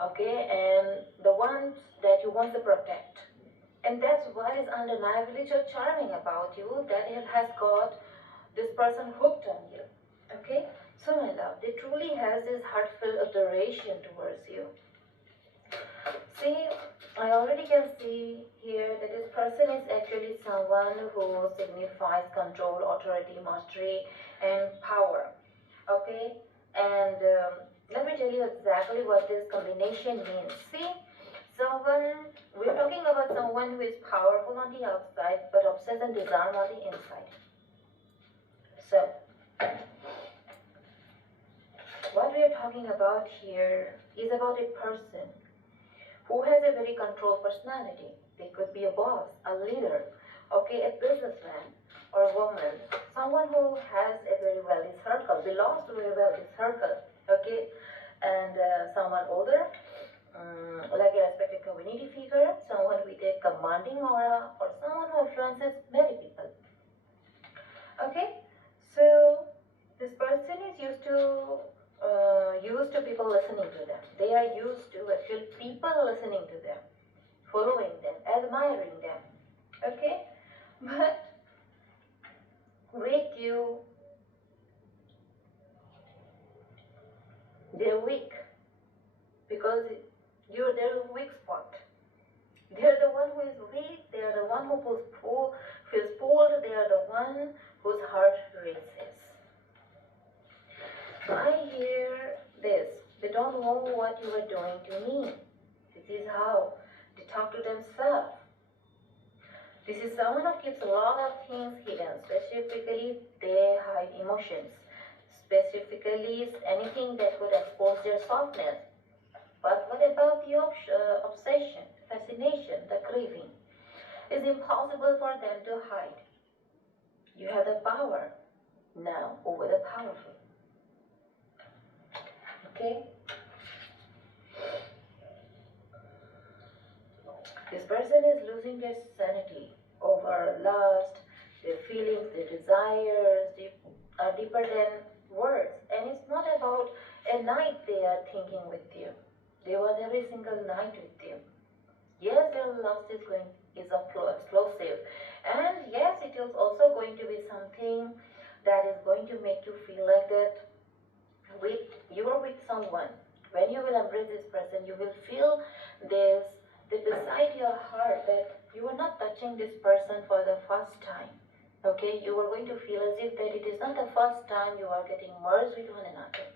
okay? And the ones that you want to protect. And that's what is undeniably so charming about you, that it has got this person hooked on you, okay? So my love, they truly has this heartfelt adoration towards you. See, I already can see here that this person is actually someone who signifies control, authority, mastery, and power. Okay? And let me tell you exactly what this combination means. See, we're talking about someone who is powerful on the outside, but obsessed and disarmed on the inside. So, what we are talking about here is about a person who has a very controlled personality. They could be a boss, a leader, okay, a businessman or a woman, someone who has a very wealthy circle, belongs to a wealthy circle, okay, and someone older, like a respected community figure, someone with a commanding aura, or someone who influences many people. Okay, so this person is used to people listening to them. They are used to actual people listening to them, following them, admiring them. Okay, but with you, they're weak because you're their weak spot. They're the one who is weak. They are the one who feels pulled. They are the one whose heart races. I hear this. They don't know what you are doing to me. This is how they talk to themselves. This is someone who keeps a lot of things hidden. Specifically, they hide emotions. Specifically, anything that would expose their softness. But what about the obsession, fascination, the craving? It's impossible for them to hide. You have the power now over the powerful. Okay? This person is losing their sanity over lust, their feelings, their desires are deeper than words. And it's not about a night they are thinking with you. They want every single night with you. Yes, their lust is explosive. And yes, it is also going to be something that is going to make you feel like that you are with someone. When you will embrace this person, you will feel this beside your heart that you are not touching this person for the first time. Okay, you are going to feel as if that it is not the first time you are getting merged with one another.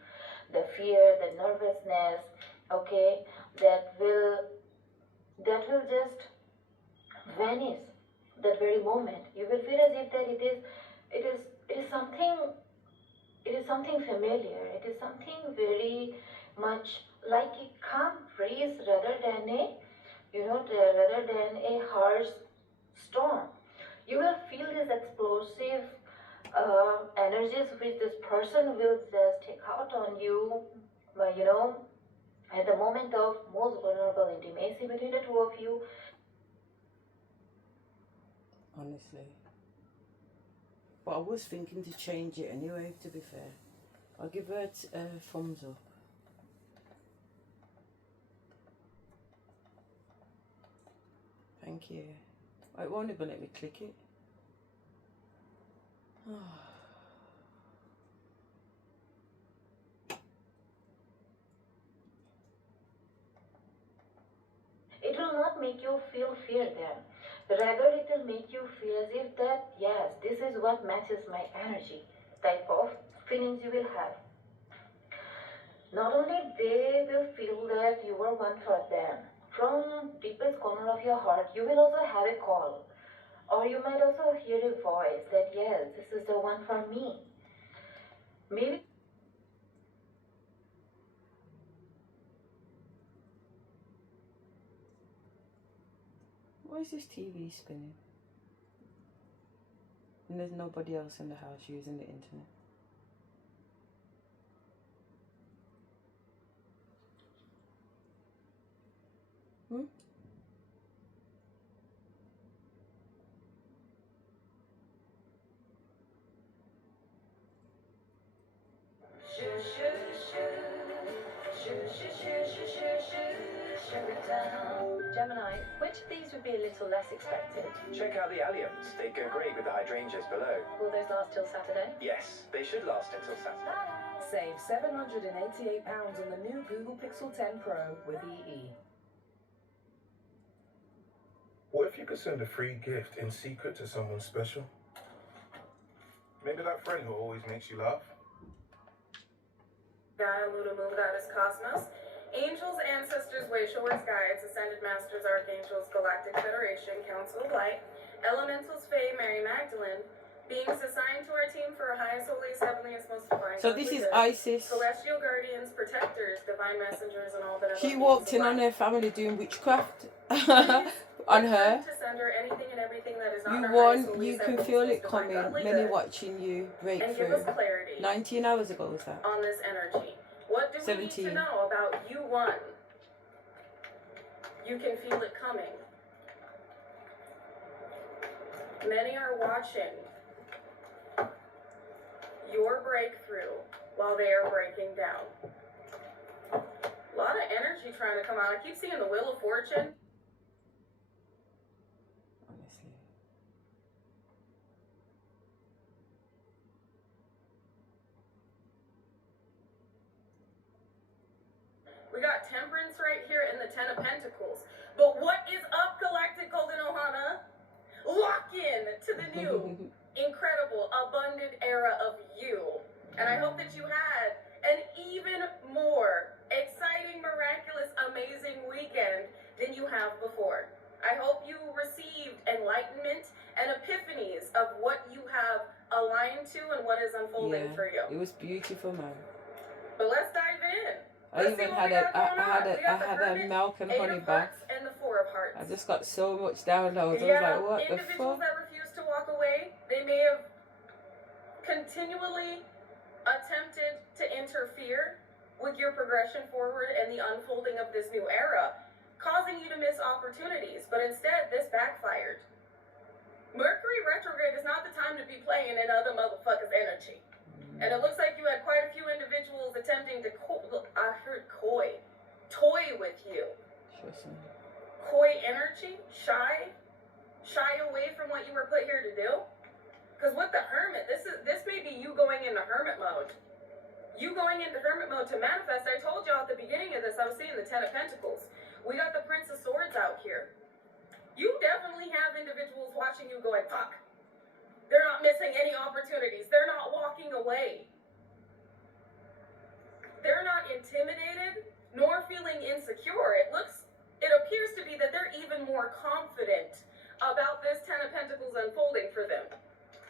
The fear, the nervousness, okay, that will just vanish that very moment. You will feel as if that it is something familiar. It is something very much like a calm breeze rather than a harsh storm. You will feel these explosive energies which this person will just take out on you, at the moment of most vulnerable intimacy between the two of you. Honestly. But I was thinking to change it anyway, to be fair. I'll give her a thumbs up. Thank you. It won't even let me click it. It will not make you feel fear then. Rather, it will make you feel as if that, yes, this is what matches my energy type of feelings you will have. Not only they will feel that you are one for them, from deepest corner of your heart, you will also have a call. Or you might also hear a voice that, yes, this is the one for me. Maybe. Why is this TV spinning? And there's nobody else in the house using the internet. Gemini, which of these would be a little less expected? Check out the alliums. They go great with the hydrangeas below. Will those last till Saturday? Yes, they should last until Saturday. Save £788 on the new Google Pixel 10 Pro with EE. What if you could send a free gift in secret to someone special? Maybe that friend who always makes you laugh. Gaia, Luda, Moon Goddess, Cosmos, Angels, Ancestors, Way Shores, Guides, Ascended Masters, Archangels, Galactic Federation, Council of Light, Elementals, Fae, Mary Magdalene, beings assigned to our team for our highest, holiest, heavenliest, most divine. So this is Isis. Celestial guardians, protectors, divine messengers, and all that. She walked in on her family doing witchcraft on her. To send her anything and everything that is not You our won. highest, You holiest, can heavenliest, feel most it divine, coming. godly Many good. watching you break And give through. us clarity 19 hours ago was that? on this energy. What do we need 17. to know about you one? You can feel it coming. Many are watching your breakthrough while they are breaking down. A lot of energy trying to come out. I keep seeing the Wheel of Fortune. Honestly. We got Temperance right here and the Ten of Pentacles. But what is up, Galactic Golden Ohana? Lock in to the new, incredible, abundant era of you. And I hope that you had an even more exciting, miraculous, amazing weekend than you have before. I hope you received enlightenment and epiphanies of what you have aligned to and what is unfolding for you. It was beautiful, man. But let's dive in. I even had a milk and honey bath. And the Four of Hearts. I just got so much downloads. I was like, what the Individuals fuck? that refuse to walk away, they may have continually attempted to interfere with your progression forward and the unfolding of this new era, causing you to miss opportunities. But instead, this backfired. Mercury retrograde is not the time to be playing in other motherfuckers' energy. And it looks like you had quite a few individuals attempting to, toy with you. Coy energy, shy away from what you were put here to do. Because with the Hermit, this may be you going into Hermit mode. You going into Hermit mode to manifest. I told y'all at the beginning of this, I was seeing the Ten of Pentacles. We got the Prince of Swords out here. You definitely have individuals watching you going, fuck. They're not missing any opportunities. They're not walking away. They're not intimidated nor feeling insecure. It appears to be that they're even more confident about this Ten of Pentacles unfolding for them.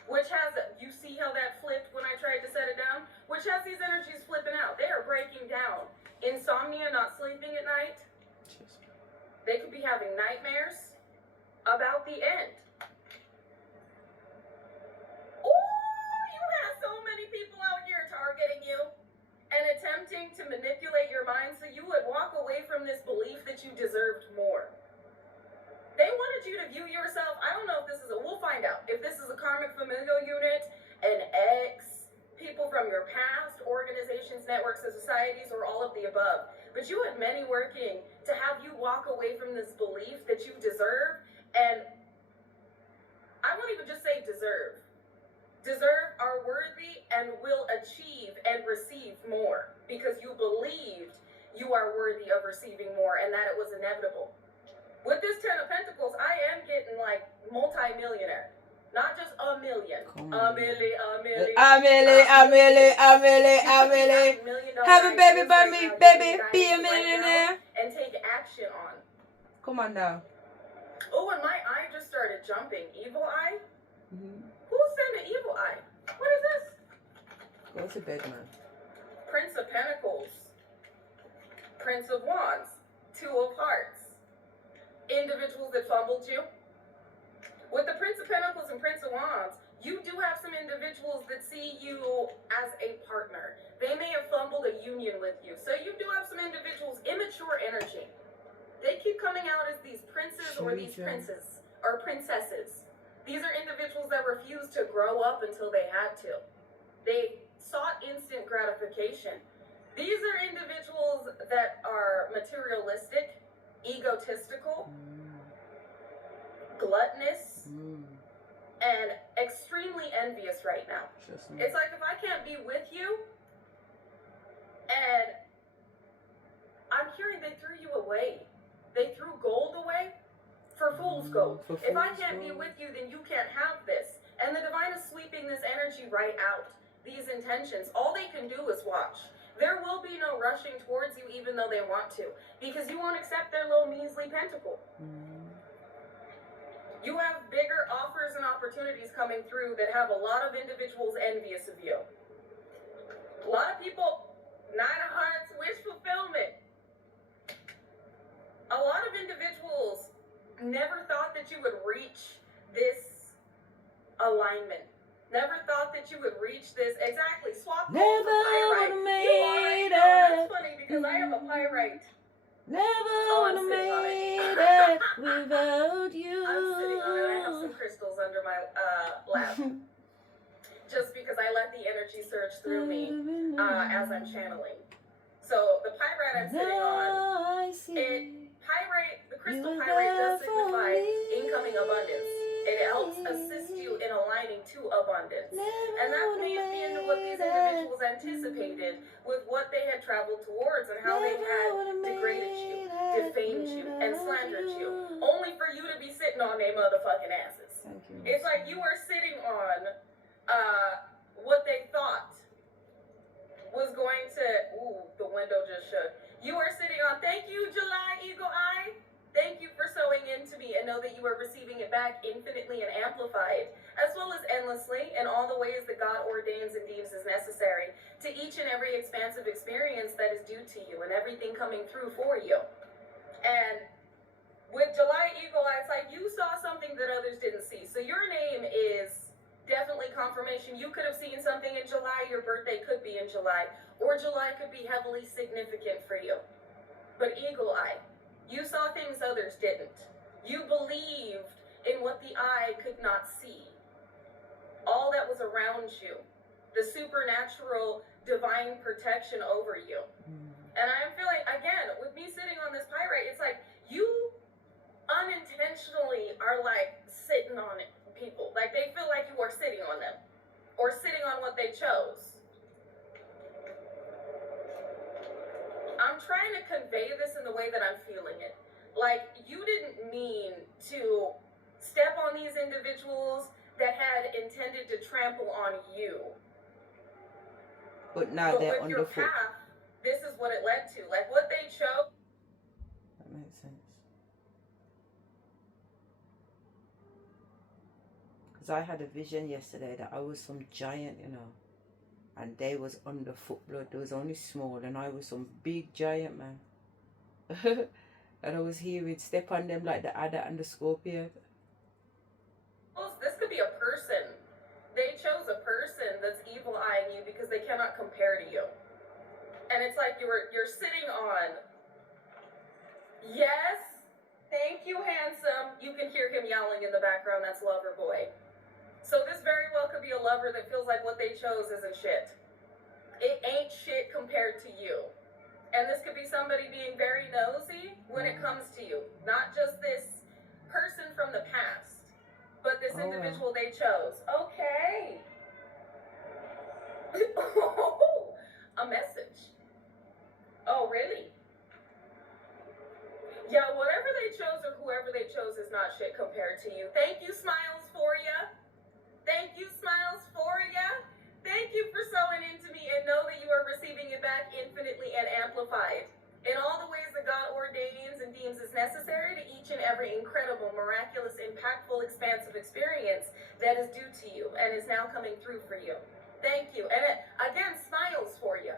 Which has, you see how that flipped when I tried to set it down? Which has these energies flipping out. They are breaking down. Insomnia, not sleeping at night. They could be having nightmares about the end. You have so many people out here targeting you and attempting to manipulate your mind so you would walk away from this belief that you deserved more. They wanted you to view yourself, I don't know if this is we'll find out, if this is a karmic familial unit, an ex, people from your past, organizations, networks, and societies, or all of the above. But you had many working to have you walk away from this belief that you deserve and you are worthy of receiving more and that it was inevitable. With this 10 of Pentacles, I am getting like multi-millionaire. Not just a million. A million. Have a baby by me, baby. Be a millionaire. And take action on. Come on now. Oh, and my eye just started jumping. Evil eye? Mm-hmm. Who sent an evil eye? What is this? Go to bed, man. Prince of Pentacles. Prince of Wands. Two of Hearts. Individuals that fumbled you. With the Prince of Pentacles and Prince of Wands, you do have some individuals that see you as a partner. They may have fumbled a union with you. So you do have some individuals, immature energy. They keep coming out as these princes or these princes or princesses. These are individuals that refuse to grow up until they had to. They sought instant gratification. These are individuals that are materialistic, egotistical, gluttonous, and extremely envious right now. It's like, if I can't be with you, and I'm hearing they threw you away. They threw gold away for fool's gold. If I can't be with you, then you can't have this. And the divine is sweeping this energy right out. These intentions, all they can do is watch. There will be no rushing towards you even though they want to, because you won't accept their little measly pentacle. You have bigger offers and opportunities coming through that have a lot of individuals envious of you. A lot of people, 9 of Hearts, wish fulfillment. A lot of individuals never thought that you would reach this alignment. Never thought that you would reach this. Exactly. Swap gold for pyrite. You already know. That's funny because I have a pyrite. Never would have made it without you. I'm sitting on it. I have some crystals under my lap. Just because I let the energy surge through me as I'm channeling. So the pyrite I'm sitting on, the crystal pyrite does signify incoming abundance. It helps assist you in aligning to abundance. And that may have been what these individuals anticipated with what they had traveled towards and how they've had degraded you, defamed you, and slandered you, only for you to be sitting on their motherfucking asses. It's like you are sitting on what they thought was going to, the window just shook. You are sitting on, thank you, July Eagle Eye. Thank you for sowing into me, and know that you are receiving it back infinitely and amplified, as well as endlessly in all the ways that God ordains and deems as necessary to each and every expansive experience that is due to you and everything coming through for you. And with July Eagle Eye, it's like you saw something that others didn't see. So your name is definitely confirmation. You could have seen something in July. Your birthday could be in July, or July could be heavily significant for you. But Eagle Eye, you saw things others didn't. You believed in what the eye could not see. All that was around you. The supernatural divine protection over you. And I'm feeling, again, with me sitting on this pyrite, it's like you unintentionally are like sitting on it, people. Like they feel like you are sitting on them. Or sitting on what they chose. I'm trying to convey this in the way that I'm feeling it. Like, you didn't mean to step on these individuals that had intended to trample on you. But now they're with your underfoot. path, this is what it led to. Like, what they chose. That makes sense. Because I had a vision yesterday that I was some giant, you know. And they was underfoot blood. They was only small, and I was some big giant man. And I was hearing step on them like the adder and the scorpion. This could be a person. They chose a person that's evil eyeing you because they cannot compare to you. And it's like you're sitting on. Yes, thank you, handsome. You can hear him yelling in the background. That's Lover Boy. So this very well could be a lover that feels like what they chose isn't shit. It ain't shit compared to you. And this could be somebody being very nosy when it comes to you. Not just this person from the past, but this individual they chose. Okay. A message. Oh, really? not shit compared to you. Thank you, Smiles, for ya. Thank you, Smiles, for ya. Thank you for sewing into me, and know that you are receiving it back infinitely and amplified in all the ways that God ordains and deems is necessary to each and every incredible, miraculous, impactful, expansive experience that is due to you and is now coming through for you. Thank you. And again, Smiles for you.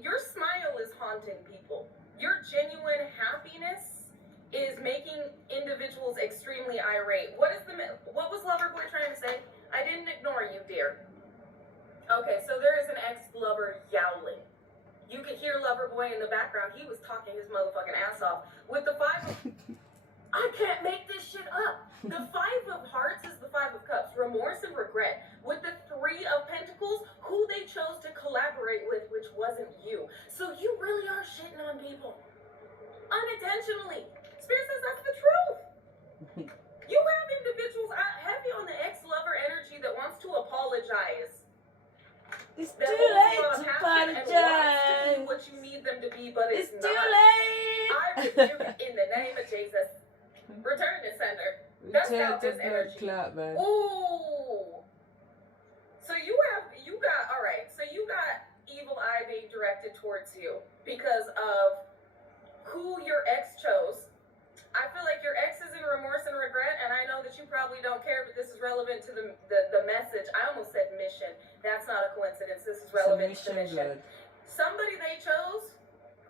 Your smile is haunting people. Your genuine happiness is making individuals extremely irate. What was Loverboy trying to say? I didn't ignore you, dear. Okay, so there is an ex-lover yowling. You could hear Loverboy in the background. He was talking his motherfucking ass off. With the five of... I can't make this shit up. The 5 of Hearts is the 5 of Cups. Remorse and regret. With the 3 of Pentacles, who they chose to collaborate with, which wasn't you. So you really are shitting on people. Unintentionally. Spirit says that's the truth. You have individuals heavy on the ex-lover energy that wants to apologize. It's that too late to apologize. And wants to be what you need them to be, but it's not. Too late. I rebuke it in the name of Jesus. Return to sender. That's out this energy. Clap, man. Ooh. So you got all right. So you got evil eye being directed towards you because of who your ex chose. I feel like your ex is in remorse and regret, and I know that you probably don't care, but this is relevant to the message. I almost said mission. That's not a coincidence. This is relevant to the mission. Somebody they chose,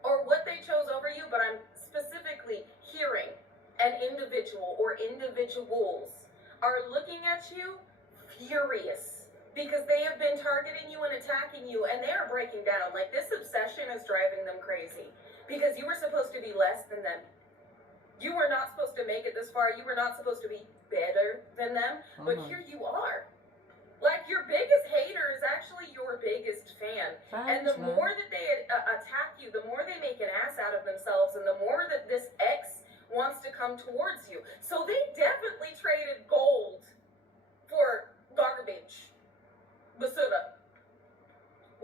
or what they chose over you, but I'm specifically hearing an individual or individuals are looking at you furious because they have been targeting you and attacking you, and they are breaking down. Like, this obsession is driving them crazy because you were supposed to be less than them. You were not supposed to make it this far. You were not supposed to be better than them. But here you are. Like, your biggest hater is actually your biggest fan. And the more that they attack you, the more they make an ass out of themselves, and the more that this ex wants to come towards you. So they definitely traded gold for garbage. Basura.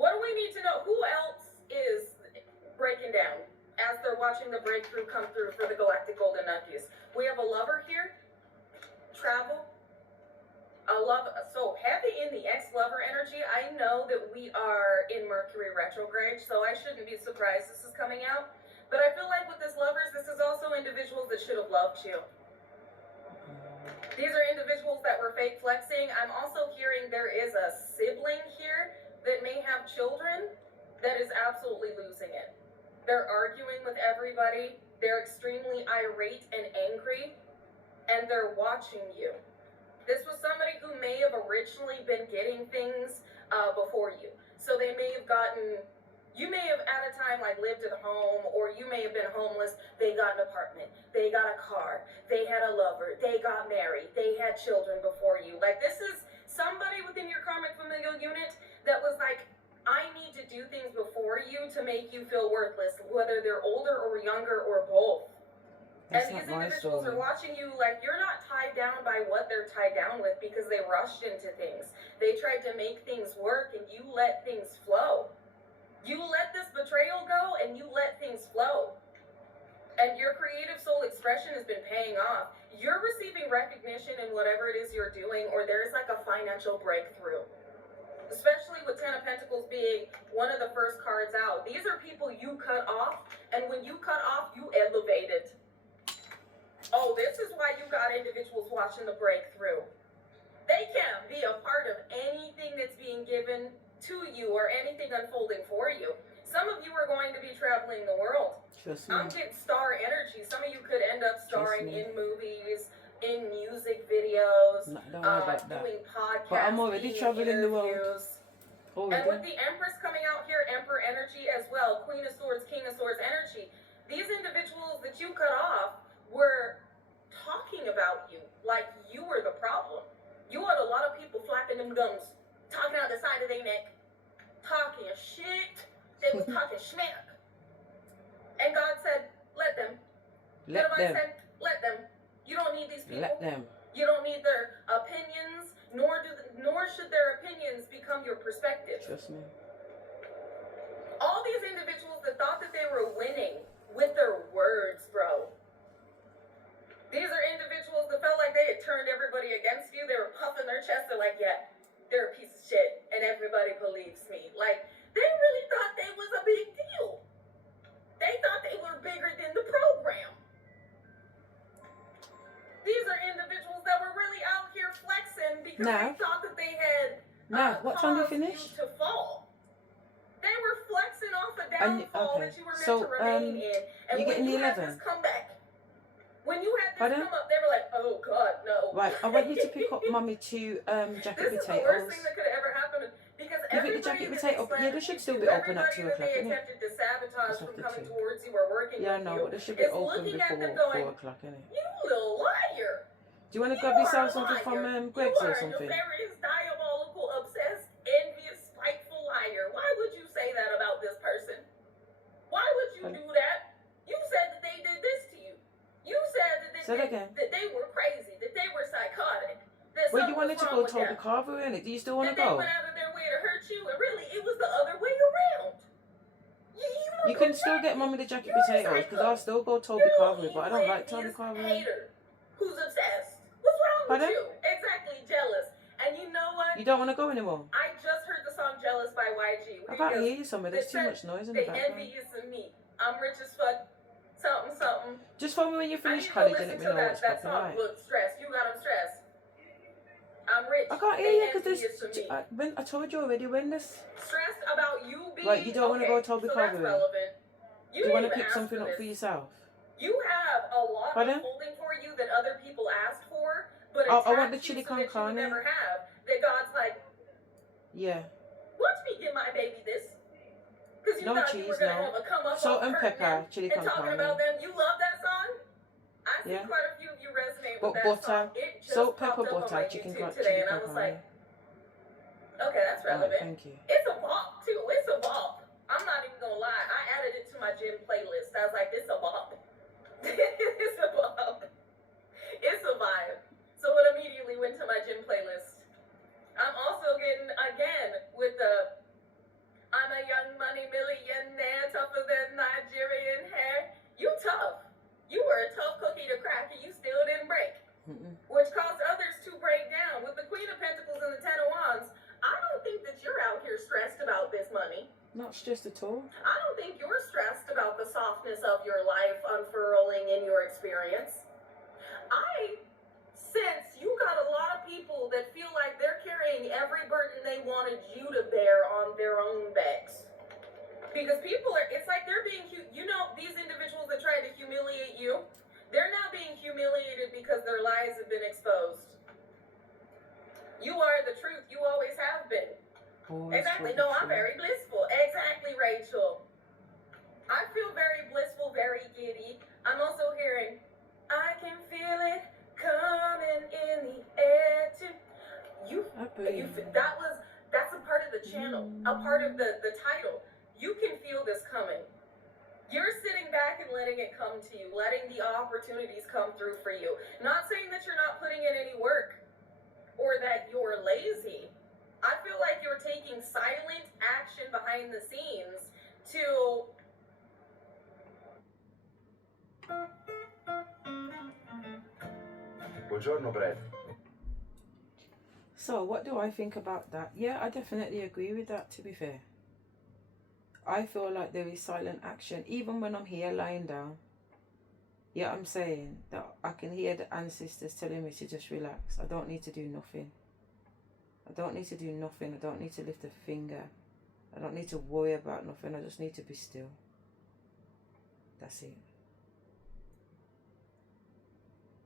What do we need to know? Who else is breaking down as they're watching the breakthrough come through for the Galactic Golden Nuggies? We have a lover here. Travel. A love. So heavy in the ex-lover energy. I know that we are in Mercury retrograde, so I shouldn't be surprised this is coming out. But I feel like with this lovers, this is also individuals that should have loved you. These are individuals that were fake flexing. I'm also hearing there is a sibling here that may have children that is absolutely losing it. They're arguing with everybody. They're extremely irate and angry, and they're watching you. This was somebody who may have originally been getting things before you. So they may have you may have at a time like lived at home, or you may have been homeless. They got an apartment. They got a car. They had a lover. They got married. They had children before you. Like, this is somebody within your karmic familial unit that was like, I need to do things before you to make you feel worthless, whether they're older or younger or both. And these individuals are watching you like you're not tied down by what they're tied down with because they rushed into things. They tried to make things work, and you let things flow. You let this betrayal go, and you let things flow. And your creative soul expression has been paying off. You're receiving recognition in whatever it is you're doing, or there's like a financial breakthrough. Especially with 10 of Pentacles being one of the first cards out. These are people you cut off, and when you cut off, you elevated. Oh, this is why you got individuals watching the breakthrough. They can't be a part of anything that's being given to you or anything unfolding for you. Some of you are going to be traveling the world. I'm getting star energy. Some of you could end up starring in movies, in music videos, doing podcasts, but I'm already traveling the world. And with the Empress coming out here, Emperor energy as well, Queen of Swords, King of Swords energy, these individuals that you cut off were talking about you like you were the problem. You had a lot of people flapping them gums, talking out the side of their neck, talking shit. They was talking schmack. And God said, let them. Let them. Said, let them. You don't need these people. Let them. You don't need their opinions, nor should their opinions become your perspective. Trust me. All these individuals that thought that they were winning with their words, bro. These are individuals that felt like they had turned everybody against you. They were puffing their chest. They're like, yeah, they're a piece of shit, and everybody believes me. Like, they really thought they was a big deal. They thought they were bigger than the program. These are individuals that were really out here flexing because they thought that they had what time do you caused finish? you to fall. They were flexing off a downfall that you were meant to remain in. And you when getting you the had 11? this comeback, when you had this come up, they were like, oh God, no. Right, I want you to pick up Mummy to jacket This is potatoes. the worst thing that could have ever happened because You think the jacket potato? Yeah, they should still be open at 2 o'clock, they innit? attempted to sabotage Just from after coming 2. towards you or working Yeah, with no, you but they should be is open looking at them before going, 4 o'clock, innit? you little liar. Do you want to grab yourself something from Greg's or something? You are a nefarious, diabolical, obsessed, envious, spiteful liar. Why would you say that about this person? Why would you do that? You said that they did this to you. You said that they were crazy, that they were psychotic. Well, you wanted to go Toby Carver, innit? Do you still want to go? They went out of their way to hurt you, and really, it was the other way around. You can still get Mummy the jacket potatoes, because I'll still go Toby Carver, but I don't like Toby Carver. Hater who's obsessed. What's wrong with you? Exactly, jealous. And you know what? You don't want to go anymore? I just heard the song Jealous by YG. I can't hear you somewhere, there's too much noise in the background. They envious of me. I'm rich as fuck. Something, something. Just phone me when you finish college and let me know what's that popping, song. right? Look, stressed. You got them stressed. I'm rich. I can't hear you because there's... I told you already when this... Stressed about you being... Right, you don't want to go Toby Carver. That's relevant. Do you want to pick something up for yourself? You have a lot unfolding for you that other people asked for, but I want the chili con that carne. you never have. That God's like, yeah. Watch me give my baby this. Because you thought you were going to have a come up salt and pepper, chili con and talking carne. about them. You love that song? I see quite a few of you resonate with that butter, song. It just salt, popped pepper, up on butter, my chicken YouTube con today, and I was like, okay, that's relevant. Thank you. It's a bop, too. It's a bop. I'm not even going to lie. I added it to my gym playlist. I was like, it's a bop. It's a bop. It's a vibe. So it immediately went to my gym playlist. I'm also getting, again, with the I'm a young money millionaire, tougher than Nigerian hair. You tough. You were a tough cookie to crack and you still didn't break. Which caused others to break down. With the Queen of Pentacles and the Ten of Wands, I don't think that you're out here stressed about this money. Not stressed at all. I don't think you're stressed about the softness of your life unfurling in your experience. I sense you got a lot of people that feel like they're carrying every burden they wanted you to bear on their own backs. Because people are, it's like they're being, you know, these individuals that tried to humiliate you, they're now being humiliated because their lies have been exposed. You are the truth. You always have been. Exactly. No, I'm very blissful. Exactly, Rachel. I feel very blissful, very giddy. I'm also hearing, I can feel it coming in the air too. That's a part of the channel, a part of the title. You can feel this coming. You're sitting back and letting it come to you, letting the opportunities come through for you. Not saying that you're not putting in any work or that you're lazy. I feel like you're taking silent action behind the scenes to Buongiorno, Brad. So, what do I think about that? Yeah, I definitely agree with that, to be fair. I feel like there is silent action, even when I'm here lying down. Yeah, I'm saying that I can hear the ancestors telling me to just relax. I don't need to do nothing. I don't need to do nothing. I don't need to lift a finger. I don't need to worry about nothing. I just need to be still. That's it.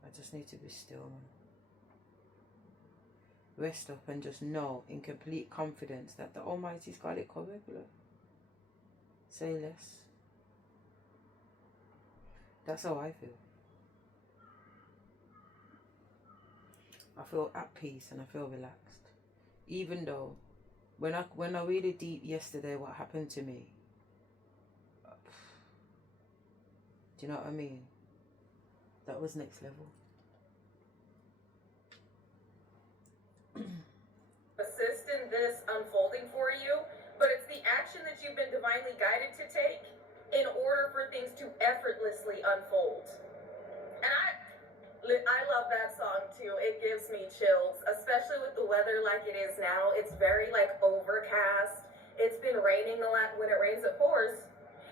I just need to be still. Rest up and just know in complete confidence that the Almighty's got it covered. Look. Say less. That's how I feel. I feel at peace and I feel relaxed. Even though when I really deep yesterday what happened to me, do you know what I mean? That was next level. Assist in this unfolding for you, but it's the action that you've been divinely guided to take in order for things to effortlessly unfold. And I love that song too. It gives me chills, especially with the weather like it is now. It's very like overcast. It's been raining when it rains it pours.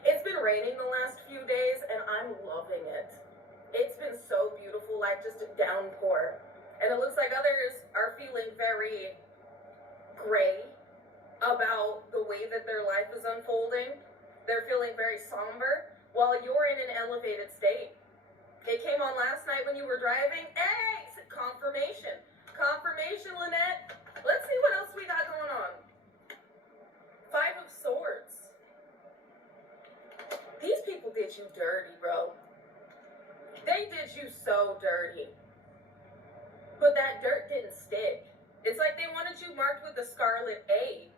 It's been raining the last few days and I'm loving it. It's been so beautiful, like just a downpour. And it looks like others are feeling very gray about the way that their life is unfolding. They're feeling very somber while you're in an elevated state. It came on last night when you were driving. Hey, confirmation. Confirmation, Lynette. Let's see what else we got going on. 5 of Swords. These people did you dirty, bro. They did you so dirty. But that dirt didn't stick. It's like they wanted you marked with the scarlet A.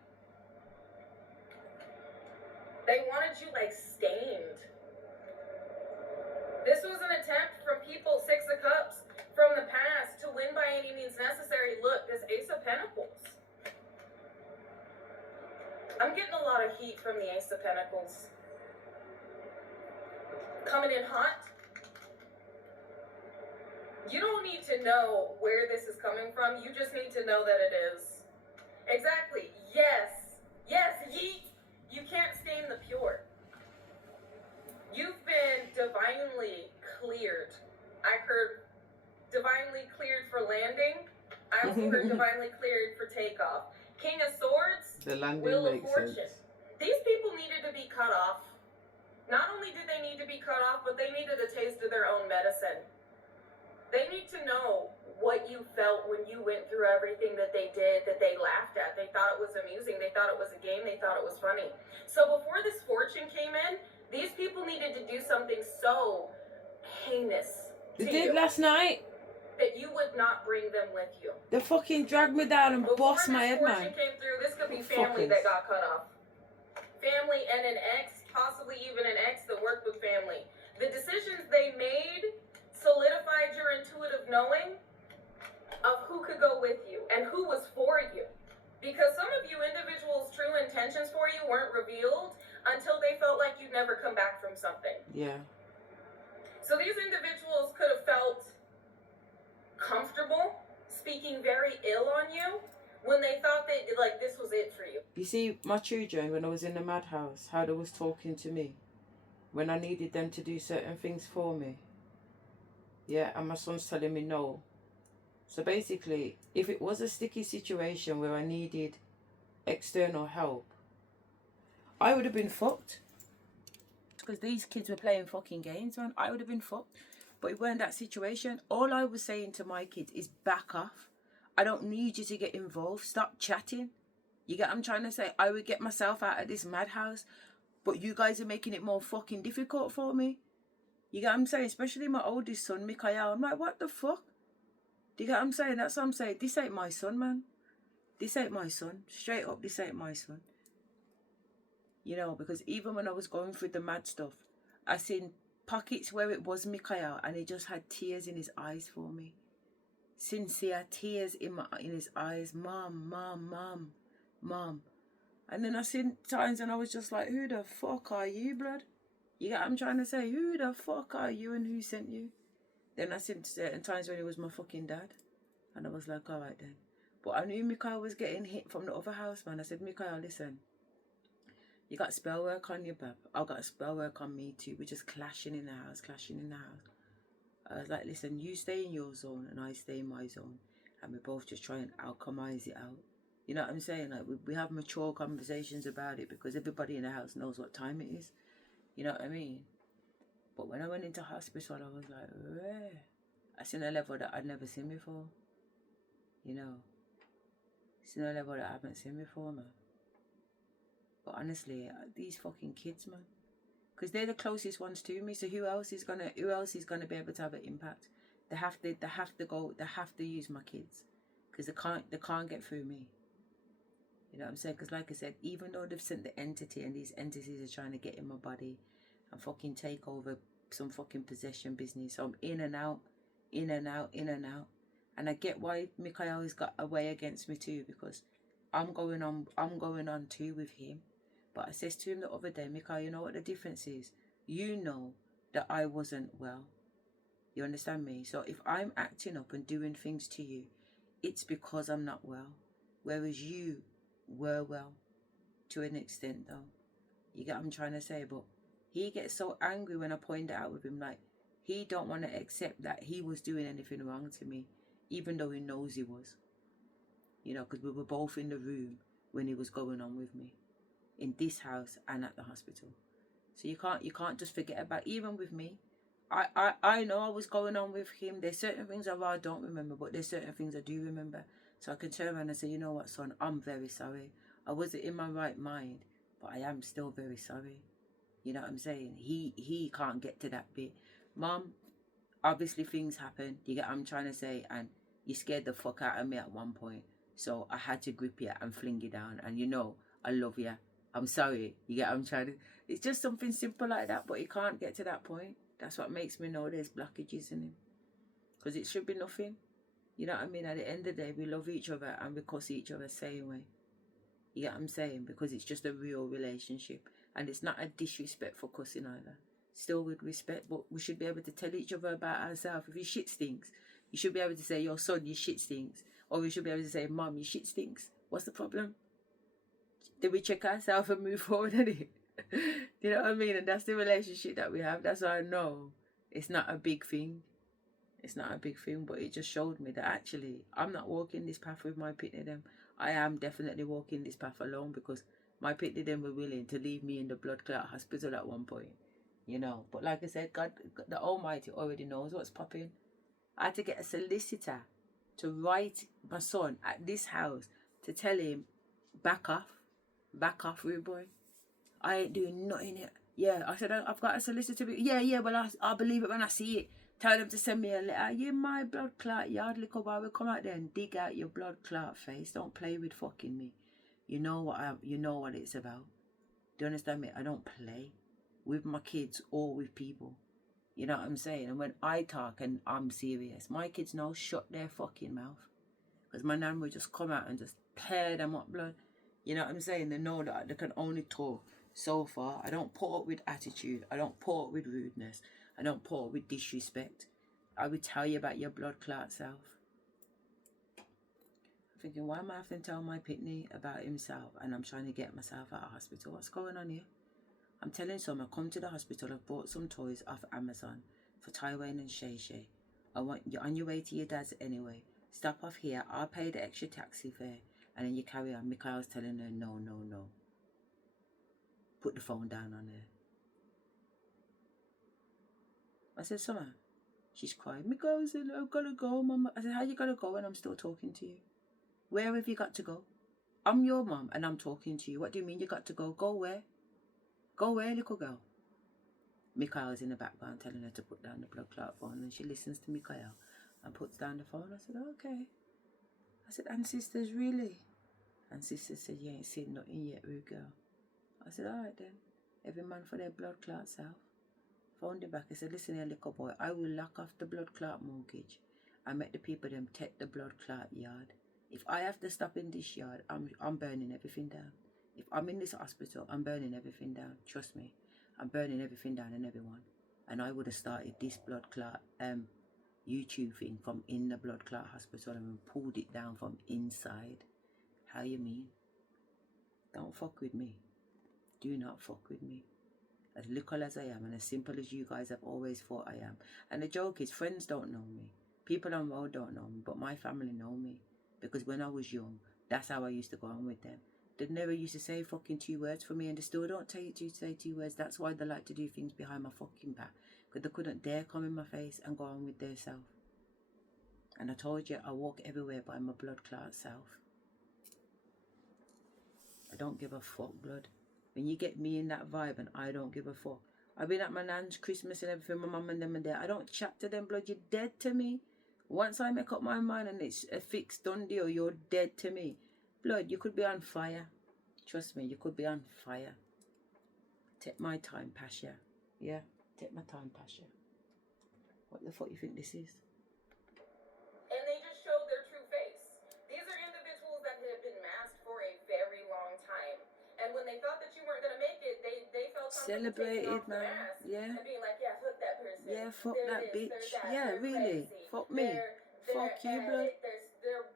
They wanted you like stained. This was an attempt from people, 6 of Cups, from the past to win by any means necessary. Look, this Ace of Pentacles. I'm getting a lot of heat from the Ace of Pentacles. Coming in hot. You don't need to know where this is coming from. You just need to know that it is. Exactly. Yes. Yes, yeet. You can't stain the pure. You've been divinely cleared. I heard divinely cleared for landing. I also heard divinely cleared for takeoff. King of Swords, the landing Wheel of makes Fortune. sense. These people needed to be cut off. Not only did they need to be cut off, but they needed a taste of their own medicine. They need to know what you felt when you went through everything that they did, that they laughed at. They thought it was amusing. They thought it was a game. They thought it was funny. So before this fortune came in, these people needed to do something so heinous. They did last night. That you would not bring them with you. They fucking dragged me down and bossed my head, man. Before this fortune came through, this could be family that got cut off. Family and an ex, possibly even an ex that worked with family. The decisions they made solidified your intuitive knowing of who could go with you and who was for you. Because some of you individuals' true intentions for you weren't revealed until they felt like you'd never come back from something. Yeah. So these individuals could have felt comfortable speaking very ill on you when they thought that like this was it for you. You see, my children, when I was in the madhouse, how they was talking to me when I needed them to do certain things for me. Yeah, and my son's telling me no. So basically, if it was a sticky situation where I needed external help, I would have been fucked. Because these kids were playing fucking games, man. I would have been fucked. But it weren't that situation. All I was saying to my kids is back off. I don't need you to get involved. Stop chatting. You get what I'm trying to say? I would get myself out of this madhouse. But you guys are making it more fucking difficult for me. You get what I'm saying? Especially my oldest son, Mikael. I'm like, what the fuck? Do you get what I'm saying? That's what I'm saying. This ain't my son, man. This ain't my son. Straight up, this ain't my son. You know, because even when I was going through the mad stuff, I seen pockets where it was Mikael and he just had tears in his eyes for me. Sincere tears in his eyes. Mom, mom, mom, mom. And then I seen times and I was just like, who the fuck are you, blood? You get what I'm trying to say? Who the fuck are you and who sent you? Then I seen certain times when it was my fucking dad. And I was like, all right then. But I knew Mikael was getting hit from the other house, man. I said, Mikael, listen. You got spell work on your bab. I got spell work on me too. We're just clashing in the house, I was like, listen, you stay in your zone and I stay in my zone. And we both just try and alchemize it out. You know what I'm saying? Like we have mature conversations about it because everybody in the house knows what time it is. You know what I mean? But when I went into hospital, I was like, where? I seen a level that I'd never seen before. You know? Seen a level that I haven't seen before, man. But honestly, these fucking kids, man. Because they're the closest ones to me. So who else is gonna be able to have an impact? They have to use my kids. Because they can't get through me. You know what I'm saying? Because like I said, even though they've sent the entity and these entities are trying to get in my body and fucking take over some fucking possession business. So I'm in and out, in and out, in and out. And I get why Mikael has got a way against me too, because I'm going on too with him. But I says to him the other day, Mikael, you know what the difference is? You know that I wasn't well. You understand me? So if I'm acting up and doing things to you, it's because I'm not well. Whereas you were well, to an extent though. You get what I'm trying to say? But he gets so angry when I point it out with him, like, he don't want to accept that he was doing anything wrong to me, even though he knows he was. You know, because we were both in the room when he was going on with me, in this house and at the hospital. So you can't just forget about, even with me. I know I was going on with him. There's certain things I don't remember, but there's certain things I do remember. So I can turn around and say, you know what, son, I'm very sorry. I wasn't in my right mind, but I am still very sorry. You know what I'm saying? He can't get to that bit. Mum, obviously things happen. You get what I'm trying to say? And you scared the fuck out of me at one point. So I had to grip you and fling you down. And you know, I love you. I'm sorry. You get what I'm trying to... It's just something simple like that, but he can't get to that point. That's what makes me know there's blockages in him. Because it should be nothing. You know what I mean? At the end of the day, we love each other and we cuss each other the same way. You get what I'm saying? Because it's just a real relationship. And it's not a disrespectful cussing either. Still with respect, but we should be able to tell each other about ourselves. If your shit stinks, you should be able to say, your son, your shit stinks. Or we should be able to say, Mum, your shit stinks. What's the problem? Then we check ourselves and move forward, innit? You know what I mean? And that's the relationship that we have. That's why I know it's not a big thing. It's not a big thing, but it just showed me that actually I'm not walking this path with my pitney them. I am definitely walking this path alone, because my pitney them were willing to leave me in the blood clot hospital at one point. You know, but like I said, God, the Almighty already knows what's popping. I had to get a solicitor to write my son at this house to tell him, back off, rude boy. I ain't doing nothing yet. Yeah, I said, I've got a solicitor. Yeah, well, I'll believe it when I see it. Tell them to send me a letter. You my blood clot yard, little boy. Will come out there and dig out your blood clot face. Don't play with fucking me. You know what it's about. Do you understand me? I don't play with my kids or with people. You know what I'm saying? And when I talk and I'm serious, my kids know, shut their fucking mouth. Because my nan will just come out and just tear them up, blood. You know what I'm saying? They know that they can only talk so far. I don't put up with attitude. I don't put up with rudeness. I don't put up with disrespect. I will tell you about your blood clot self. I'm thinking, why am I having to tell my pitney about himself and I'm trying to get myself out of hospital? What's going on here? I'm telling some, I come to the hospital, I've bought some toys off Amazon for Taiwan and Shay Shay. I want you on your way to your dad's anyway. Stop off here, I'll pay the extra taxi fare. And then you carry on. Mikhail's telling her, no. Put the phone down on her. I said, Summer. She's crying. Mikhail said, I've got to go, Mama. I said, how you got to go when I'm still talking to you? Where have you got to go? I'm your mum and I'm talking to you. What do you mean you got to go? Go where? Go where, little girl? Mikhail's in the background telling her to put down the blood clot phone, and she listens to Mikhail and puts down the phone. I said, okay. I said, and sisters, really? And sister said, you ain't seen nothing yet, rude girl. I said, all right then. Every man for their blood clot self. Phoned him back. I said, listen here, little boy, I will lock off the blood clot mortgage and make the people them take the blood clot yard. If I have to stop in this yard, I'm burning everything down. If I'm in this hospital, I'm burning everything down. Trust me. I'm burning everything down and everyone. And I would have started this blood clot YouTube thing from in the blood clot hospital and pulled it down from inside. How you mean? Don't fuck with me. Do not fuck with me. As little as I am and as simple as you guys have always thought I am. And the joke is, friends don't know me. People on road don't know me, but my family know me. Because when I was young, that's how I used to go on with them. They never used to say fucking 2 words for me, and they still don't tell you to say 2 words. That's why they like to do things behind my fucking back. Because they couldn't dare come in my face and go on with their self. And I told you, I walk everywhere by my blood clot self. I don't give a fuck, blood. When you get me in that vibe and I don't give a fuck. I've been at my nan's Christmas and everything, my mum and them and there. I don't chat to them, blood. You're dead to me. Once I make up my mind and it's a fixed done deal, you're dead to me. Blood, you could be on fire. Trust me, you could be on fire. Take my time, Pasha. Yeah, take my time, Pasha. What the fuck you think this is? And they just showed their true face. These are individuals that have been masked for a very long time. And when they thought that you weren't going to make it, they felt comfortable taking off the mask and being like, yeah, fuck that person. Yeah, fuck they're that this, bitch. they're that, Yeah, they're really. crazy. Fuck me. Fuck you, blood. They're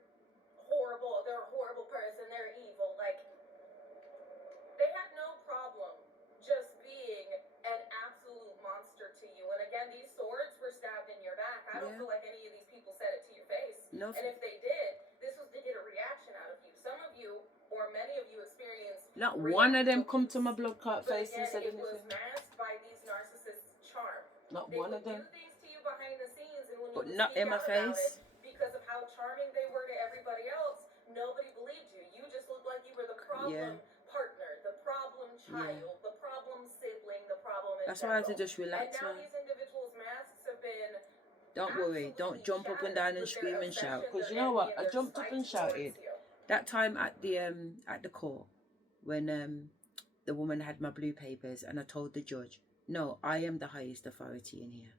horrible. They're a horrible person. They're evil. Like, they had no problem just being an absolute monster to you. And again, these swords were stabbed in your back. I don't Yeah. feel like any of these people said it to your face. No. And if they did, this was to get a reaction out of you. Some of you, or many of you, experienced Not one of them come to my blood clot but face and again, said it was anything. masked by these narcissists' charm. Not They one would of them. do things to you behind the scenes, and when But you would not speak in my out about face. it, because of how charming they were to everybody else, nobody believed you. You just looked like you were the problem partner, the problem child, the problem sibling, the problem in That's why I had to general. just relax, And now man. these individuals' masks have been Don't worry. Don't jump up and down and scream and shout. Because you know what? I jumped up and shouted that time at the court when the woman had my blue papers, and I told the judge, no, I am the highest authority in here.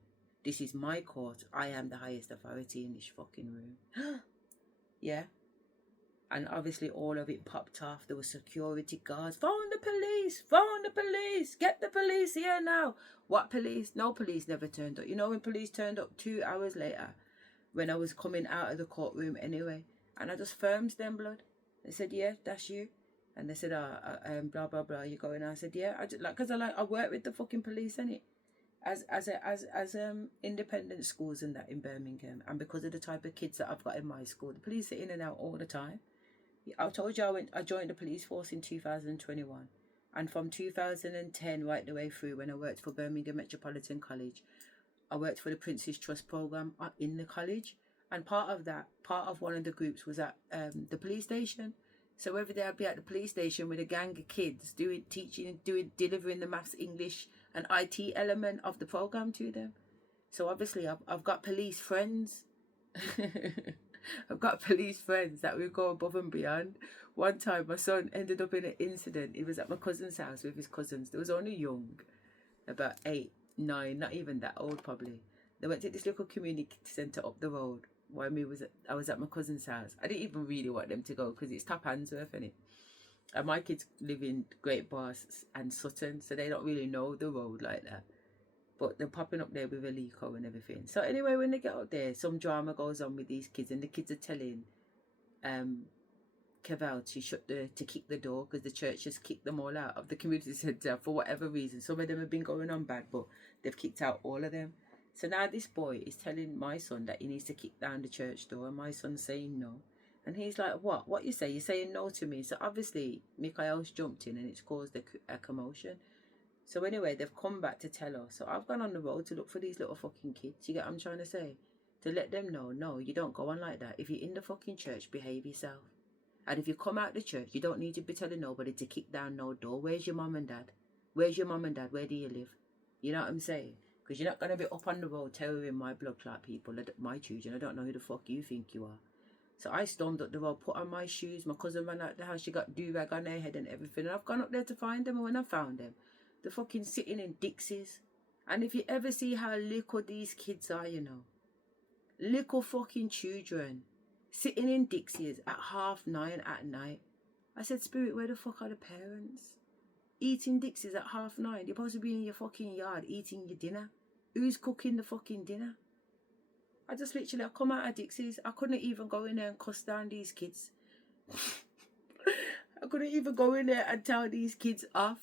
This is my court. I am the highest authority in this fucking room. Yeah. And obviously all of it popped off. There were security guards. Phone the police. Phone the police. Get the police here now. What police? No police never turned up. You know when police turned up 2 hours later when I was coming out of the courtroom anyway. And I just firmed them, blood. They said, yeah, that's you. And they said, blah, blah, blah, you going? I said, yeah. Because I work with the fucking police, innit? As independent schools and that in Birmingham. And because of the type of kids that I've got in my school, the police are in and out all the time. I told you I joined the police force in 2021. And from 2010 right the way through, when I worked for Birmingham Metropolitan College, I worked for the Prince's Trust programme in the college. And part of one of the groups was at the police station. So every day I'd be at the police station with a gang of kids delivering the maths, English and IT element of the programme to them. So obviously I've got police friends. I've got police friends that will go above and beyond. One time my son ended up in an incident. He was at my cousin's house with his cousins. They was only young, about 8, 9, not even that old probably. They went to this little community centre up the road while I was at my cousin's house. I didn't even really want them to go because it's top Handsworth, innit? And my kids live in Great Bars and Sutton, so they don't really know the road like that. But they're popping up there with a Lico and everything. So anyway, when they get up there, some drama goes on with these kids, and the kids are telling Keval to kick the door because the church has kicked them all out of the community centre for whatever reason. Some of them have been going on bad, but they've kicked out all of them. So now this boy is telling my son that he needs to kick down the church door, and my son's saying no. And he's like, what? What you say? You're saying no to me. So obviously, Mikhail's jumped in and it's caused a commotion. So anyway, they've come back to tell us. So I've gone on the road to look for these little fucking kids. You get what I'm trying to say? To let them know, no, you don't go on like that. If you're in the fucking church, behave yourself. And if you come out the church, you don't need to be telling nobody to kick down no door. Where's your mum and dad? Where's your mum and dad? Where do you live? You know what I'm saying? Because you're not going to be up on the road terroring my blood clot people, my children. I don't know who the fuck you think you are. So I stormed up the road, put on my shoes. My cousin ran out the house. She got do-rag on her head and everything. And I've gone up there to find them. And when I found them, they're fucking sitting in Dixies. And if you ever see how little these kids are, you know. Little fucking children. Sitting in Dixies at 9:30 at night. I said, Spirit, where the fuck are the parents? Eating Dixies at 9:30. You're supposed to be in your fucking yard eating your dinner. Who's cooking the fucking dinner? I come out of Dixies. I couldn't even go in there and cuss down these kids. I couldn't even go in there and tell these kids off.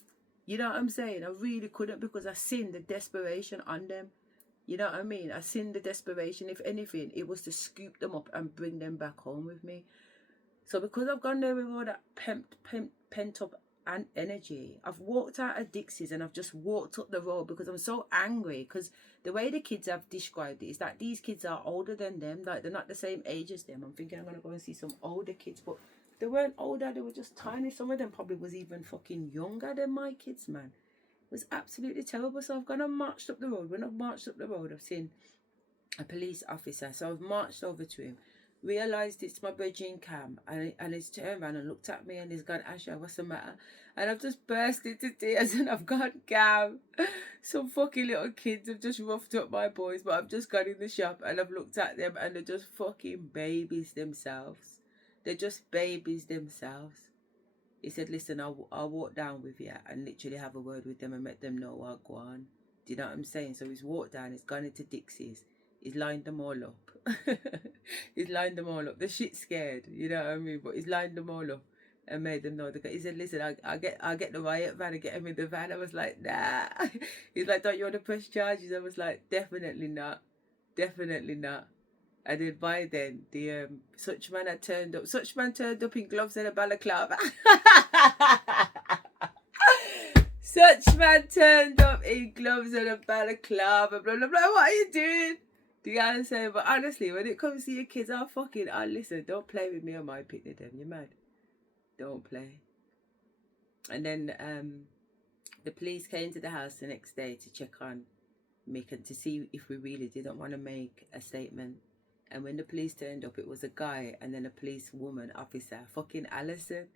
You know what I'm saying? I really couldn't, because I seen the desperation on them. You know what I mean? I seen the desperation. If anything, it was to scoop them up and bring them back home with me. So because I've gone there with all that pent up and energy, I've walked out of Dixies and I've just walked up the road because I'm so angry. Because the way the kids have described it is that these kids are older than them. Like, they're not the same age as them. I'm thinking I'm going to go and see some older kids, but they weren't older. They were just tiny. Some of them probably was even fucking younger than my kids, man. It was absolutely terrible. So I've gone and marched up the road. When I've marched up the road, I've seen a police officer. So I've marched over to him, realised it's my bridging Cam, and he's turned around and looked at me and he's gone, Asherah, what's the matter? And I've just burst into tears and I've gone, Cam, some fucking little kids have just roughed up my boys, but I've just gone in the shop and I've looked at them and they're just fucking babies themselves. They're just babies themselves. He said, listen, I'll walk down with you and literally have a word with them and let them know I'll go on. Do you know what I'm saying? So he's walked down, he's gone into Dixie's, he's lined them all up. He's lined them all up. The shit's scared, you know what I mean? But he's lined them all up and made them know. He said, listen, I'll get the riot van and get him in the van. I was like, nah. He's like, don't you want to press charges? I was like, definitely not. Definitely not. And then by then, the such man had turned up. Such man turned up in gloves and a balaclava. Such man turned up in gloves and a balaclava. Blah, blah, blah. What are you doing? Do you understand? But honestly, when it comes to your kids, listen, don't play with me on my picnic, them. You're mad. Don't play. And then the police came to the house the next day to check on Mick and to see if we really didn't want to make a statement. And when the police turned up, it was a guy and then a police woman officer, fucking Alison.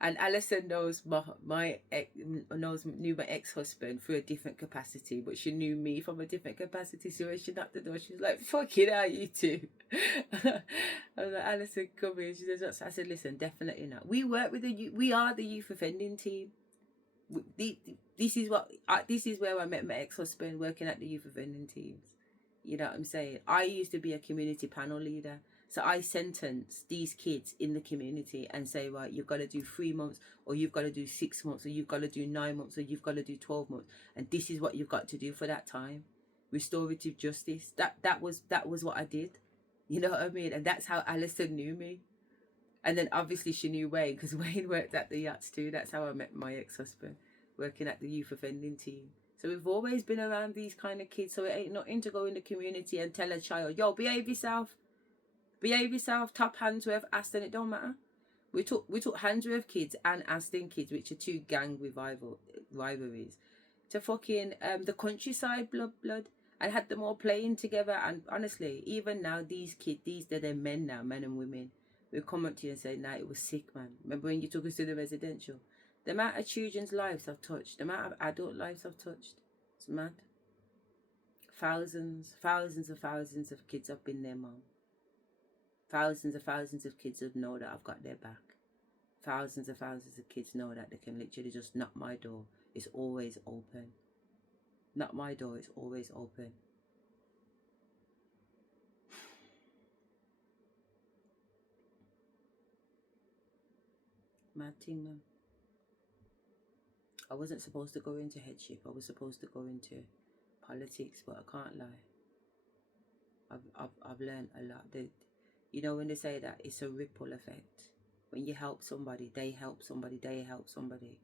And Alison knows knew my ex-husband through a different capacity, but she knew me from a different capacity. So when she knocked the door, she was like, fucking hell, you two. I was like, Alison, come here. She says, I said, listen, definitely not. We work with we are the youth offending team. This is where I met my ex-husband, working at the youth offending teams. You know what I'm saying? I used to be a community panel leader. So I sentence these kids in the community and say, right, you've got to do 3 months, or you've got to do 6 months, or you've got to do 9 months, or you've got to do 12 months. And this is what you've got to do for that time. Restorative justice. That was what I did. You know what I mean? And that's how Alison knew me. And then obviously she knew Wayne, because Wayne worked at the yachts too. That's how I met my ex-husband, working at the youth offending team. So we've always been around these kind of kids. So it ain't nothing to go in the community and tell a child, yo, behave yourself. Behave yourself. Top Handsworth, Aston, it don't matter. We took Handsworth kids and Aston kids, which are two gang rivalries, to fucking the countryside blood, and had them all playing together. And honestly, even now, these kids, they're men now, men and women. We come up to you and say, nah, it was sick, man. Remember when you took us to the residential? The amount of children's lives I've touched, the amount of adult lives I've touched, it's mad. Thousands of kids have been there, mum. Thousands of kids would know that I've got their back. Thousands of kids know that they can literally just knock my door. It's always open. Knock my door, it's always open. Mad thing, man. I wasn't supposed to go into headship. I was supposed to go into politics, but I can't lie. I've learned a lot. You know when they say that it's a ripple effect. When you help somebody, they help somebody, they help somebody.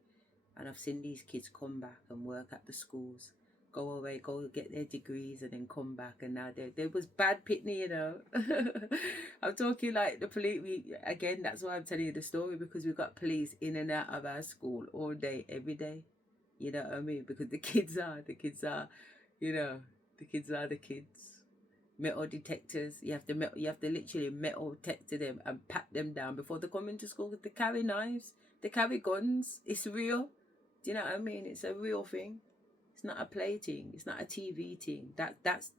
And I've seen these kids come back and work at the schools, go away, go get their degrees, and then come back. And now there was bad pitney, you know. I'm talking like the police. Again, that's why I'm telling you the story, because we've got police in and out of our school all day, every day. You know what I mean? Because the kids are, you know, the kids are the kids. Metal detectors. You have to literally metal detector them and pat them down before they come into school. They carry knives. They carry guns. It's real. Do you know what I mean? It's a real thing. It's not a play thing. It's not a TV thing. That's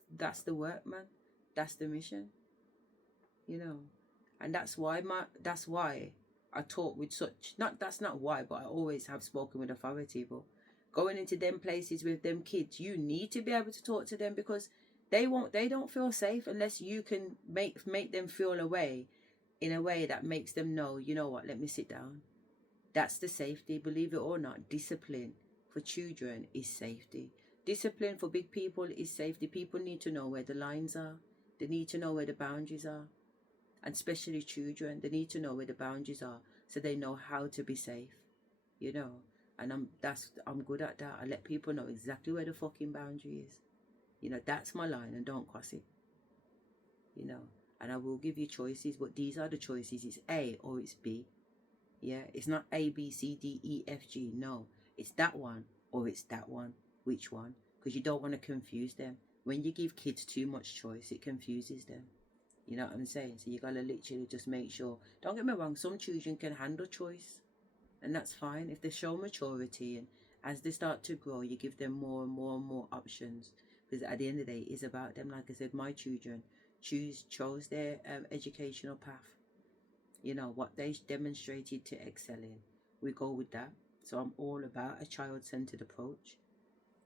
the work, man. That's the mission. You know, and that's why I talk with such. That's not why, but I always have spoken with authority. But going into them places with them kids, you need to be able to talk to them, because they don't feel safe unless you can make them feel in a way that makes them know, you know what, let me sit down. That's the safety. Believe it or not, discipline for children is safety. Discipline for big people is safety. People need to know where the lines are. They need to know where the boundaries are. And especially children, they need to know where the boundaries are so they know how to be safe. You know, and I'm good at that. I let people know exactly where the fucking boundary is. You know, that's my line, and don't cross it. You know, and I will give you choices, but these are the choices. It's A or it's B. Yeah, it's not A, B, C, D, E, F, G. No, it's that one or it's that one. Which one? Because you don't want to confuse them. When you give kids too much choice, it confuses them. You know what I'm saying? So you got to literally just make sure. Don't get me wrong, some children can handle choice, and that's fine. If they show maturity, and as they start to grow, you give them more and more and more options. Because at the end of the day, it's about them. Like I said, my children chose their educational path. You know, what they demonstrated to excel in, we go with that. So I'm all about a child-centered approach.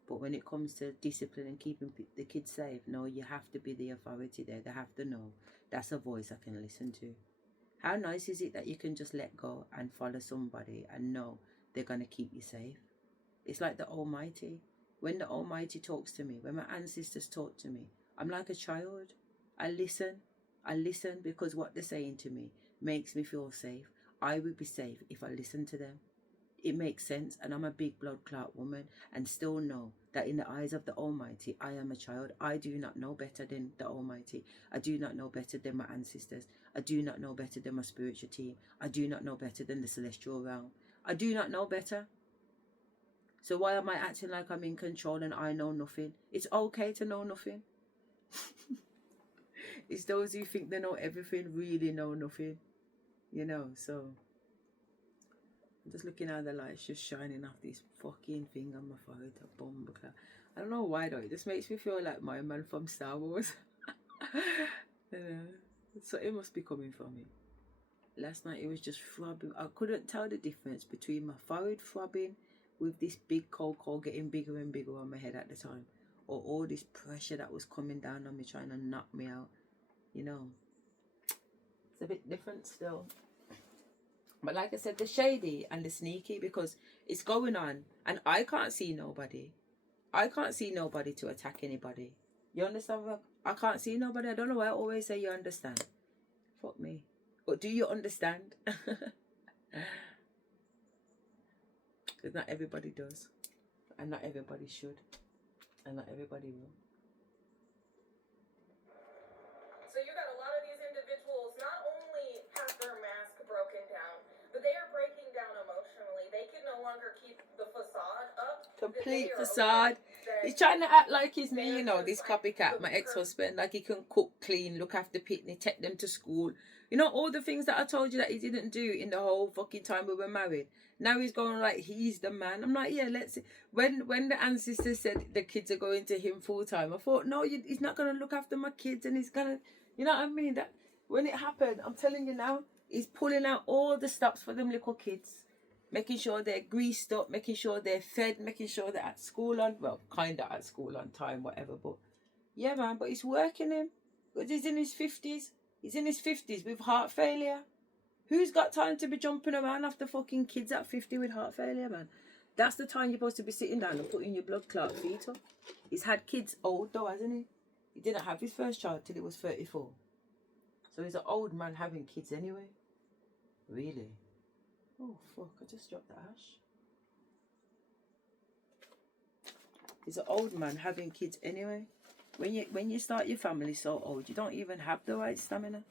But when it comes to discipline and keeping the kids safe, no, you have to be the authority there. They have to know that's a voice I can listen to. How nice is it that you can just let go and follow somebody and know they're going to keep you safe? It's like the Almighty. When the Almighty talks to me, when my ancestors talk to me, I'm like a child. I listen because what they're saying to me makes me feel safe. I would be safe if I listened to them. It makes sense, and I'm a big blood clot woman and still know that in the eyes of the Almighty, I am a child. I do not know better than the Almighty. I do not know better than my ancestors. I do not know better than my spiritual team. I do not know better than the celestial realm. I do not know better. So why am I acting like I'm in control and I know nothing? It's okay to know nothing. It's those who think they know everything really know nothing. You know, so I'm just looking at the lights just shining off this fucking thing on my forehead, that bomb. I don't know why though, it just makes me feel like my man from Star Wars. You know, so it must be coming from me. Last night it was just throbbing. I couldn't tell the difference between my forehead throbbing with this big cold getting bigger and bigger on my head at the time, or all this pressure that was coming down on me trying to knock me out. You know, it's a bit different still. But like I said, the shady and the sneaky, because it's going on and I can't see nobody. I can't see nobody to attack anybody. You understand? I can't see nobody. I don't know why I always say you understand. Fuck me. But do you understand? Because not everybody does. And not everybody should. And not everybody will. So you got a lot of these individuals not only have their mask broken down, but they are breaking down emotionally. They can no longer keep the facade up. Complete facade. He's trying to act like he's me, you know, this copycat, my ex-husband. Like he can cook, clean, look after Pitney, take them to school. You know, all the things that I told you that he didn't do in the whole fucking time we were married. Now he's going like he's the man. I'm like, yeah, let's see. When the ancestors said the kids are going to him full time, I thought, no, he's not going to look after my kids, and he's going to, you know what I mean? That when it happened, I'm telling you now, he's pulling out all the stops for them little kids, making sure they're greased up, making sure they're fed, making sure they're at school on, well, kind of at school on time, whatever. But yeah, man, but it's working him. Because he's in his 50s. He's in his 50s with heart failure. Who's got time to be jumping around after fucking kids at 50 with heart failure, man? That's the time you're supposed to be sitting down and putting your blood clot feet up. He's had kids old though, hasn't he? He didn't have his first child till he was 34. So he's an old man having kids anyway. Really? Oh, fuck, I just dropped the ash. He's an old man having kids anyway. When you start your family so old, you don't even have the right stamina.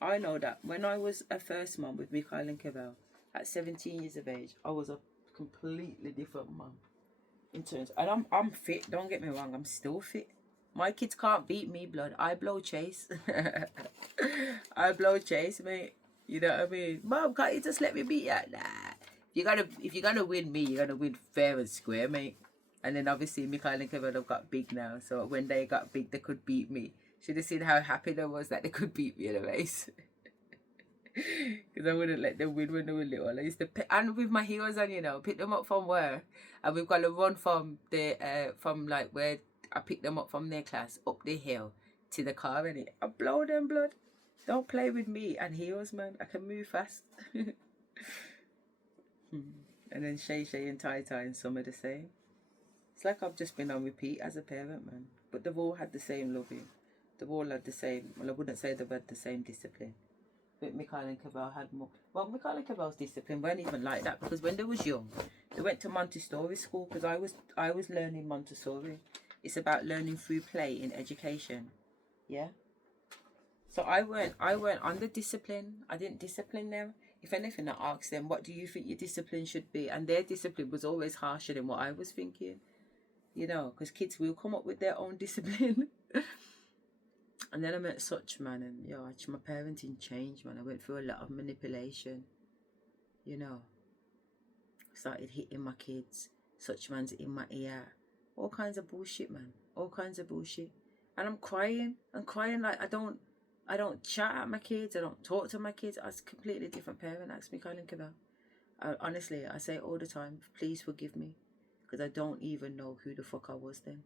I know that when I was a first mum with Mikhail and Kevel, at 17 years of age, I was a completely different mum. In terms, and I'm fit, don't get me wrong, I'm still fit. My kids can't beat me, blood. I blow chase. I blow chase, mate. You know what I mean? Mom, can't you just let me beat you? Nah. If you're gonna win me, you're gonna win fair and square, mate. And then obviously Mikhail and Kevin have got big now, so when they got big, they could beat me. Should have seen how happy they was that they could beat me in a race. Because I wouldn't let them win when they were little. I used to and with my heels on, you know, pick them up from work, and we've got to run from the from like where I picked them up from their class up the hill to the car, and I blow them, blood. Don't play with me and heels, man. I can move fast. And then Shay and Tai and some of the same. It's like I've just been on repeat as a parent, man. But they've all had the same loving. They've all had the same, well, I wouldn't say they've had the same discipline. But Mikhail and Kevel had more. Well, Mikhail and Kevel's discipline weren't even like that, because when they was young, they went to Montessori school, because I was learning Montessori. It's about learning through play in education. Yeah? So I weren't on the discipline. I didn't discipline them. If anything, I asked them, what do you think your discipline should be? And their discipline was always harsher than what I was thinking. You know, because kids will come up with their own discipline. And then I met Such, man, and yo, actually my parenting changed, man. I went through a lot of manipulation. You know, started hitting my kids. Such man's in my ear. All kinds of bullshit, man. All kinds of bullshit. And I'm crying like I don't chat at my kids. I don't talk to my kids. I was a completely different parent. Ask me, Colin Kevel. Honestly, I say it all the time. Please forgive me. because I don't even know who the fuck I was then.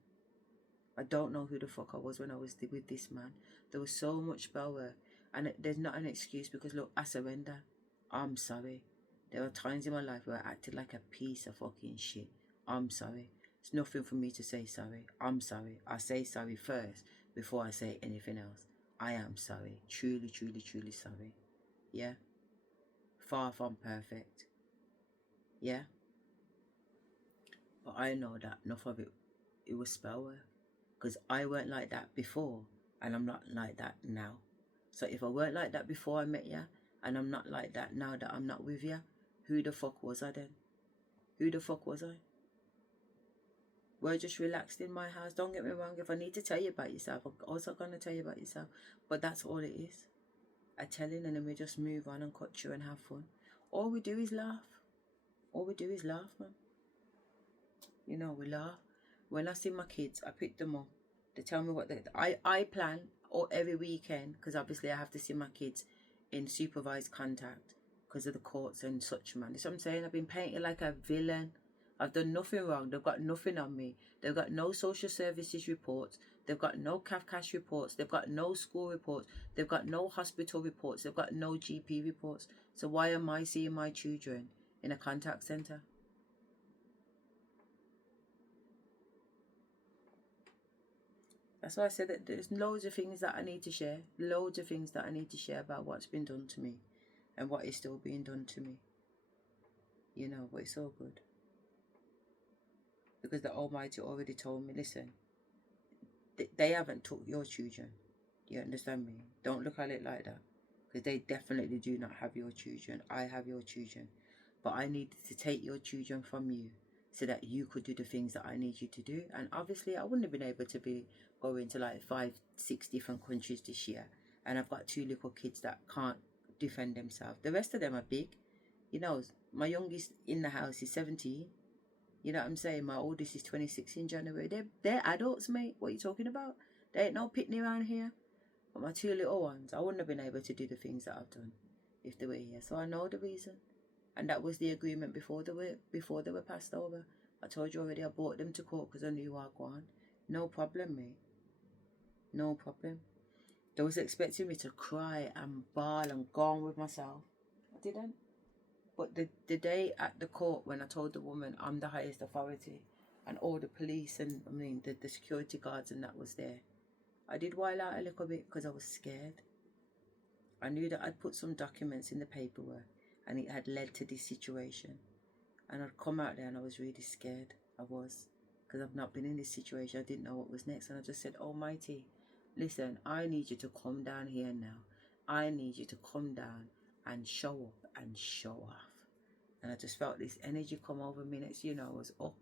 I don't know who the fuck I was when I was with this man. There was so much power, and there's not an excuse, because look, I surrender. I'm sorry. There are times in my life where I acted like a piece of fucking shit. I'm sorry. It's nothing for me to say sorry. I'm sorry. I say sorry first before I say anything else. I am sorry. Truly, truly, truly sorry. Yeah? Far from perfect. Yeah? But I know that enough of it was spell work. Because I weren't like that before, and I'm not like that now. So if I weren't like that before I met you, and I'm not like that now that I'm not with you, who the fuck was I then? Who the fuck was I? We're just relaxed in my house. Don't get me wrong. If I need to tell you about yourself, I'm also going to tell you about yourself. But that's all it is. A telling, and then we just move on and cut through and have fun. All we do is laugh. All we do is laugh, man. You know, we laugh. When I see my kids, I pick them up. They tell me what I plan, or every weekend, because obviously I have to see my kids in supervised contact because of the courts and such, man. That's what I'm saying. I've been painted like a villain. I've done nothing wrong. They've got nothing on me. They've got no social services reports. They've got no CAFCAS reports. They've got no school reports. They've got no hospital reports. They've got no GP reports. So why am I seeing my children in a contact centre? That's why I said that there's loads of things that I need to share. Loads of things that I need to share about what's been done to me and what is still being done to me. You know, but it's all good. Because the Almighty already told me, listen, they haven't took your children. You understand me? Don't look at it like that. Because they definitely do not have your children. I have your children. But I needed to take your children from you so that you could do the things that I need you to do. And obviously I wouldn't have been able to be going to like 5-6 different countries this year. And I've got 2 little kids that can't defend themselves. The rest of them are big. You know, my youngest in the house is 17. You know what I'm saying? My oldest is 26 in January. They're adults, mate. What are you talking about? There ain't no pitney around here. But my 2 little ones, I wouldn't have been able to do the things that I've done if they were here. So I know the reason. And that was the agreement before they were passed over. I told you already, I brought them to court because I knew I was gone. No problem, mate. No problem. They was expecting me to cry and bawl and go on with myself. I didn't. But the day at the court when I told the woman I'm the highest authority and all the police and, I mean, the security guards and that was there, I did while out a little bit because I was scared. I knew that I'd put some documents in the paperwork and it had led to this situation. And I'd come out there and I was really scared. I was. Because I've not been in this situation. I didn't know what was next. And I just said, Almighty, listen, I need you to come down here now. I need you to come down and show up and show off. And I just felt this energy come over me. Next, you know, I was up,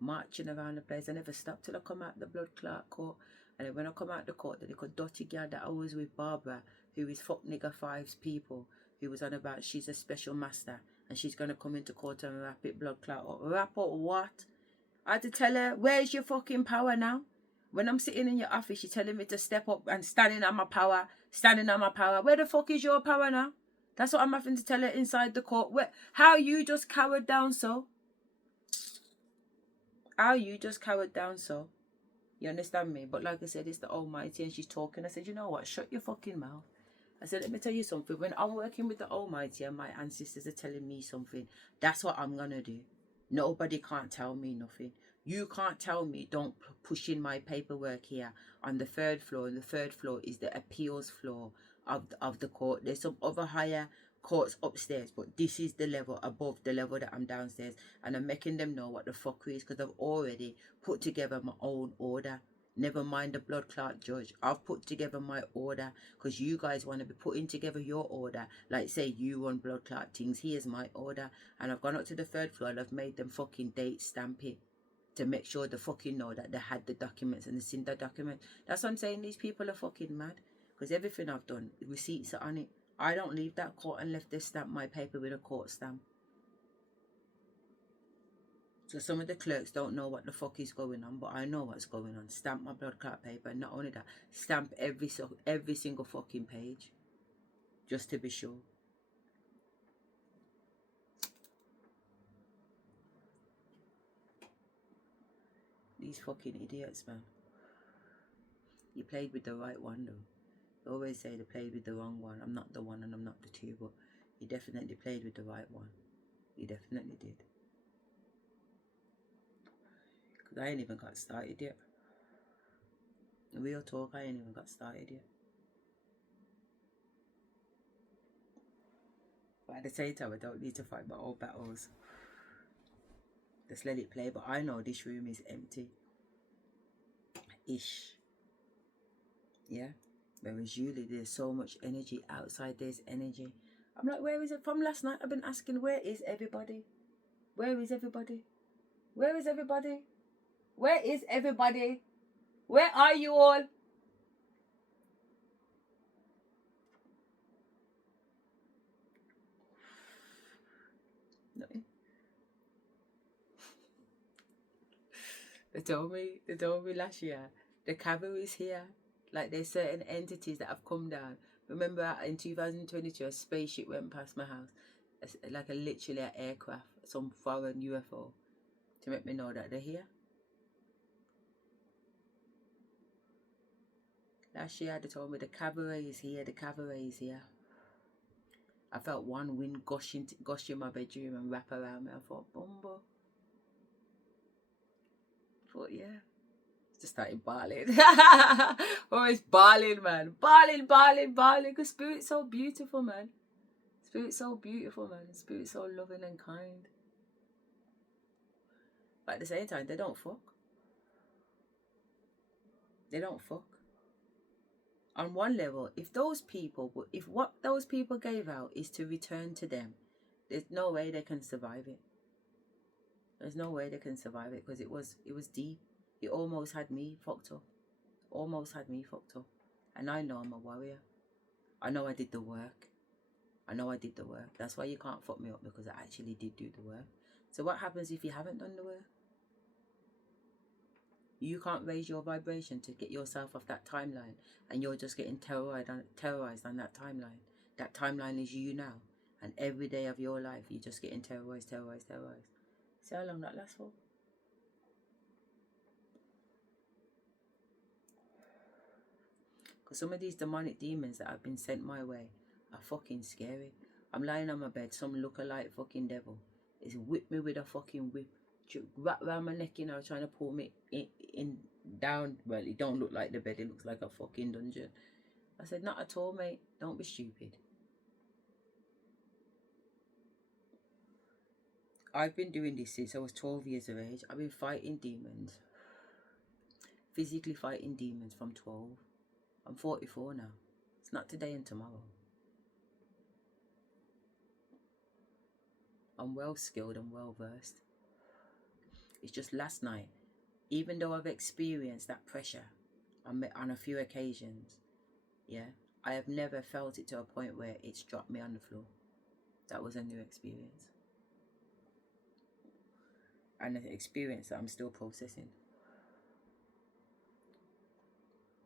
marching around the place. I never stopped till I come out the blood clot court. And then when I come out the court, the little dirty girl that I was with, Barbara, who is fuck nigger 5's people, who was on about she's a special master and she's going to come into court and wrap it blood clot up. Wrap up what? I had to tell her, where's your fucking power now? When I'm sitting in your office, you're telling me to step up and standing on my power, standing on my power. Where the fuck is your power now? That's what I'm having to tell her inside the court. How you just cowered down so? How you just cowered down so? You understand me? But like I said, it's the Almighty and she's talking. I said, you know what? Shut your fucking mouth. I said, let me tell you something. When I'm working with the Almighty and my ancestors are telling me something, that's what I'm going to do. Nobody can't tell me nothing. You can't tell me don't push in my paperwork here on the 3rd floor. And the 3rd floor is the appeals floor of the court. There's some other higher courts upstairs, but this is the level above the level that I'm downstairs. And I'm making them know what the fuckery is because I've already put together my own order. Never mind the blood clot judge. I've put together my order because you guys want to be putting together your order. Like say you run blood clot things. Here's my order. And I've gone up to the 3rd floor and I've made them fucking date stamp it to make sure they fucking know that they had the documents and they seen the document. That's what I'm saying. These people are fucking mad because everything I've done, receipts are on it. I don't leave that court unless they stamp my paper with a court stamp. So some of the clerks don't know what the fuck is going on, but I know what's going on. Stamp my blood clot paper, and not only that, stamp every single fucking page, just to be sure. these fucking idiots, man. You played with the right one, though. They always say they played with the wrong one. I'm not the one and I'm not the two, but you definitely played with the right one. You definitely did. Because I ain't even got started yet. Real talk, I ain't even got started yet. But at the same time, I don't need to fight my own battles. Just let it play. But I know this room is empty. Ish. Yeah? Whereas usually there's so much energy outside, there's energy. I'm like, where is it? From last night I've been asking, where is everybody? Where is everybody? Where is everybody? Where is everybody? Where are you all? No. They told me last year, the cavalry's here. Like there's certain entities that have come down. Remember in 2022, a spaceship went past my house. Like literally an aircraft, some foreign UFO, to make me know that they're here. Last year they told me the cavalry is here, the cavalry is here. I felt one wind gush in my bedroom and wrap around me. I thought, bumbo. But yeah. Just started bawling. Always bawling, man. Bawling. Because Spirit's so beautiful, man. Spirit's so beautiful, man. Spirit's so loving and kind. But at the same time, they don't fuck. They don't fuck. On one level, if what those people gave out is to return to them, there's no way they can survive it. There's no way they can survive it because it was deep. It almost had me fucked up. Almost had me fucked up. And I know I'm a warrior. I know I did the work. That's why you can't fuck me up, because I actually did do the work. So what happens if you haven't done the work? You can't raise your vibration to get yourself off that timeline, and you're just getting terrorized on that timeline. That timeline is you now. And every day of your life, you're just getting terrorized. See how long that lasts for? Because some of these demonic demons that have been sent my way are fucking scary. I'm lying on my bed, some lookalike fucking devil is whipped me with a fucking whip, wrapped around my neck, you know, trying to pull me in down. Well, it don't look like the bed, it looks like a fucking dungeon. I said, not at all, mate. Don't be stupid. I've been doing this since I was 12 years of age. I've been fighting demons. Physically fighting demons from 12. I'm 44 now. It's not today and tomorrow. I'm well skilled and well versed. It's just last night, even though I've experienced that pressure on a few occasions, yeah, I have never felt it to a point where it's dropped me on the floor. That was a new experience. And an experience that I'm still processing.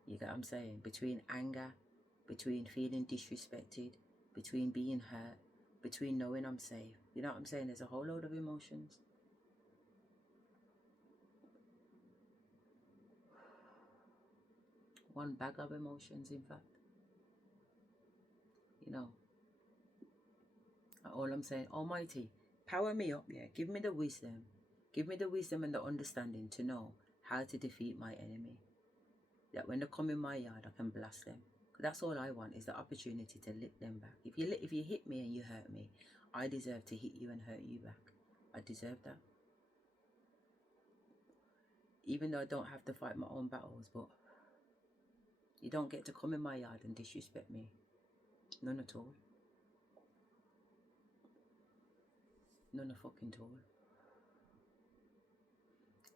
You get what I'm saying? Between anger, between feeling disrespected, between being hurt, between knowing I'm safe. You know what I'm saying? There's a whole load of emotions. One bag of emotions, in fact. You know. All I'm saying, Almighty, power me up, yeah. Give me the wisdom. Give me the wisdom and the understanding to know how to defeat my enemy. That when they come in my yard, I can blast them. Because that's all I want, is the opportunity to lick them back. If you hit me and you hurt me, I deserve to hit you and hurt you back. I deserve that. Even though I don't have to fight my own battles, but you don't get to come in my yard and disrespect me. None at all. None of fucking all.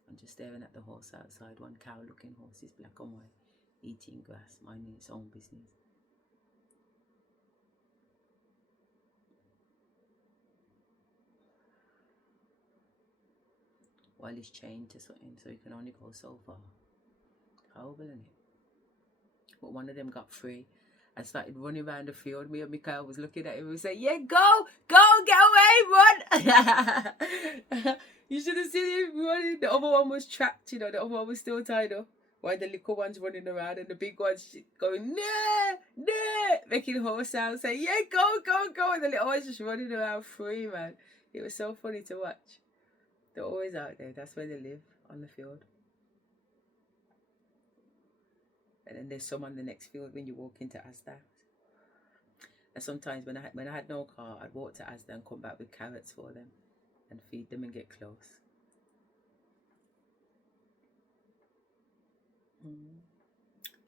I'm just staring at the horse outside. One cow looking horse is black and white, eating grass, minding its own business. While he's chained to something, so he can only go so far. Horrible, isn't it? But one of them got free and started running around the field. Me and Mikhail was looking at him and saying, yeah, go, get away, run. You should have seen him running. The other one was trapped, you know. The other one was still tied up. While the little one's running around and the big one's going, nah, nah, making horse sounds, saying, yeah, go, go, go. And the little one's just running around free, man. It was so funny to watch. They're always out there. That's where they live, on the field. And then there's some on the next field when you walk into Asda. And sometimes when I had no car, I'd walk to Asda and come back with carrots for them and feed them and get close.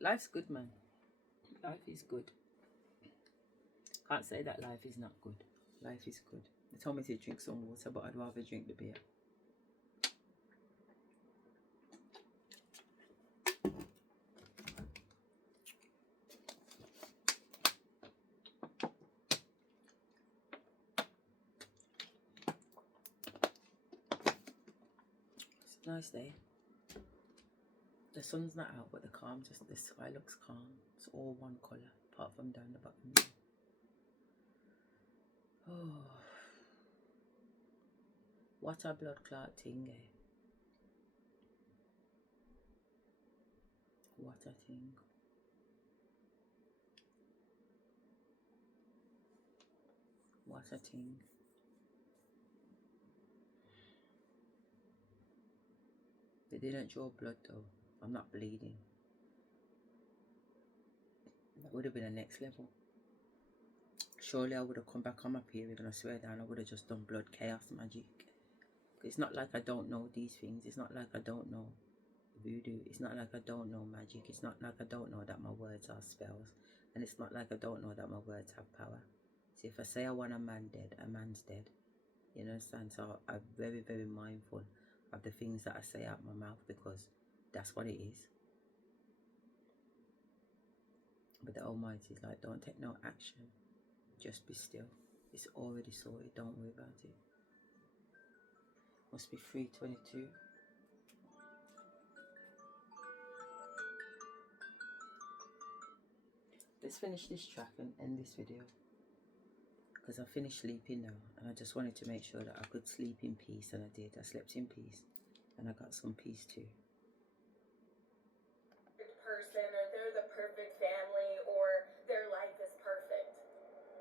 Life's good, man. Life is good. Can't say that life is not good. Life is good. They told me to drink some water, but I'd rather drink the beer. It's a nice day. The sun's not out, but the sky looks calm. It's all one colour, apart from down the bottom. Oh, what a blood clot thing, eh? What a thing. What a thing. They didn't draw blood though. I'm not bleeding. That would have been the next level. Surely I would have come back on my period, and I swear down I would have just done blood chaos magic. It's not like I don't know these things. It's not like I don't know voodoo. It's not like I don't know magic. It's not like I don't know that my words are spells. And it's not like I don't know that my words have power. So if I say I want a man dead, a man's dead. You understand? So I'm very, very mindful of the things that I say out my mouth, because that's what it is. But the Almighty is like, don't take no action. Just be still. It's already sorted. Don't worry about it. Must be 3:22. Let's finish this track and end this video. Because I finished sleeping now. And I just wanted to make sure that I could sleep in peace. And I did. I slept in peace. And I got some peace too. Person, or they're the perfect family, or their life is perfect.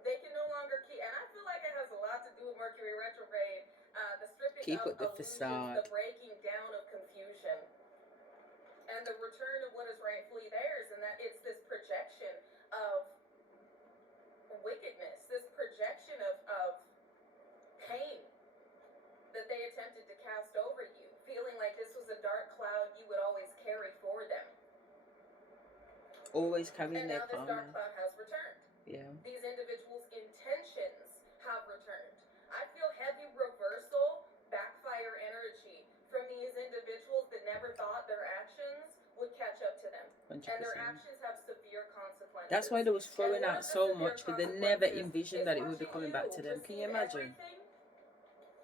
They can no longer keep, and I feel like it has a lot to do with Mercury retrograde, the stripping Keep of up the illusions, facade. the breaking down of confusion, and the return of what is rightfully theirs, and that it's this projection of wickedness, this projection of pain that they attempted to cast over you, feeling like this was a dark cloud you would always carry for them. Always carrying And their now this karma. dark cloud has returned. Yeah. These individuals' intentions have returned. I feel heavy reversal, backfire energy from these individuals that never thought their actions would catch up to them. 100%. And their actions have severe consequences. That's why they was throwing out so much, because they never envisioned that it would be coming back to them. Can you imagine?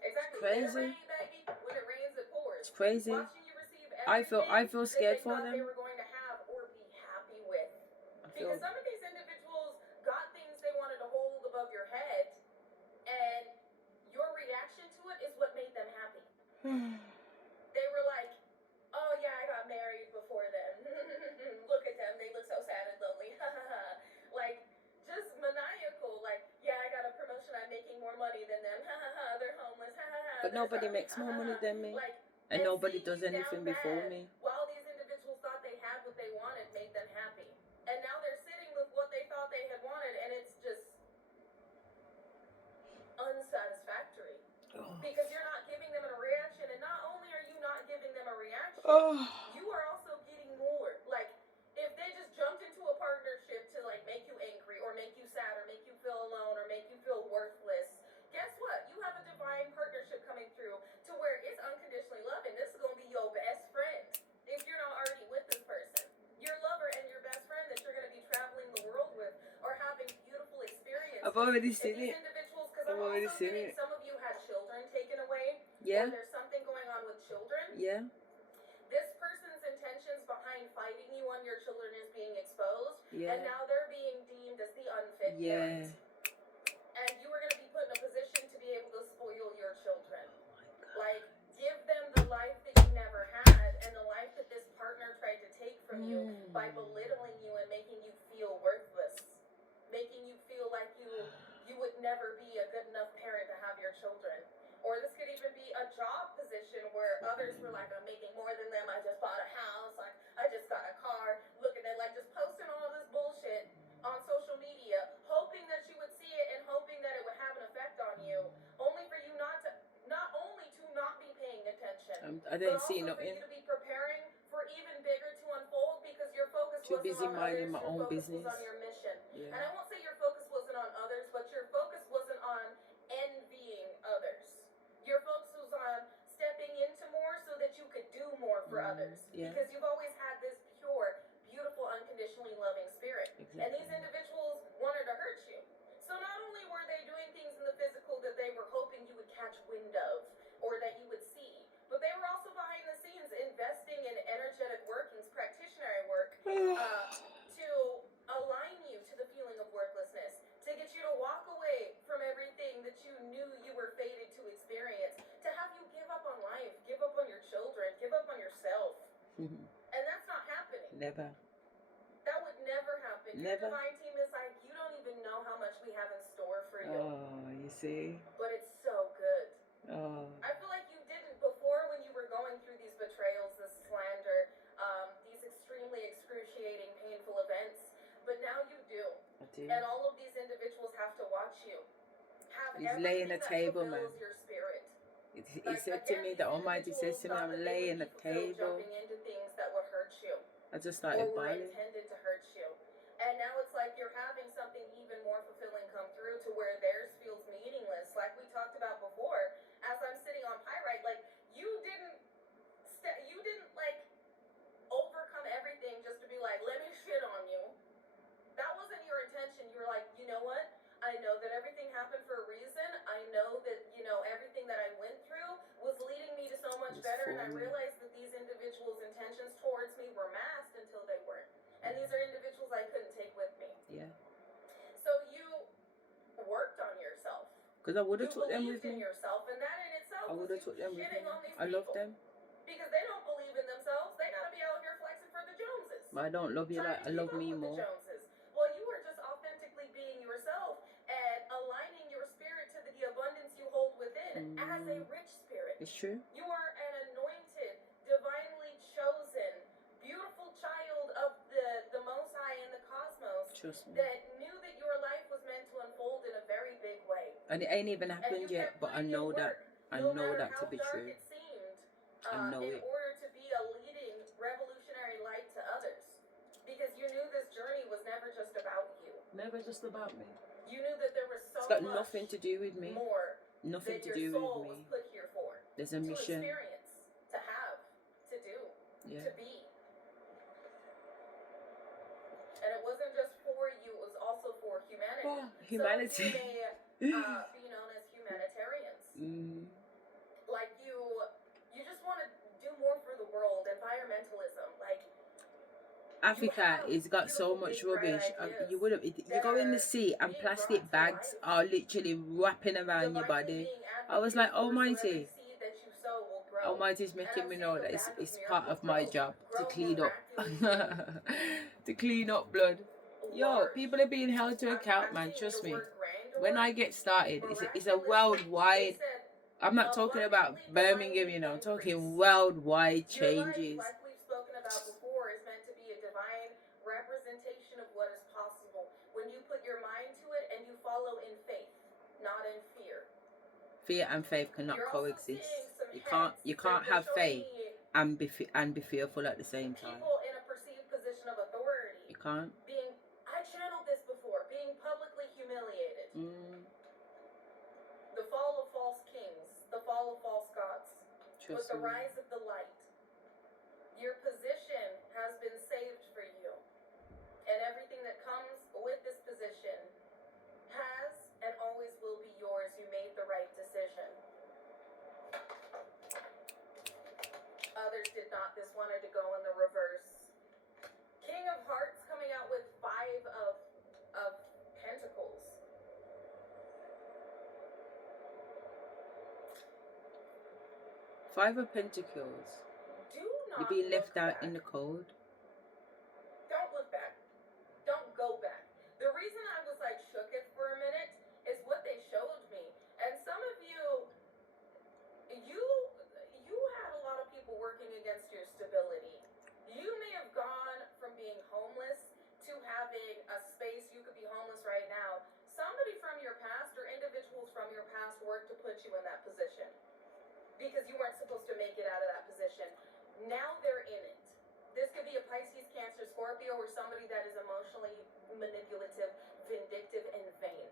Exactly. Crazy. When it rains, baby, when it rains, it pours. It's crazy. Watching you receive I feel scared for they them. were going to have or be happy with. feel- Because some of these individuals got things they wanted to hold above your head, and your reaction to it is what made them happy. They were like, oh yeah, I got married before then. Look at them, they look so sad and lonely. Like, just maniacal. Like, yeah, I got a promotion, I'm making more money than them. They're homeless. But nobody makes more money than me. Like, And nobody does anything before me. while these individuals thought they had what they wanted, made them happy. And now they're sitting with what they thought they had wanted, and it's just unsatisfactory. Because you're not giving them a reaction, and not only are you not giving them a reaction, you are also getting more. Like, if they just jumped into a partnership to, like, make you angry, or make you sad, or make you feel alone, or make you feel worthless, guess what? You have a divine partnership coming through to where it's unconditionally love, and this is going to be your best friend if you're not already with this person. Your lover and your best friend that you're going to be traveling the world with, or having beautiful experiences. I've already seen these it. individuals, because I've I'm already also seen getting it. some of you had children taken away. Yeah. Or there's something going on with children. Yeah. This person's intentions behind fighting you on your children is being exposed. Yeah. And now they're being deemed as the unfit Yeah. parent. And you are going to be put in a position to be able to spoil your children. Like, give by belittling you and making you feel worthless, making you feel like you would never be a good enough parent to have your children. Or this could even be a job position where others were like, I'm making more than them, I just bought a house, like I just got a car, looking at like just posting all this bullshit on social media, hoping that you would see it and hoping that it would have an effect on you, only for you not only to not be paying attention, I didn't but see also for nothing. you to be preparing for even bigger to unfold, because your focus Too wasn't busy on minding others, my your own focus business. was on your mission. Yeah. And I won't say your focus wasn't on others, but your focus wasn't on envying others. Your focus was on stepping into more so that you could do more for others. Yeah. Because you've always had this pure, beautiful, unconditionally loving spirit. Exactly. And these individuals wanted to hurt you. So not only were they doing things in the physical that they were hoping you would catch wind of or that you would see, but they were also behind the scenes investing in energetic workings, practitionary work, to align you to the feeling of worthlessness, to get you to walk away from everything that you knew you were fated to experience, to have you give up on life, give up on your children, give up on yourself. And that's not happening. Never. That would never happen. Never. Your divine team is like, you don't even know how much we have in store for you. Oh, you see? But it's so good. Oh. I feel like you didn't before when you were going through these betrayals, this slander, these extremely excruciating, painful events. But now you do. I do. And all of these individuals have to watch you. Have He's laying a table, man. Your spirit. He said to me, the Almighty says to me, I'm laying a table. Jumping into things that would hurt you. I just started or were bawling. intended to hurt you. And now it's like you're having something even more fulfilling come through to where theirs feels meaningless. Like we talked about before, as I'm sitting on pyrite, like you didn't like overcome everything just to be like, let me shit on you. That wasn't your intention. You were like, you know what? I know that everything happened for a reason. I know that, everything that I went through was leading me to so much better. And I realized that these individuals' intentions towards me were masked until they weren't. And these are individuals I couldn't take with me. Yeah. So you worked on yourself. Because I would have took them with in me. yourself, and that in itself I would have took them with me. on these I love people. them. Because they don't believe in themselves. They gotta be out here flexing for the Joneses. But I don't love you like I love me more. Well, you were just authentically being yourself and aligning your spirit to the abundance you hold within as a rich spirit. It's true. You are an anointed, divinely chosen, beautiful child of the Most High in the cosmos. Trust me. That knew that your life was meant to unfold in a very big way. And it ain't even happened yet, but I know that. I know that to be true. It seemed, I know in it. order to be a leading revolutionary light to others. Because you knew this journey was never just about you. Never just about me. You knew that there was so It's got much nothing to do with me. more Nothing that to your do soul with was me. put here for. There's a to mission. experience, to have, to do, Yeah. to be. And it wasn't just for you, it was also for humanity. Oh, humanity. So you may be known as humanitarians. Like you just want to do more for the world, environmentalism, like Africa has got so much rubbish. You go in the sea and plastic bags are literally wrapping around your body. I was like, Almighty. Almighty's making me know that it's part of my job to clean up. To clean up blood. Yo, people are being held to account, man. Trust me. When I get started, it's a worldwide. I'm not talking about Birmingham, I'm talking worldwide changes. Like we've spoken about before, is meant to be a divine representation of what is possible when you put your mind to it and you follow in faith, not in fear. Fear and faith cannot coexist. You can't have faith and be fearful at the same time. People in a perceived position of authority. You can't. I channeled this before, being publicly humiliated. The fall of false kings, the fall of false gods, with the rise of the light. Your position has been saved for you. And everything that comes with this position has and always will be yours. You made the right decision. Others did not. This wanted to go in the reverse. King of Hearts coming out with 5 of Pentacles. Five of Pentacles. Do not You're being left look out back. in the cold. Don't because you weren't supposed to make it out of that position. Now they're in it. This could be a Pisces, Cancer, Scorpio, or somebody that is emotionally manipulative, vindictive, and vain.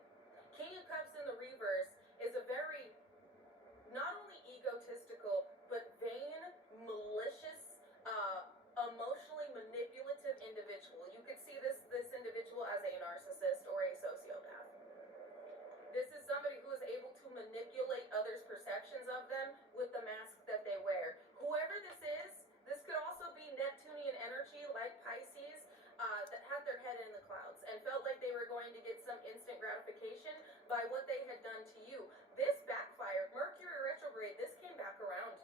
King of Cups in the reverse is a very, not only egotistical, but vain, malicious, emotionally manipulative individual. You could see this individual as a narcissist or a sociopath. This is somebody who is able to manipulate others' perceptions of them with the mask that they wear. Whoever this is, this could also be Neptunian energy like Pisces, that had their head in the clouds and felt like they were going to get some instant gratification by what they had done to you. This backfired. Mercury retrograde, this came back around.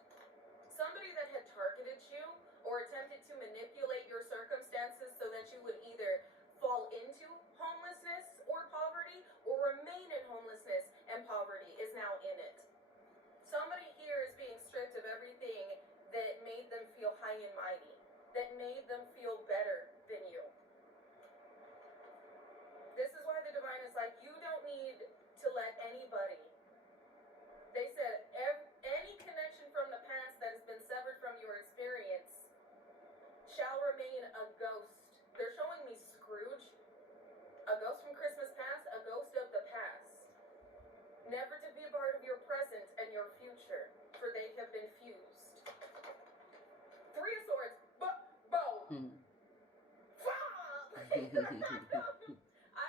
Somebody that had targeted you or attempted to manipulate your circumstances so that you would either fall into homelessness or poverty or remain in homelessness and poverty is now in it. Somebody here is being stripped of everything that made them feel high and mighty, that made them feel better than you. This is why the divine is like, you don't need to let anybody. They said any connection from the past that has been severed from your experience shall remain a ghost. They're showing me Scrooge, a ghost from Christmas past, a ghost of the past. Never to be a part of your present and your future, for they have been fused. Three of Swords, bow. I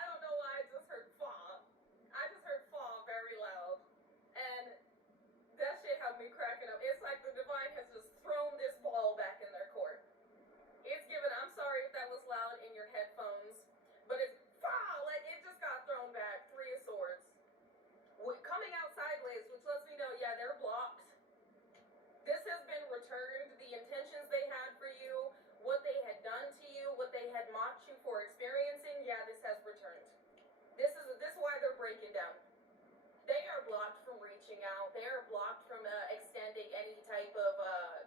don't know why I just heard fa. I just heard fa very loud. And that shit had me cracking up. It's like the divine has just thrown this ball back in their court. It's given, I'm sorry if that was loud in your headphones, but it's fa, like it just got thrown back. Three of Swords. Coming out sideways, which lets me know, yeah, they're blocked. This has been returned. The intentions they had for you, what they had done to you, what they had mocked you for experiencing, yeah, this has returned. This is why they're breaking down. They are blocked from reaching out. They are blocked from extending any type of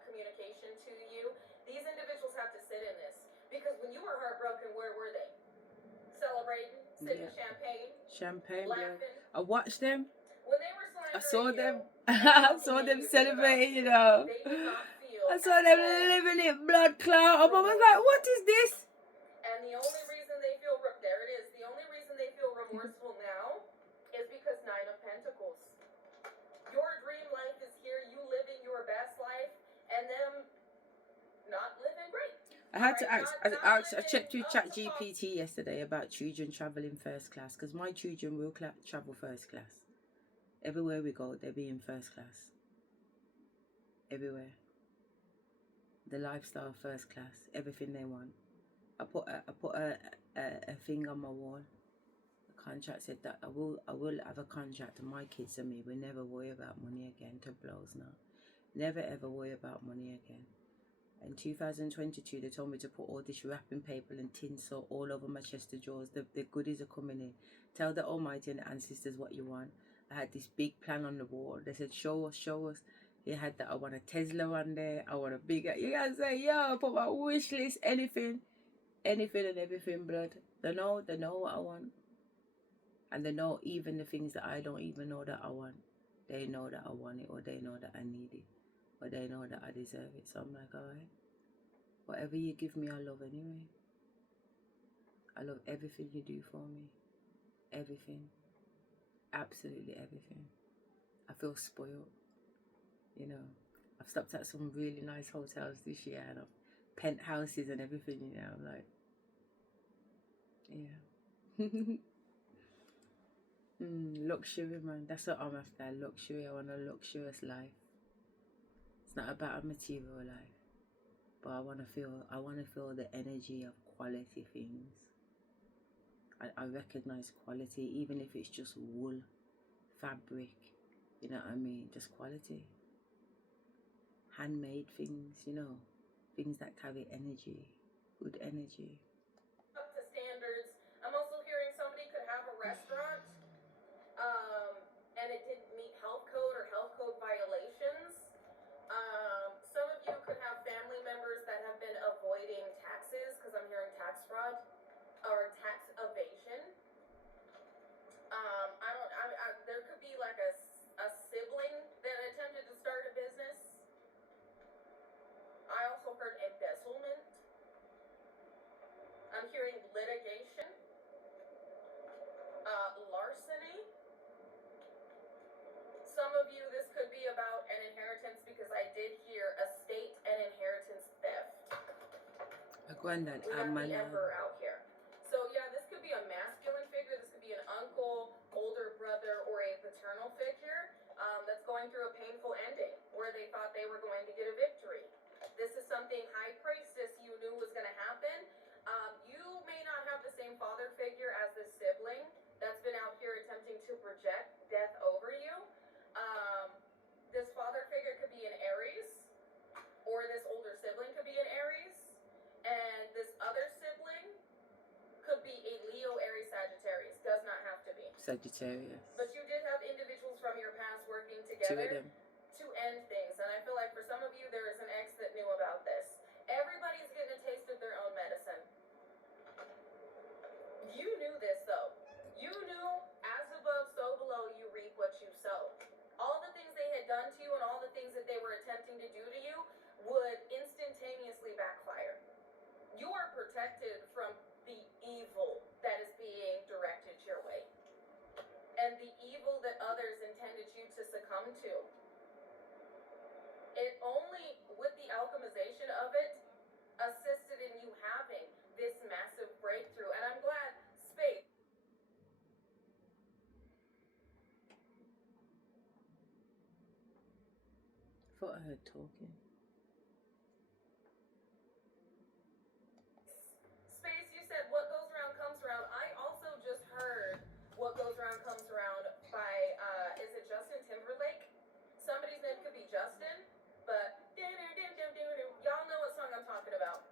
communication to you. These individuals have to sit in this. Because when you were heartbroken, where were they? Celebrating, sipping champagne, laughing. I watched them. When they were slandering I saw them. you, I saw them celebrating, you know. they did not feel I saw them living it blood clot. I was like, what is this? And the only reason they feel there it is. The only reason they feel remorseful now is because Nine of Pentacles. Your dream life is here. You living your best life, and them not living great. I had to ask. I checked with ChatGPT yesterday about children traveling first class because my children will travel first class. Everywhere we go, they'll be in first class. Everywhere. The lifestyle first class, everything they want. I put a thing on my wall. The contract said that I will have a contract, and my kids and me will never worry about money again. To blows now. Never ever worry about money again. In 2022, they told me to put all this wrapping paper and tinsel all over my chest of drawers. The goodies are coming in. Tell the Almighty and the ancestors what you want. I had this big plan on the wall. They said, show us, show us. They had that, I want a Tesla on there. I want a bigger, you guys say, yo, put my wish list, anything and everything, blood. They know what I want. And they know even the things that I don't even know that I want. They know that I want it, or they know that I need it, or they know that I deserve it. So I'm like, all right, whatever you give me, I love anyway. I love everything you do for me. Everything. Absolutely everything. I feel spoiled. You know, I've stopped at some really nice hotels this year, and penthouses and everything, you know. I'm like, yeah. Luxury, man. That's what I'm after. Luxury. I want a luxurious life. It's not about a material life, but I want to feel the energy of quality things. I recognize quality, even if it's just wool, fabric, you know what I mean? Just quality. Handmade things, you know, things that carry energy, good energy. Up to standards. I'm also hearing somebody could have a restaurant, and it didn't meet health code or health code violations. Some of you could have family members that have been avoiding taxes, because I'm hearing tax fraud or tax evasion. There could be like a sibling that attempted to start a business Granddad We and have my the nan. emperor out here. So yeah, this could be a masculine figure. This could be an uncle, older brother, or a paternal figure that's going through a painful ending where they thought they were going to get a victory. This is something High Priestess you knew was going to happen. You may not have the same father figure as this sibling that's been out here attempting to project death over you. This father figure could be an Aries, or this older sibling could be an Aries, and this other sibling could be a Leo, Aries, Sagittarius. Does not have to be. Sagittarius. But you did have individuals from your past working Two together of them. to end things, and I feel like for some of you there is an ex that knew about this. Everybody's getting a taste of their own medicine. You knew this though. You knew as above, so below, you reap what you sow. All the things they had done to you and all the things that they were attempting to do to you would instantaneously backfire. You are protected from the evil that is being directed your way. And the evil that others intended you to succumb to. It only, with the alchemization of it, assisted in you having this massive breakthrough. And I'm glad Space. I thought I heard talking. Space, you said what goes around comes around. I also just heard what goes around comes around by, is it Justin Timberlake? Somebody's name could be Justin, but y'all know what song I'm talking about.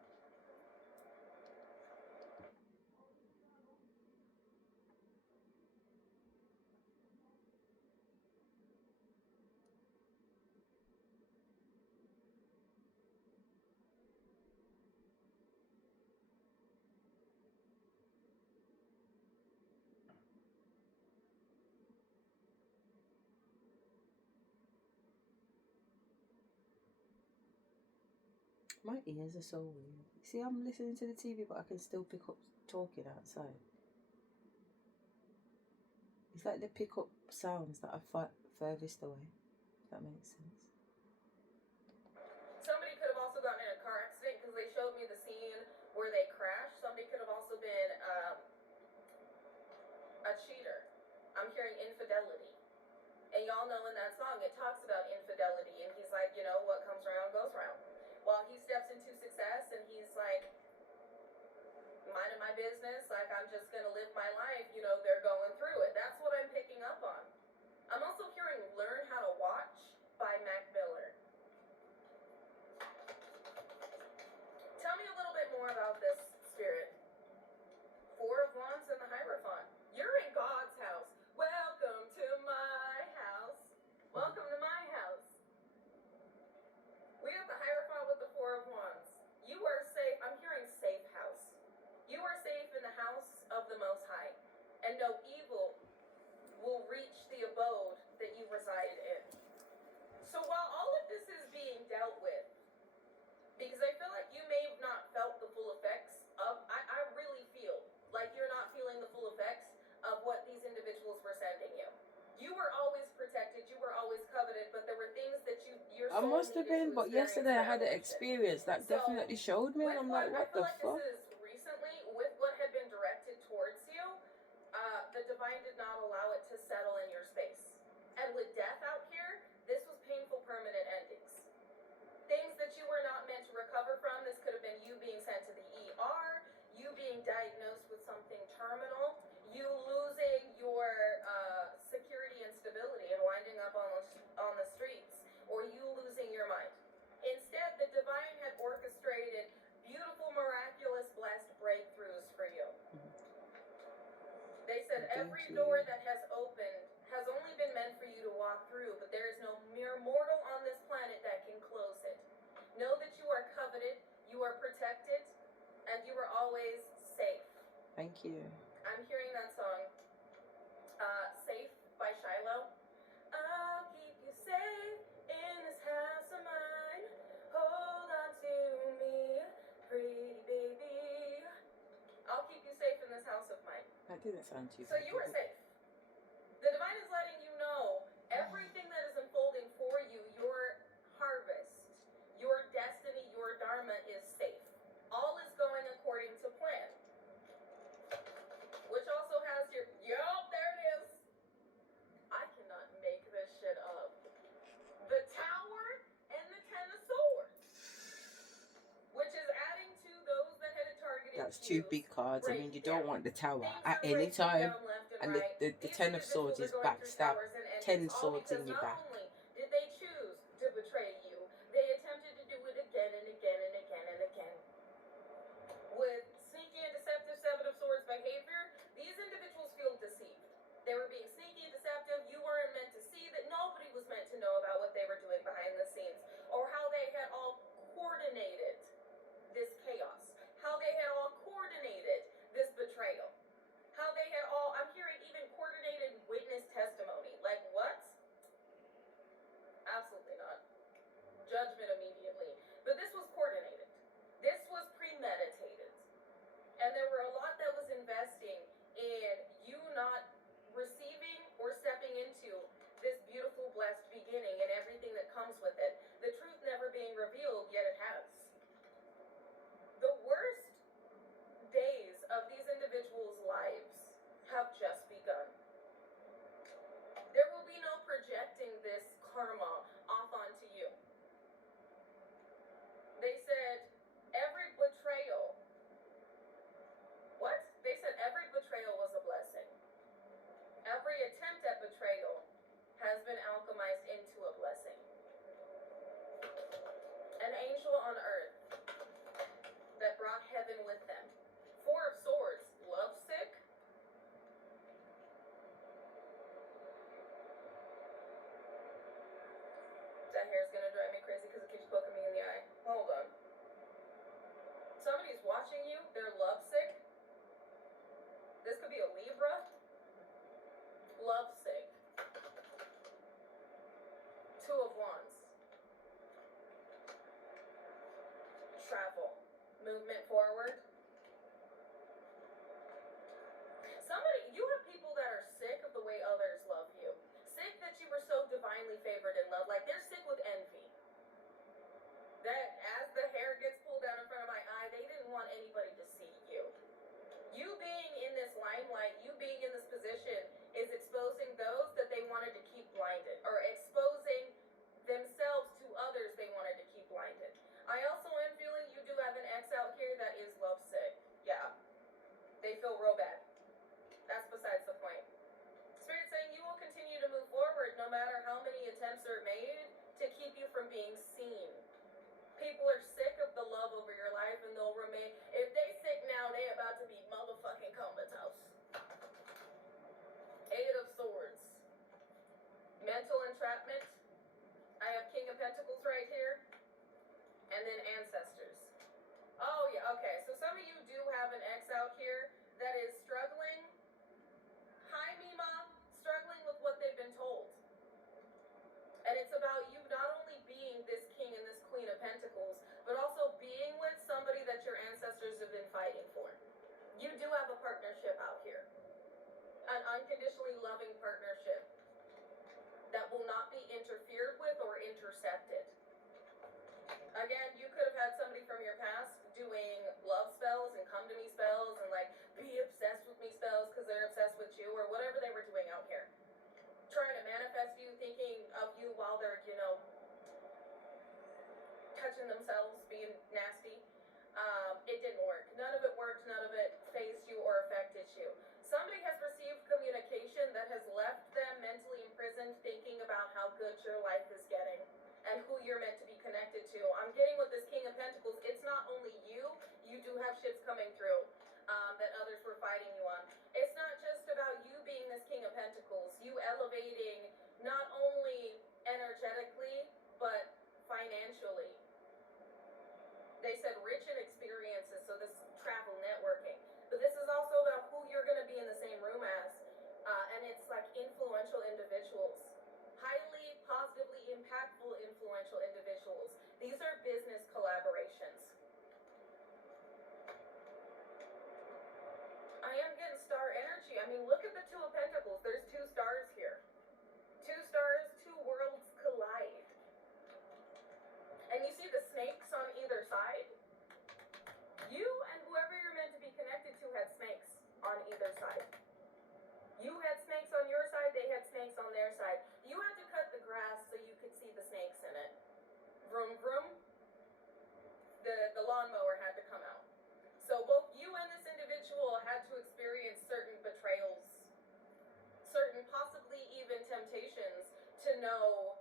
My ears are so weird. See, I'm listening to the TV, but I can still pick up talking outside. It's like they pick up sounds that are furthest away. If that makes sense. Somebody could have also gotten in a car accident because they showed me the scene where they crashed. Somebody could have also been a cheater. I'm hearing infidelity. And y'all know in that song it talks about infidelity. And he's like, you know, what comes around goes around. While he steps into success and he's like, minding my business, like I'm just gonna live my life, you know, they're going through it. That's what I'm picking up on. I'm also hearing Learn How to Watch by Mac Miller. Tell me a little bit more about this spirit. Four of Wands and the Hierophant. You're in God's house. Welcome to my house. Welcome to my house. We have the Hierophant with the Four of Wands. You are safe. I'm hearing safe house. You are safe in the house of the Most High, and no evil will reach the abode that you reside in. So while all of this is being dealt with, because I feel like you may have not felt the full effects of, I really feel like you're not feeling the full effects of what these individuals were sending you. You were always protected, you were always coveted, but there were things that your I soul must have needed been, to but experience yesterday I had an revelation. experience that So, definitely showed me, and I'm like, what the I fuck? feel like this is recently, with what had been directed towards you, the divine did not allow it to settle in your space. And with death out here, this was painful permanent endings. Things that you were not meant to recover from. This could have been you being sent to the ER, you being diagnosed with something terminal, you losing your security and stability and winding up on the streets, or you losing your mind. Instead, the divine had orchestrated beautiful, miraculous, blessed breakthroughs for you. They said every door that has opened has only been meant for you to walk through, but there is no mere mortal on this planet that can close it. Know that you are coveted, you are protected, and you are always safe. Thank you. I'm hearing that song, Safe by Shiloh. I'll keep you safe in this house of mine. Hold on to me, pretty baby. I'll keep you safe in this house of mine. That didn't sound too So you are safe. The divine is letting you know everything that is unfolding for you, your harvest, your destiny, your dharma is safe. All is going that's two big cards. I mean, you don't want the Tower at any time. And the Ten of Swords is backstab. 10 swords in your back. Did they choose to betray you? They attempted to do it again and again and again and again. With sneaky and deceptive Seven of Swords behavior, these individuals feel deceived. They were being sneaky and deceptive. You weren't meant to see that. Nobody was meant to know about what they were doing behind the scenes, or how they had all coordinated this chaos, how they had all coordinated this betrayal, how they had all, I'm hearing even coordinated witness testimony. Like, what? Absolutely not. Judgment immediately. But this was coordinated. This was premeditated. And there were a lot that was investing in you not receiving or stepping into this beautiful, blessed beginning and everything that comes with it. The truth never being revealed, yet it has. The worst days of these individuals' lives have just begun. There will be no projecting this karma off onto you. They said every betrayal, what? They said every betrayal was a blessing. Every attempt at betrayal has been alchemized into a blessing. An angel on earth that brought heaven with them. Four of Swords, lovesick. That hair's gonna drive me crazy because it keeps poking me in the eye. Hold on. Somebody's watching you, they're lovesick. This could be a Libra. Lovesick. Two of Wands. Travel. Movement forward. You have people that are sick of the way others love you. Sick that you were so divinely favored and loved. Like, they're sick with envy. That as the hair gets pulled down in front of my eye, they didn't want anybody to see you. You being in this limelight, you being in this position, is exposing those that they wanted to keep blinded, or exposing themselves to others they wanted to keep blinded. I also am feeling you do have an ex out here that is lovesick. Yeah. They feel real bad. That's besides the point. Spirit saying you will continue to move forward no matter how many attempts are made to keep you from being seen. People are sick of the love over your life, and they'll remain. If they sick now, they about to be motherfucking comatose. Eight of Swords. Mental entrapment. I have King of Pentacles right here. And then Ancestors. Oh yeah, okay. So some of you do have an ex out here that is struggling. Hi, Mima. Struggling with what they've been told. And it's about you not only being this King and this Queen of Pentacles, but also being with somebody that your ancestors have been fighting for. You do have a partnership out here. An unconditionally loving partnership that will not be interfered with or intercepted. Again, you could have had somebody from your past doing love spells and come to me spells and like be obsessed with me spells because they're obsessed with you, or whatever they were doing out here. Trying to manifest you, thinking of you while they're, touching themselves, being nasty. It didn't work. None of it worked. None of it phased you or affected you. Somebody has received communication that has left them mentally imprisoned, thinking about how good your life is getting and who you're meant to be connected to. I'm getting with this King of Pentacles. It's not only you. You do have ships coming through that others were fighting you on. It's not just about you being this King of Pentacles. You elevating not only energetically, but financially. They said rich in experiences, so this travel networking. But this is also about who you're going to be in the same room as. And it's like influential individuals. Highly, positively impactful, influential individuals. These are business collaborations. I am getting star energy. I mean, look at the Two of Pentacles. There's two stars here. Two stars, two worlds collide. And you see the snakes on either side? You and whoever you're meant to be connected to had snakes on either side. You had snakes on your side, they had snakes on their side. You had to cut the grass so you could see the snakes in it. Vroom, vroom. The lawnmower had to come out. So both you and know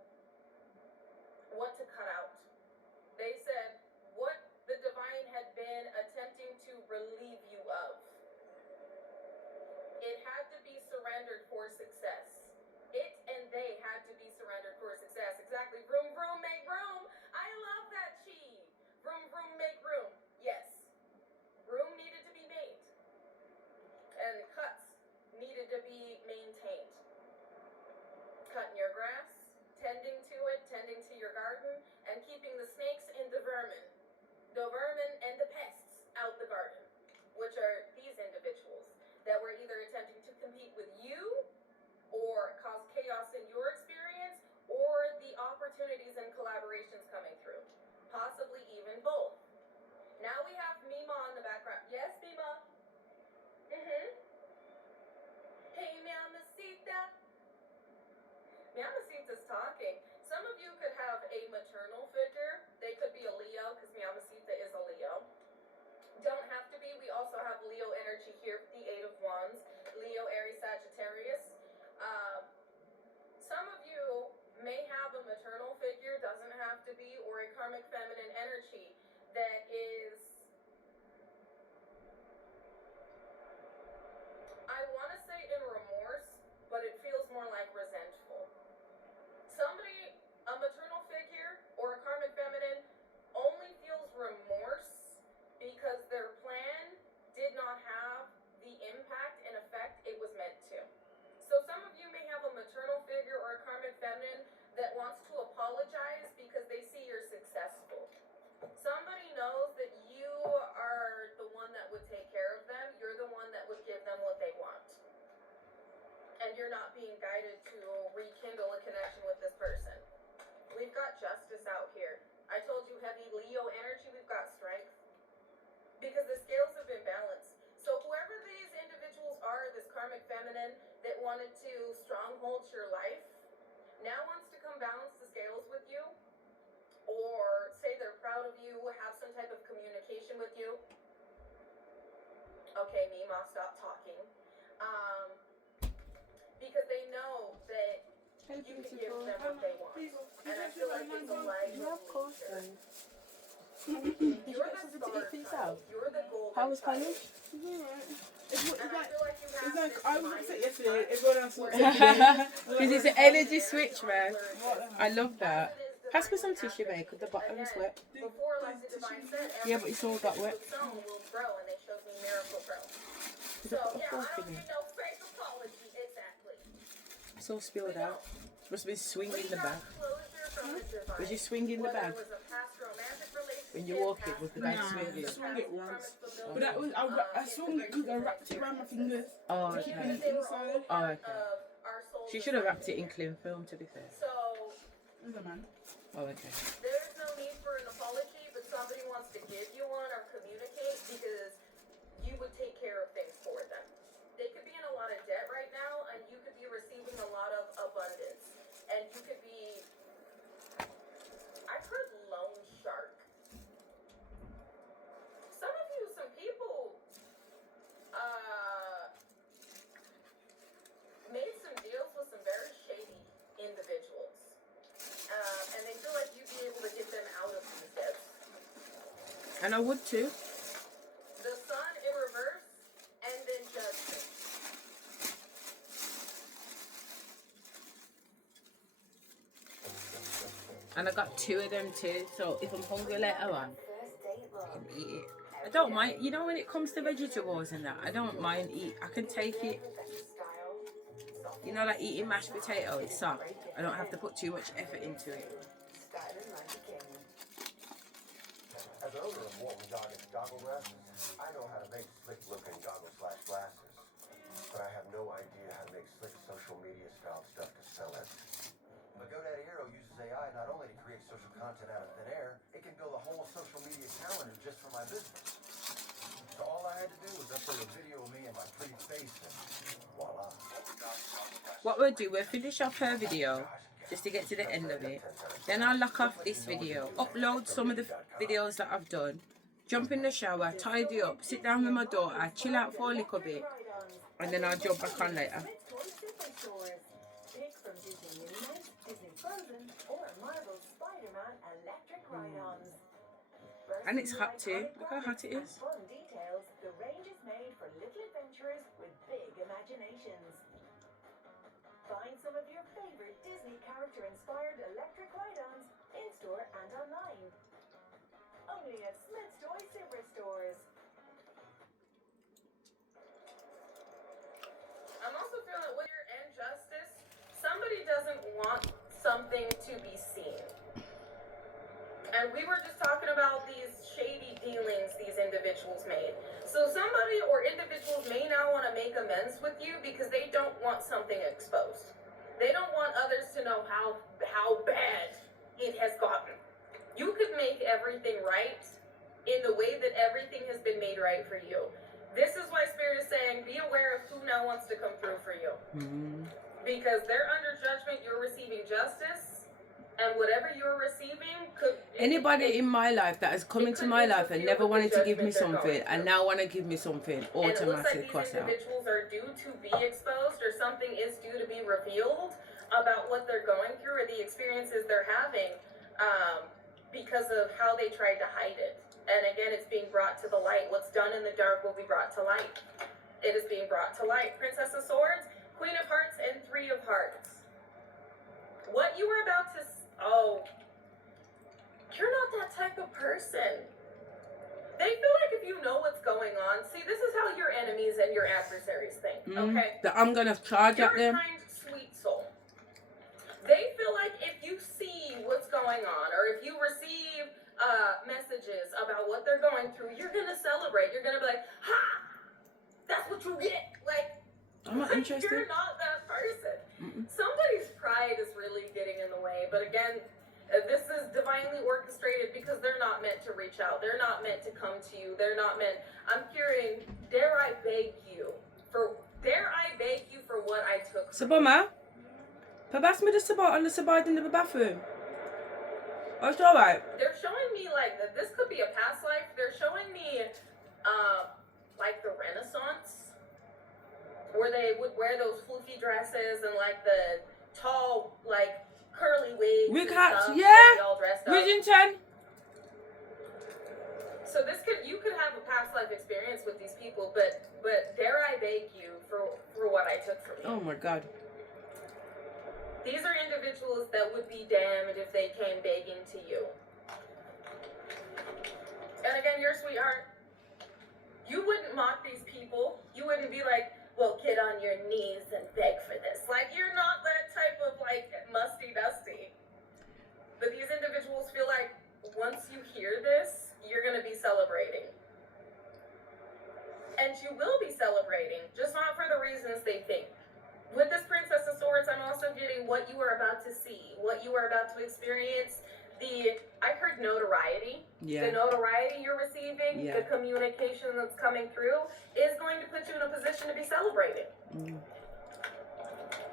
what to cut out. They said what the divine had been attempting to relieve you of. It had to be surrendered for success. It and they had to be surrendered for success. Exactly. Vroom, vroom, make room. I love that chi. Vroom, vroom, make room. Yes. Room needed to be made. And cuts needed to be maintained. Cutting your grass, tending to it, tending to your garden, and keeping the snakes and the vermin and the pests out the garden, which are these individuals that were either attempting to compete with you or cause chaos in your experience, or the opportunities and collaborations coming through. Possibly even both. Now we have Mima in the background. Yes, Mima? Hey, Mamacita. Mamacita's talking. Some of you could have a maternal figure. They could be a Leo, because Mamacita is a Leo. Don't have to be. We also have Leo energy here, the Eight of Wands. Leo, Aries, Sagittarius. Some of you may have a maternal figure, doesn't have to be, or a karmic feminine energy that is, I want to say in remorse, but it feels more like resentful. Somebody, a maternal figure or a karmic feminine, only feels remorse because their plan did not have the impact and effect it was meant to. So some of you may have a maternal figure or a karmic feminine that wants to apologize because they see you're successful. Somebody knows that you are the one that would take care of them. You're the one that would give them what they want. And you're not being guided to rekindle a connection with this person. We've got justice out here. I told you heavy Leo energy, we've got strength. Because the scales have been balanced. So whoever these individuals are, this karmic feminine that wanted to stronghold your life, now wants to come balance the scales with you, or say they're proud of you, have some type of communication with you. Okay, Mima, stop talking. Because they know that you can give them what they want. And I feel like it's a leg of nature. You're the star. You're the golden. How was college? It's like I was upset yesterday. Everyone else was Because it's an energy switch, man. I love that. Pass me some tissue, babe, because the bottom is wet. Yeah, but it's all got wet. Is it a fork in it? It's all spilled out. Must be swinging the bag. Was you swinging the bag? When you walk it, was the bag swinging? I swung it once. But that was, I swung it because I wrapped it around my fingers. Oh, to keep it inside. Oh, okay. She should have wrapped it in cling film, to be fair. Who's a man? Oh, okay. There's no need for an apology, but somebody wants to give you one or communicate because you would take care of things for them. They could be in a lot of debt right now, and you could be receiving a lot of abundance. And you could be, I've heard loan shark. Some of you, some people, made some deals with some very shady individuals. And they feel like you'd be able to get them out of these debts. And I would too. The sun in reverse, and then judgment. And I got 2 of them too, so if I'm hungry later on, I can eat it. I don't mind, you know, when it comes to vegetables and that, I don't mind eat. I can take it. You know, like eating mashed potato, it's soft. I don't have to put too much effort into it. As an owner of Walton Goggins goggle glasses, I know how to make slick-looking goggle/glasses. But I have no idea how to make slick social media style stuff to sell it. But GoDaddy Hero uses AI not only to create social content out of thin air, it can build a whole social media calendar just for my business. So all I had to do was upload a video of me and my pretty face and voila. What we'll do, we'll finish off her video just to get to the end of it. Then I'll lock off this video, upload some of the videos that I've done, jump in the shower, tidy up, sit down with my daughter, chill out for a little bit, and then I'll jump back on later. ride-ons. And it's hot too. Look how hot it is. Fun details, the range is made for little adventurers with big imaginations. Find some of your favorite Disney character-inspired electric ride-ons in-store and online. Only at Smith's Toy Superstores. I'm also feeling with your injustice, somebody doesn't want something to be seen. And we were just talking about these shady dealings these individuals made. So somebody or individuals may now want to make amends with you because they don't want something exposed. They don't want others to know how bad it has gotten. You could make everything right in the way that everything has been made right for you. This is why Spirit is saying, be aware of who now wants to come through for you. Because they're under judgment, you're receiving justice, and whatever you're receiving could... Anybody in my life that has come into my life and never wanted to give me something and now want to give me something, automatically cross out. And it looks like these individuals are due to be exposed, or something is due to be revealed about what they're going through or the experiences they're having because of how they tried to hide it. And again, it's being brought to the light. What's done in the dark will be brought to light. It is being brought to light. Princess of Swords, Queen of Hearts, and Three of Hearts. What you were about to... Oh, you're not that type of person. They feel like if you know what's going on... See, this is how your enemies and your adversaries think, okay? That I'm going to charge at them. You're a kind, sweet soul. They feel like if you see what's going on, or if you receive messages about what they're going through, you're gonna celebrate. You're gonna be like, ha! That's what you get. Like, I'm not interested. You're not that person. Somebody's pride is really getting in the way. But again, this is divinely orchestrated because they're not meant to reach out. They're not meant to come to you. They're not meant. I'm hearing, dare I beg you for what I took from you. Saboma, pass me the sabot and the sabot in the bathroom. Oh, it's alright. They're showing me like that this could be a past life. They're showing me like the Renaissance, where they would wear those floofy dresses and like the tall, like curly wigs. We and can't, stuff, yeah. all dressed up. Ridgington. So you could have a past life experience with these people, but dare I beg you for what I took from you. Oh my God. These are individuals that would be damned if they came begging to you. And again, your sweetheart, you wouldn't mock these people. You wouldn't be like, well, get on your knees and beg for this. Like, you're not that type of, like, musty-dusty. But these individuals feel like once you hear this, you're going to be celebrating. And you will be celebrating, just not for the reasons they think. With this Princess of Swords, I'm also getting what you are about to see, what you are about to experience. I heard notoriety. Yeah. The notoriety you're receiving, Yeah. the communication that's coming through is going to put you in a position to be celebrating.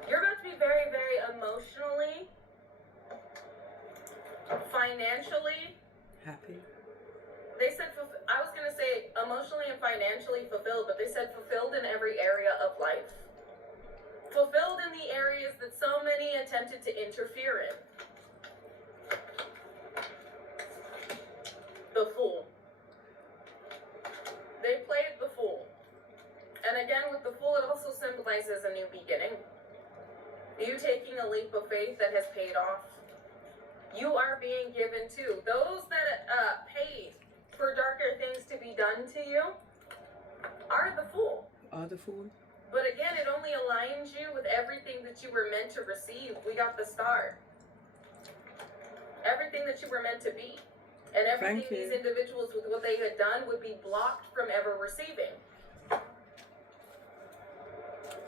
You're about to be very, very emotionally, financially happy. They said, I was going to say emotionally and financially fulfilled, but they said fulfilled in every area of life. Fulfilled in the areas that so many attempted to interfere in. The Fool. They played the Fool. And again, with the Fool, it also symbolizes a new beginning. You taking a leap of faith that has paid off. You are being given to those that paid for darker things to be done to you are the Fool. Are the Fool. But again, it only aligns you with everything that you were meant to receive. We got the Star. Everything that you were meant to be. And everything these individuals with what they had done would be blocked from ever receiving.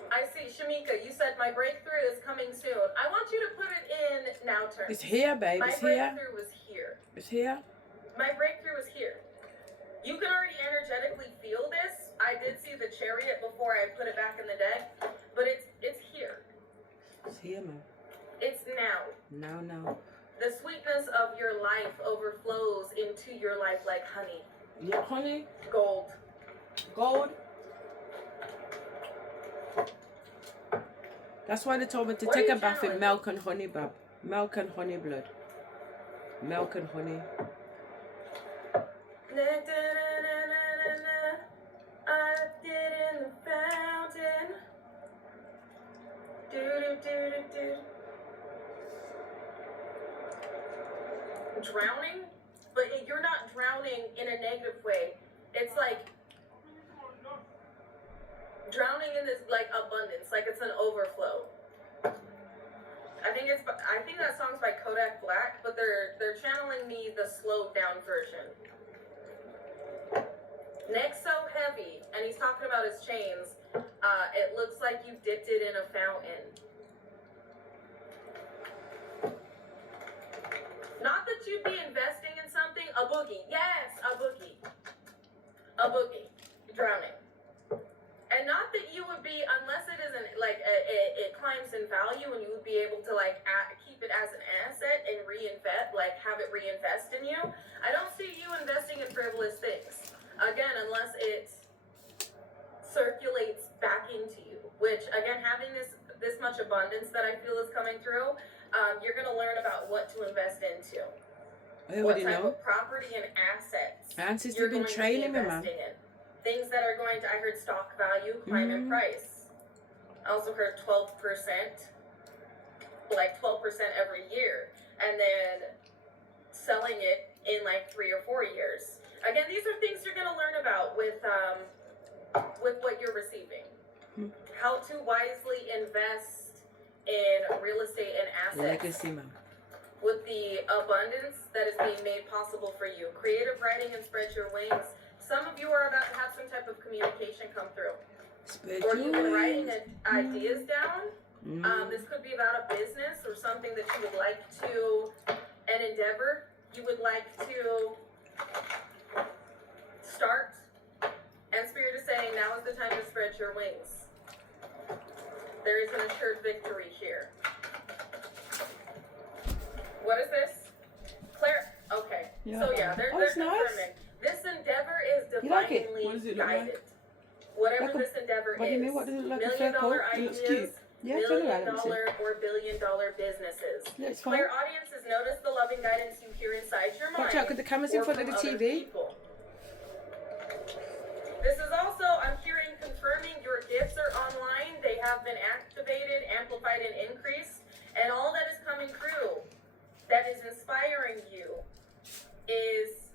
I see, Shamika, you said my breakthrough is coming soon. I want you to put it in now terms. It's here, babe. It's here. My breakthrough was here. It's here. My breakthrough is here. You can already energetically feel this. I did see the chariot before I put it back in the deck, but it's here. It's here, man. It's now. Now. The sweetness of your life overflows into your life like honey. Yeah, honey. Gold. That's why they told me to take a bath in milk and honey, bab. Milk and honey blood. Milk and honey. I did in the fountain. Do. Drowning, but you're not drowning in a negative way. It's like drowning in this like abundance, like it's an overflow. I think that song's by Kodak Black, but they're channeling me the slowed down version. Neck so heavy, and he's talking about his chains. It looks like you dipped it in a fountain. Not that you'd be investing in something. A boogie, yes, a boogie. A boogie, drowning. And not that you would be, unless it isn't like it climbs in value, and you would be able to like keep it as an asset and reinvest, like have it reinvest in you. I don't see you investing in frivolous things. Again, unless it circulates back into you, which again, having this much abundance that I feel is coming through, you're gonna learn about what to invest into. I already what type know. of property and assets Aunties you're have been going to be training me, man. investing in. Things that are going to, I heard stock value climb in price. I also heard 12%, like 12% every year, and then selling it in like 3 or 4 years. Again, these are things you're going to learn about with what you're receiving. How to wisely invest in real estate and assets. Legacy, man. With the abundance that is being made possible for you. Creative writing and spread your wings. Some of you are about to have some type of communication come through. Or you've been writing ideas down. This could be about a business or something that you would like to, an endeavor you would like to start. And Spirit is saying now is the time to spread your wings. There is an assured victory here. What is this? Claire? Okay. Yeah. So yeah, they're confirming. This endeavor is divinely guided. Whatever this endeavor what do you is. mean? What does it look like? $1 million It looks cute. ideas, Yeah, $1 tell me million about it. or $1 billion businesses. Yeah, it's fine. Claire audiences notice the loving guidance you hear inside your mind. Watch out, because the camera's in or front of the from other TV. people. This is also, I'm hearing, confirming your gifts are online. They have been activated, amplified, and increased. And all that is coming through, that is inspiring you, is,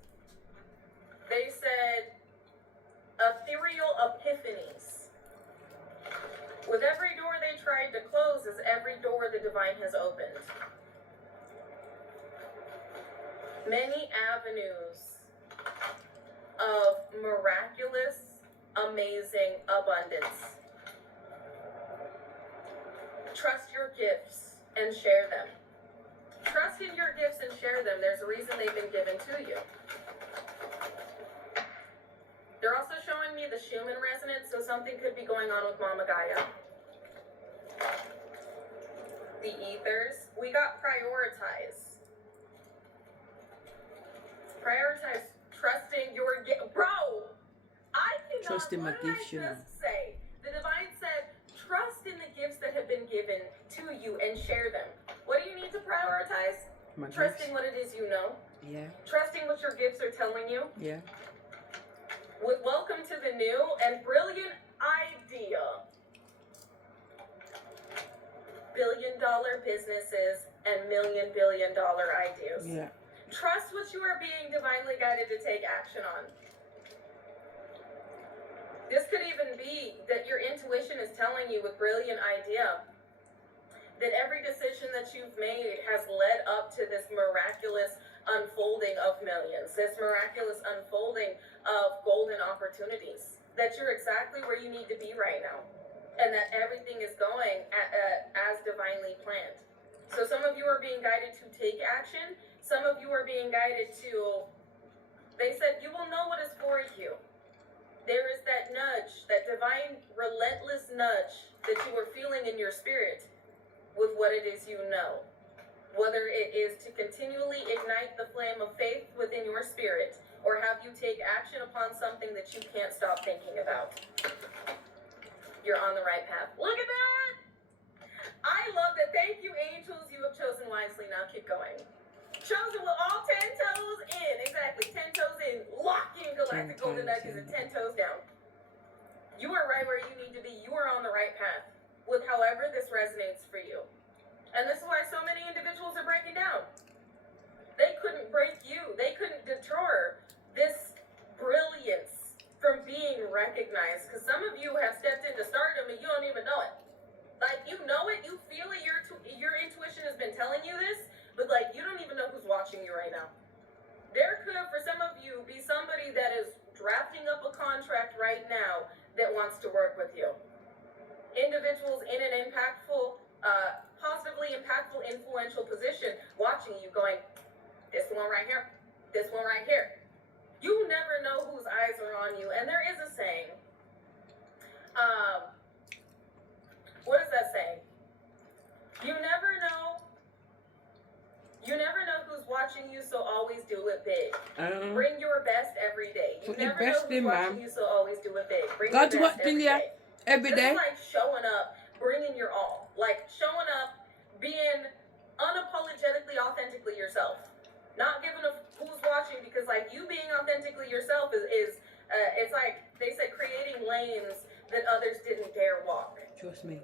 they said, ethereal epiphanies. With every door they tried to close is every door the divine has opened. Many avenues of miraculous, amazing abundance. Trust your gifts and share them. Trust in your gifts and share them. There's a reason they've been given to you. They're also showing me the Schumann resonance, so something could be going on with Mama Gaia. The ethers. We got prioritize. Prioritize trusting your gift. Bro, I cannot. Trust in my gifts, you know. Say. The divine said, trust in the gifts that have been given to you and share them. What do you need to prioritize? My Trusting gifts. what it is you know. Yeah. Trusting what your gifts are telling you. Yeah. With welcome to the new and brilliant idea. $1 billion businesses and $1 billion ideas. Yeah. Trust what you are being divinely guided to take action on. This could even be that your intuition is telling you with brilliant idea that every decision that you've made has led up to this miraculous unfolding of millions, this miraculous unfolding of golden opportunities, that you're exactly where you need to be right now, and that everything is going as divinely planned. So some of you are being guided to take action. Some of you are being guided to, they said, you will know what is for you. There is that nudge, that divine, relentless nudge that you are feeling in your spirit with what it is you know. Whether it is to continually ignite the flame of faith within your spirit, or have you take action upon something that you can't stop thinking about. You're on the right path. Look at that! I love that. Thank you, angels. You have chosen wisely. Now keep going. Chosen with all 10 toes in. Exactly. 10 toes in. Lock in galactic golden nuggies and 10 toes down. You are right where you need to be. You are on the right path with however this resonates for you. And this is why so many individuals are breaking down. They couldn't break you. They couldn't deter this brilliance from being recognized. Because some of you have stepped into stardom and you don't even know it. Like, you know it, you feel it, your intuition has been telling you this, but like, you don't even know who's watching you right now. There could, for some of you, be somebody that is drafting up a contract right now that wants to work with you. Individuals in an impactful, positively impactful, influential position watching you going, this one right here, this one right here. You never know whose eyes are on you. And there is a saying, what is that saying? You never know who's watching you, so always do it big. Bring your best every day. You never know who's watching you, so always do it big. Bring your best every day. This is like showing up, bringing your all. Like showing up, being unapologetically, authentically yourself. Not giving a who's watching, because like you being authentically yourself is it's like they said, creating lanes that others didn't dare walk. Trust me.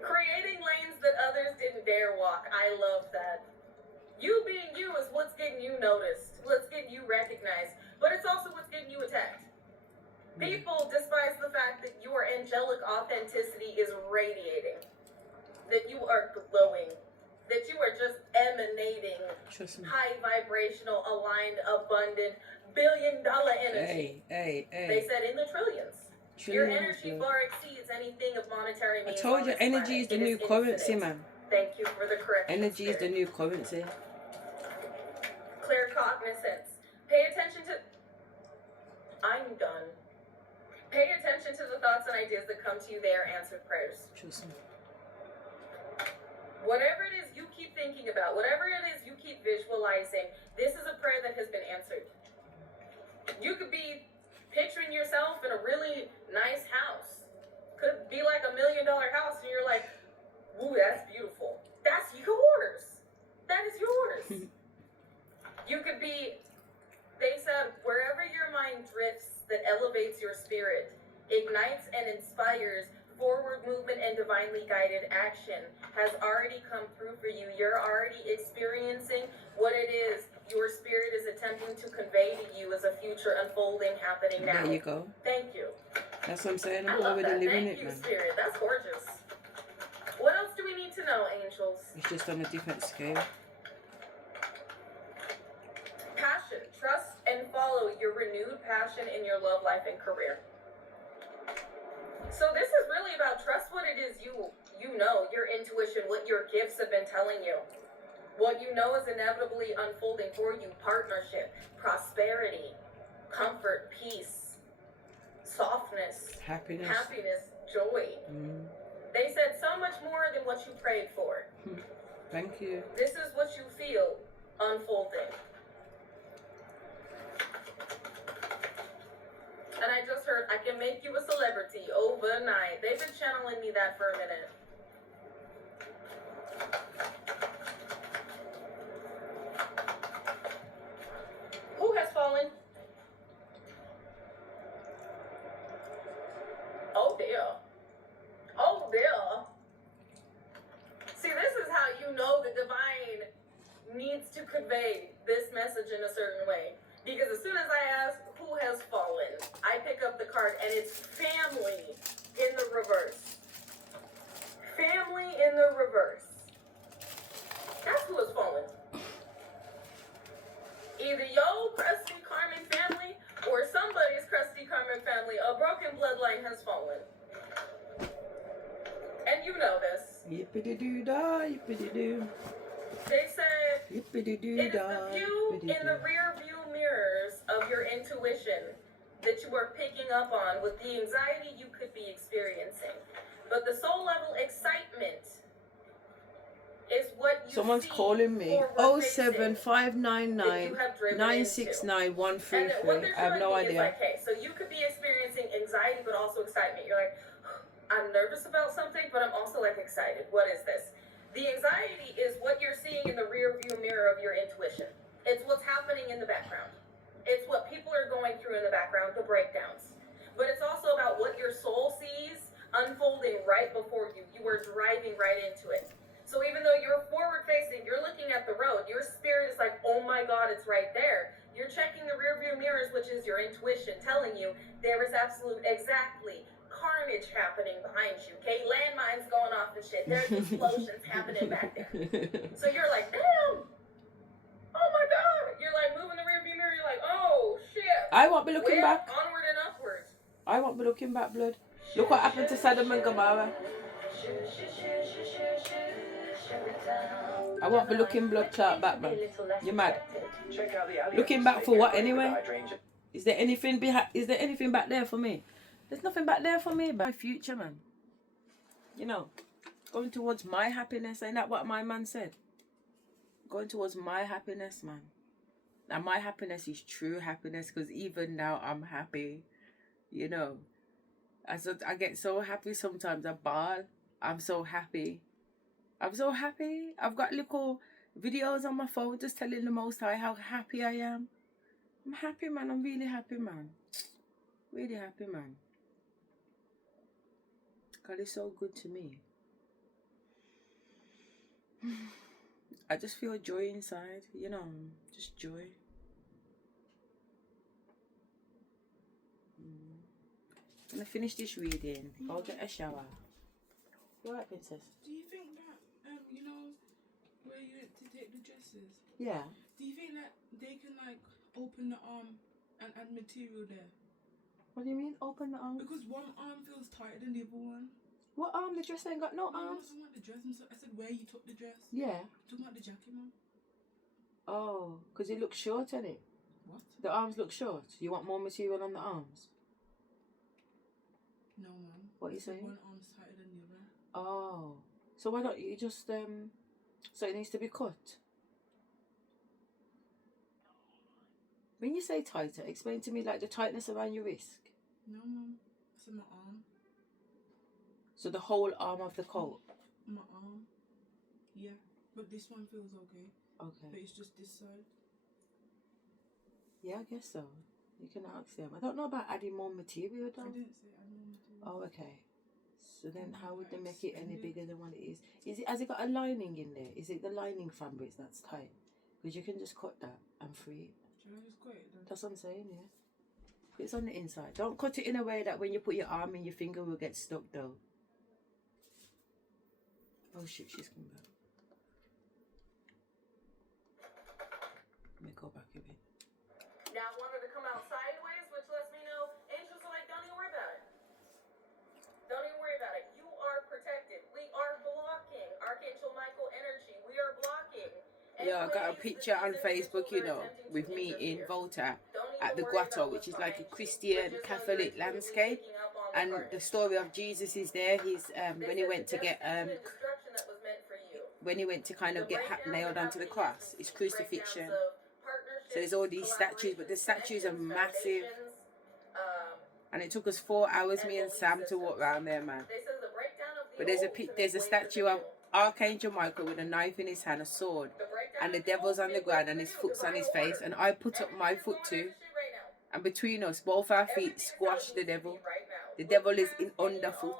Creating lanes that others didn't dare walk. I love that. You being you is what's getting you noticed, what's getting you recognized, but it's also what's getting you attacked. People despise the fact that your angelic authenticity is radiating, that you are glowing, that you are just emanating high vibrational, aligned, abundant, billion-dollar energy. Hey. They said in the trillions. Your energy far exceeds anything of monetary means. I told you, energy is the new currency, man. Thank you for the correction. Energy is the new currency. Clear cognizance. Pay attention to... I'm done. Pay attention to the thoughts and ideas that come to you. They are answered prayers. Trust me. Whatever it is you keep thinking about, whatever it is you keep visualizing, this is a prayer that has been answered. You could be picturing yourself in a really nice house. Could be like $1 million house and you're like, ooh, that's beautiful. That's yours. That is yours. You could be, they said, wherever your mind drifts that elevates your spirit, ignites and inspires forward movement and divinely guided action has already come through for you. You're already experiencing what it is your spirit is attempting to convey to you as a future unfolding happening now. There you go. Thank you. That's what I'm saying. I I'm love already that. living Thank it, you, man. Spirit. That's gorgeous. What else do we need to know, angels? It's just on a different scale. Passion. Trust and follow your renewed passion in your love life and career. So this is really about trust what it is you know, your intuition, what your gifts have been telling you. What you know is inevitably unfolding for you. Partnership, prosperity, comfort, peace, softness, happiness, joy. They said so much more than what you prayed for. Thank you. This is what you feel unfolding. And I just heard, I can make you a celebrity overnight. They've been channeling me that for a minute. Who has fallen? Oh dear. Oh dear. See, this is how you know the divine needs to convey this message in a certain way. Because as soon as I ask who has fallen, I pick up the card and it's family in the reverse. Family in the reverse. That's who has fallen. Either your crusty Carmen family or somebody's crusty Carmen family, a broken bloodline has fallen. And you know this. Yippity-doo-dah, yippity-doo. They said it is the Yippity-doo-dah, view in the yippity-doo. rear view mirrors of your intuition that you are picking up on with the anxiety you could be experiencing. But the soul level excitement is what you Someone's see calling me. forward facing 07599 969 133. I have no It's idea. like, hey, so you could be experiencing anxiety but also excitement. You're like, I'm nervous about something, but I'm also like excited. What is this? The anxiety is what you're seeing in the rear view mirror of your intuition. It's what's happening in the background. It's what people are going through in the background, the breakdowns. But it's also about what your soul sees unfolding right before you. You are driving right into it. So even though you're forward facing, you're looking at the road, your spirit is like, oh my God, it's right there. You're checking the rear view mirrors, which is your intuition telling you there is exactly carnage happening behind you, okay? Landmines going off and shit. There's explosions happening back there. So you're like, damn. Oh my God. You're like moving the rear view mirror. You're like, oh shit. I won't be looking back. Onward and upwards. I won't be looking back, blood. Look what happened to Sodom and Gomorrah. I won't be looking blood clot back, man. You mad? Looking back for what anyway? Is there anything back there for me? There's nothing back there for me. But my future, man. You know, going towards my happiness. Ain't that what my man said? Going towards my happiness, man. And my happiness is true happiness, because even now I'm happy. You know, I get so happy sometimes. I bawl. I'm so happy. I'm so happy. I've got little videos on my phone just telling the Most High how happy I am. I'm happy, man. I'm really happy, man. Really happy, man. God is so good to me. I just feel joy inside, you know, just joy. I'm gonna finish this reading. I'll get a shower. You alright, princess? Do you think that, you know, where you went to take the dresses? Yeah. Do you think that they can, like, open the arm and add material there? What do you mean, open the arm? Because one arm feels tighter than the other one. What arm? The dress ain't got no arms. I'm talking about the dress. I said where you took the dress. Yeah. I'm talking about the jacket, man. Oh, because it looks short, innit? What? The arms look short. You want more material on the arms? No, man. What are you saying? One arm's tighter than the other. Oh. So why don't you just, so it needs to be cut? When you say tighter, explain to me like the tightness around your wrist. No, man. I said my arm. So the whole arm of the coat? My arm. Yeah. But this one feels okay. Okay. But it's just this side. Yeah, I guess so. You can ask them. I don't know about adding more material though. I didn't say add more material. Oh, okay. So then how would they make it any bigger than what it is? Has it got a lining in there? Is it the lining fabrics that's tight? Because you can just cut that and free it. Should I just cut it then? That's what I'm saying, yeah. It's on the inside. Don't cut it in a way that when you put your arm in, your finger will get stuck though. Oh shit, she's come back. Let me go back a bit. Now I want her to come out sideways, which lets me know angels are like, don't even worry about it. Don't even worry about it. You are protected. We are blocking Archangel Michael energy. We are blocking. Yeah, I got a picture on Facebook, you know, with me in Volta at the grotto, which is like a Christian Catholic landscape. And the story of Jesus is there. He's when he went to get when he went to kind of get nailed onto the cross, it's crucifixion. So there's all these statues, but the statues are massive. And it took us 4 hours, me and Sam, to walk around there, man. But there's a statue of Archangel Michael with a knife in his hand, a sword, and the devil's on the ground and his foot's on his face, and I put up my foot too. And between us, both our feet squash the devil. The devil is in underfoot.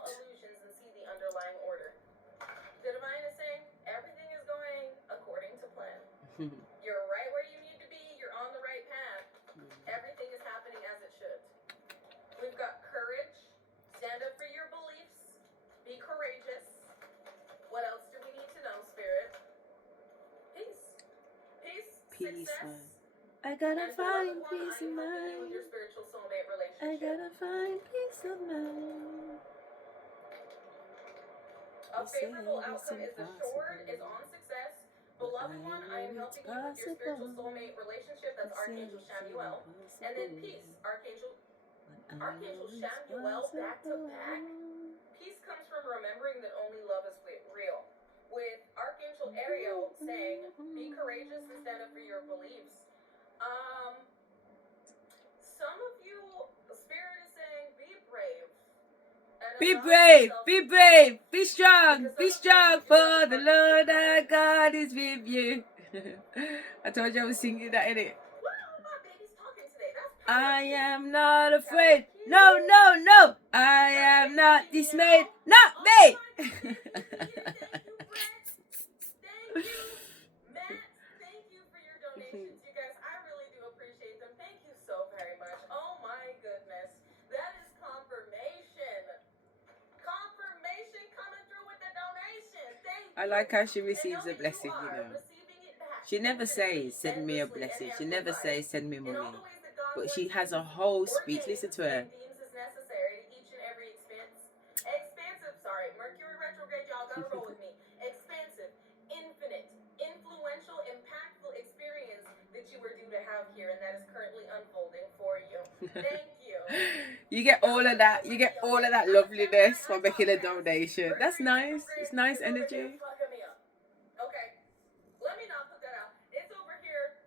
The divine is saying everything is going according to plan. You're right where you need to be. You're on the right path. Everything is happening as it should. We've got courage. Stand up for your beliefs. Be courageous. What else do we need to know, Spirit? Peace. Peace, Success. man. I gotta find peace of mind. Your spiritual soulmate relationship. I gotta find peace of mind. A favorable outcome is assured, is on success. Beloved one, I am helping you with your spiritual soulmate relationship. That's Archangel Shamuel. And then peace, Archangel Shamuel back to back. Peace comes from remembering that only love is real. With Archangel Ariel saying, be courageous and stand up for your beliefs. Some of you, the Spirit is saying, be brave. And Be brave, be brave, be strong, for the Lord our God is with you. I told you I was singing that, innit? I am not afraid. No, no, no. I am not dismayed. Not me. Donations, you guys, I really do appreciate them. Thank you so very much. Oh my goodness, that is confirmation. Confirmation coming through with the donation. Thank you. I like how she receives a blessing, you know. She never says, send me a blessing. She never says, send me money. But she has a whole speech. Listen to her. Deems is necessary to each and every expansive, sorry, Mercury retrograde, y'all gotta roll with me. Expansive, infinite, influential, impactful experience that you were due to have here, and that is currently unfolding for you. Thank you. You get all of that. You get all of that loveliness for making a donation. That's nice. It's nice energy. Okay, let me not put that out. It's over here.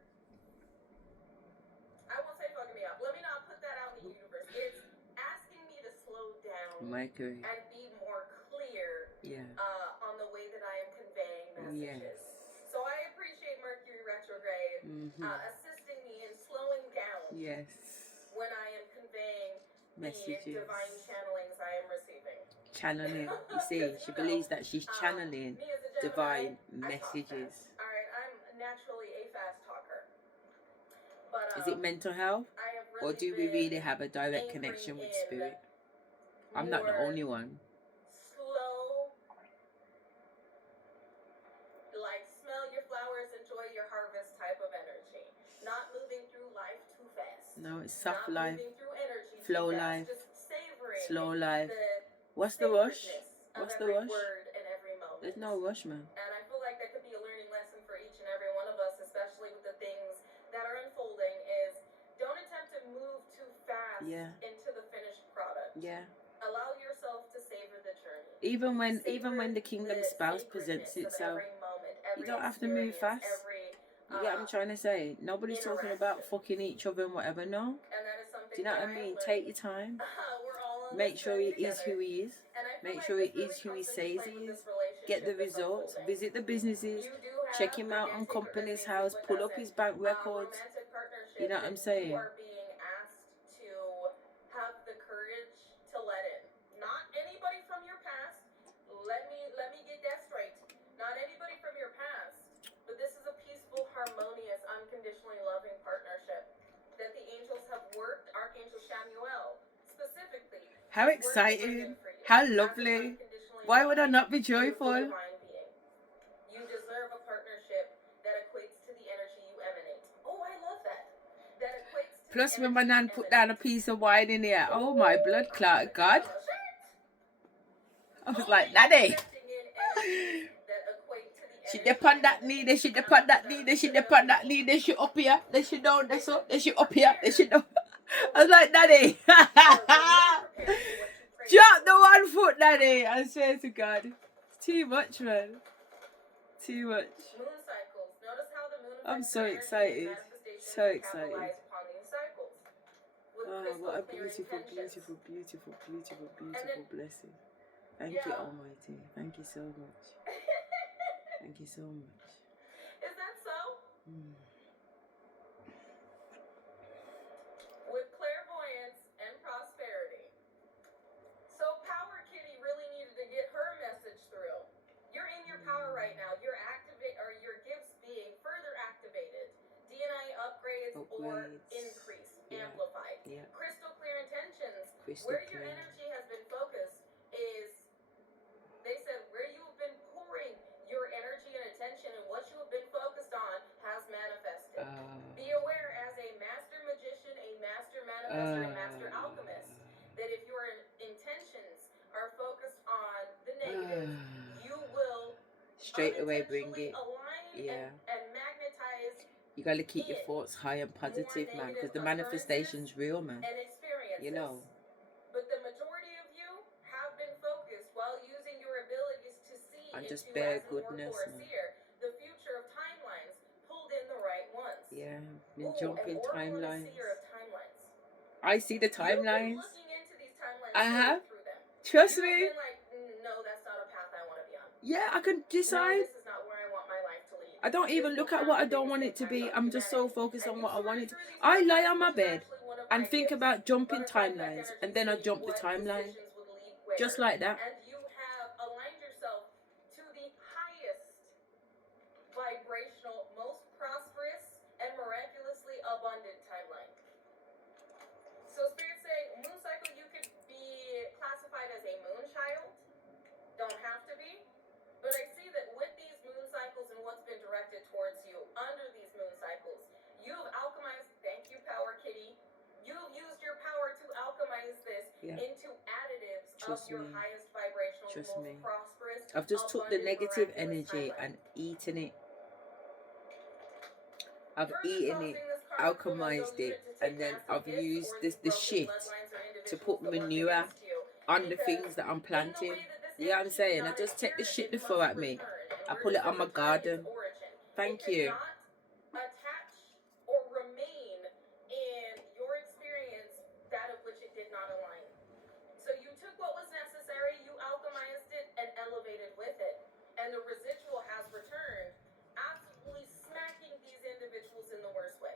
I won't say fucking me up. Let me not put that out in the universe. It's asking me to slow down Mercury. and be more clear on the way that I am conveying messages. Yes. So I appreciate Mercury retrograde assisting me in slowing down Yes. when I am conveying Messages. the divine channelings I am receiving. Channeling. You see, she believes that she's channeling divine messages. Alright, I'm naturally a fast talker. But, is it mental health? Or do we really have a direct connection with spirit? I'm not the only one. Slow, like smell your flowers, enjoy your harvest type of energy. Not moving through life too fast. No, it's soft Not life, moving through energy flow too fast. life, Just savoring slow life. the What's the rush? sacredness What's of the every rush? word and every moment. There's no rush, man. And I feel like that could be a learning lesson for each and every one of us, especially with the things that are unfolding, is don't attempt to move too fast into the finished product. Yeah. Allow yourself to savor the journey. Even when the kingdom spouse presents itself, you don't have to move fast. You get what I'm trying to say? Nobody's talking about fucking each other and whatever, no. Do you know what I mean? Take your time. Make sure he is who he is. Make sure he is who he says he is. Get the results. Visit the businesses. Check him out on Company's House. Pull up his bank records. You know what I'm saying? You are being asked to have the courage to let in. Not anybody from your past. Let me get that straight. Not anybody from your past. But this is a peaceful, harmonious, unconditionally loving partnership that the angels have worked, Archangel Shamuel specifically. How exciting. How lovely. Why would I not be joyful? You deserve a partnership that equates to the energy you emanate. Oh, I love that. That equates to Plus when my nan put down a piece of wine in here, oh my blood clot, God. I was like, Daddy. She dip on that knee, then she dip on that knee, then she dip on that knee, then she up here, then she down, then she up here, then she down. I was like, Daddy. Drop the 1 foot, Daddy. I swear to God. It's too much, man. Too much. Moon cycles. Notice how the moon I'm so excited. So excited. Oh, what a beautiful, beautiful, beautiful, beautiful, beautiful blessing. Thank you, Almighty. Thank you so much. Thank you so much. Is that so? With clairvoyance and prosperity. So Power Kitty really needed to get her message through. You're in your power right now. Your gifts being further activated. DNA upgrades or increased, amplified. Yeah. Crystal clear intentions. Crystal Where clear. your energy has been focused is, they said, where you have been pouring your energy and attention and what you have been focused on has manifested. Be aware as a master magician, a master manifestor, a master alchemist, that if your intentions are focused on the negative, you will Straight away bring it. align and magnetize You gotta keep your thoughts high and positive, man, because the manifestation's real, man. and experiences. You know. But the majority of you have been focused while using your abilities to see And just into, bear as an goodness, oracle or man. seer, the future of timelines, pulled in the right ones. Yeah, been Ooh, jumping an oracle and a timelines. seer of timelines. I see the You've been timelines. looking into these timelines, I have. through them. Trust You've me. been like, no, that's not a path I want to be on. Yeah, I can No, decide. this is not where I want my life to lead. I don't even This look will at what I happen don't in want the it to same be. times I'm of just so humanity. focused And on you what I sort want it to. through these I lie processes, on my which is bed actually one of and my think gifts. about jumping Butterfly effect timelines, energy, and then I seeing jump the what timeline. decisions would lead where. Just like that. And you have aligned yourself to the highest vibrational, most prosperous, and miraculously abundant timeline. So Spirit's saying, moon cycle, you could be classified as a moon child. Don't have to be. But I see that with these moon cycles and what's been directed towards you under these moon cycles, you've alchemized, thank you, Power Kitty, you've used your power to alchemize this into additives Trust of your me. highest vibrational, Trust most me. prosperous, I've just took the abundant, negative miraculous energy timeline. and eaten it. I've Further eaten causing it, this karmic alchemized memento it, unit to take and then massive I've hits, used or this these the broken shit bloodlines or to individuals put that work manure against you. on the Because things that I'm in the planting. way that this You know what I'm energy saying? is I not just take the inherited, shit they it throw must at me. return. And I where pull does it on my return garden. its origin? Thank It you. cannot attach or remain in your experience that of which it did not align. So you took what was necessary, you alchemized it, and elevated with it. And the residual has returned, absolutely smacking these individuals in the worst way.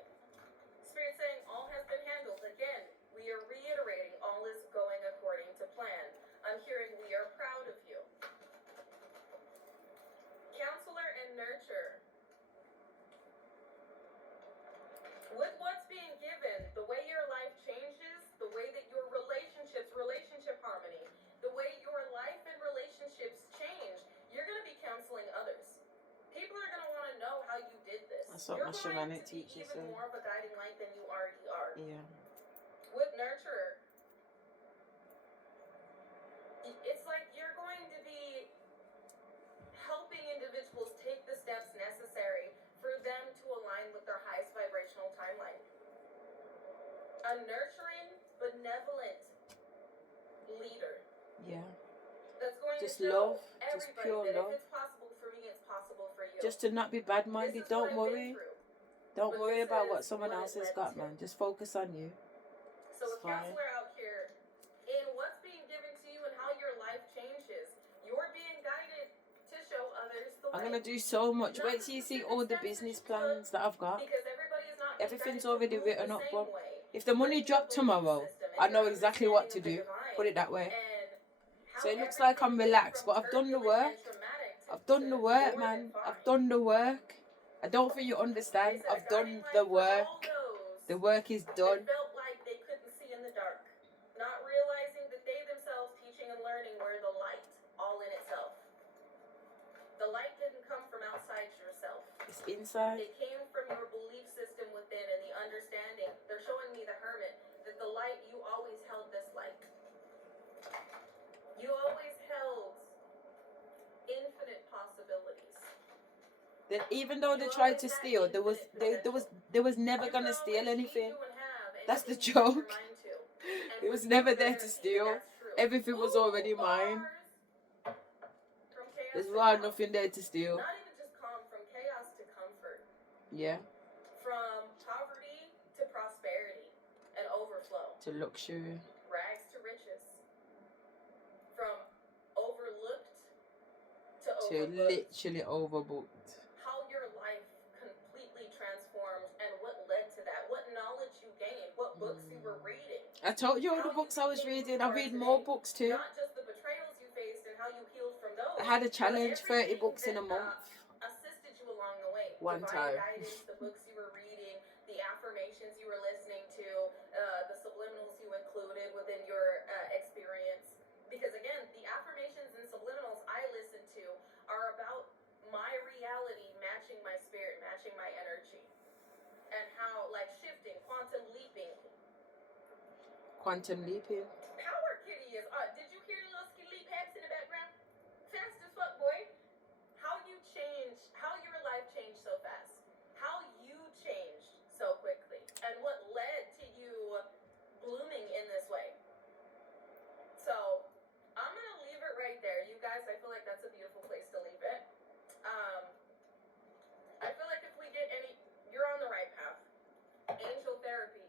Spirit saying all has been handled. Again, we are reiterating all is going according to plan. I'm hearing we are proud of you. Counselor and nurture. With what's being given, the way your life changes, the way that your relationships, relationship harmony, the way your life and relationships change, you're going to be counseling others. People are going to want to know how you did this. That's what You're my going shamanic to be teacher even said. more of a guiding light than you already are. Yeah. With nurturer, it's like you're going to be helping individuals take the steps necessary for them to align with their highest vibrational timeline. A nurturing, benevolent leader. Yeah. That's going Just to show love, just everybody pure that love. if it's possible for me, it's possible for you. Just to not be bad-minded. This is Don't what I've been worry. through. Don't But worry this about is what someone what else it has led got, to. man. Just focus on you. So It's a fine. counselor out here, in what's being given to you and how your life changes, you're being guided to show others the way. I'm gonna do so much. Wait till you see all the business plans that I've got. Because everybody is not Everything's guided to already move written the up, same bro. way. If the money dropped tomorrow, I know exactly what to do. Put it that way. So it looks like I'm relaxed, but I've done the work. I've done the work, man. I've done the work. I don't think you understand. I've done the work. The work is done. They felt like they couldn't see in the dark, not realizing that they themselves, teaching and learning, were the light all in itself. The light didn't come from outside yourself. It's inside. It came from your belief system within and the understanding. They're showing me the hermit, that the light, you always held this light. You always held infinite possibilities. That even though they tried to steal, there was never gonna steal anything. That's the joke. It was never there to steal. Everything was already mine. There's nothing there to steal. Not even just calm, from chaos to comfort. Yeah. From poverty to prosperity and overflow. To luxury. Rags to riches. From overlooked to To overbooked. literally overbooked. How your life completely transformed and what led to that. What knowledge you gained. What books you were reading. I told you all the books I was reading. I read more books too. Not just the betrayals you faced and how you healed from those. I had a challenge, 30 books in a month. Assisted you along the way. One Divine time. guidance, the books you were reading, the affirmations you were listening to, the subliminals you included within your experience. Because again, the affirmations and subliminals I listen to are about my reality matching my spirit, matching my energy. And how, like, shifting, quantum leaping. Quantum leaping. Power Kitty is did you hear the little skitty leap haps in the background? Fast as fuck, boy. How you changed, how your life changed so fast. How you changed so quickly. And what led to you blooming in this way. So, I'm going to leave it right there. You guys, I feel like that's a beautiful place to leave it. I feel like if we get you're on the right path. Angel therapy.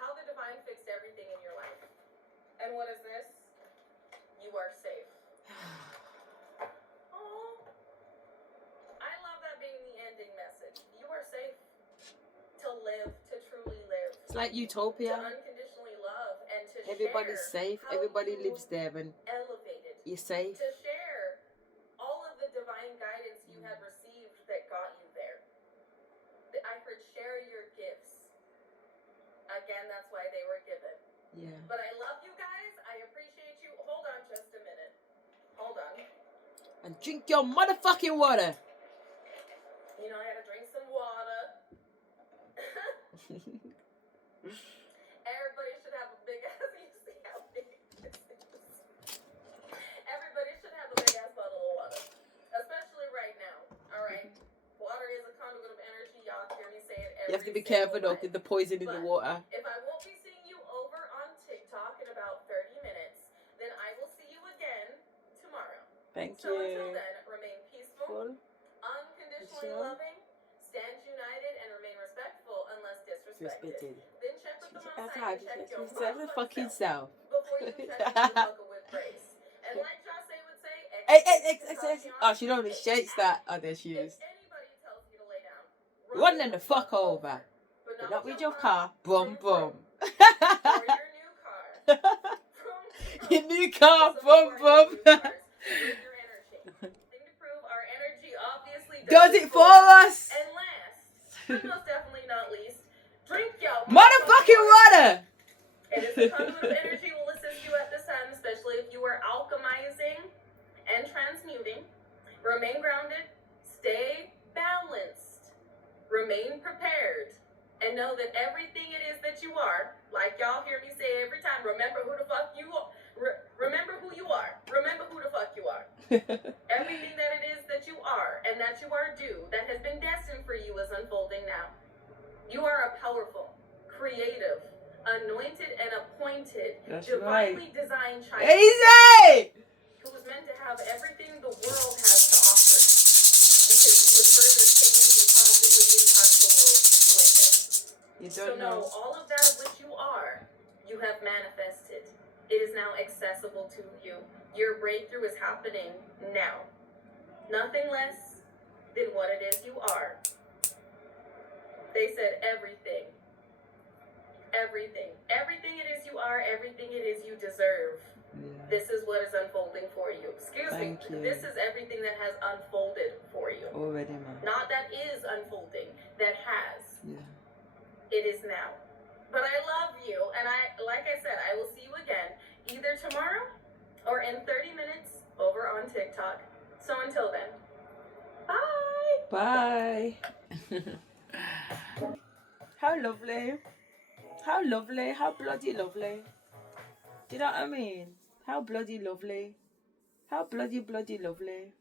How the divine fixed everything in your life. It's like to utopia. unconditionally love and to Everybody's share safe. how Everybody you lives there, and elevated. you're safe. To share all of the divine guidance you had received that got you there. I heard share your gifts. Again, that's why they were given. Yeah. But I love you guys. I appreciate you. Hold on just a minute. Hold on. And drink your motherfucking water. You know, I gotta drink some water. Everybody should have a big ass. You see how big this is? Everybody should have a big ass bottle of water. Especially right now. Alright? Water is a conduit of energy. Y'all hear me say it every You have to be careful though, day. with the poison in the water. If I won't be seeing you over on TikTok in about 30 minutes, then I will see you again tomorrow. Thank So you. until then, remain peaceful, unconditionally loving, stand united, and remain respectful unless disrespected. Then check with the Most High and check your fucking self. before you check the bucket with grace. And like Jose would say, Oh, she don't shakes that. Oh, there she is. Run them the fuck over. But not with your car. Boom, boom. Your new car. Boom, boom. Does it for us? And last, but most definitely not least, drink your motherfucking water. It is a conduit of energy will assist you at this time, especially if you are alchemizing and transmuting. Remain grounded, stay balanced, remain prepared, and know that everything it is that you are, like y'all hear me say every time, remember who the fuck you are. Remember who you are. Remember who the fuck you are. Everything that it is that you are and that you are due, that has been destined for you, is unfolding now. You are a powerful, creative, anointed, and appointed, divinely designed child. Easy! Who was meant to have everything the world has to offer, because you would further change and positively impact the world with it. You So don't know. all of that of which you are, you have manifested. It is now accessible to you. Your breakthrough is happening now. Nothing less than what it is you are. They said everything. Everything. Everything it is you are, everything it is you deserve. Yeah. This is what is unfolding for you. Excuse me. Thank you. This is everything that has unfolded for you. Already, man. Not that is unfolding, that has. Yeah. It is now. But I love you, and like I said, I will see you again either tomorrow or in 30 minutes over on TikTok. So until then, bye. Bye. How lovely. How lovely. How bloody lovely. Do you know what I mean? How bloody lovely. How bloody lovely.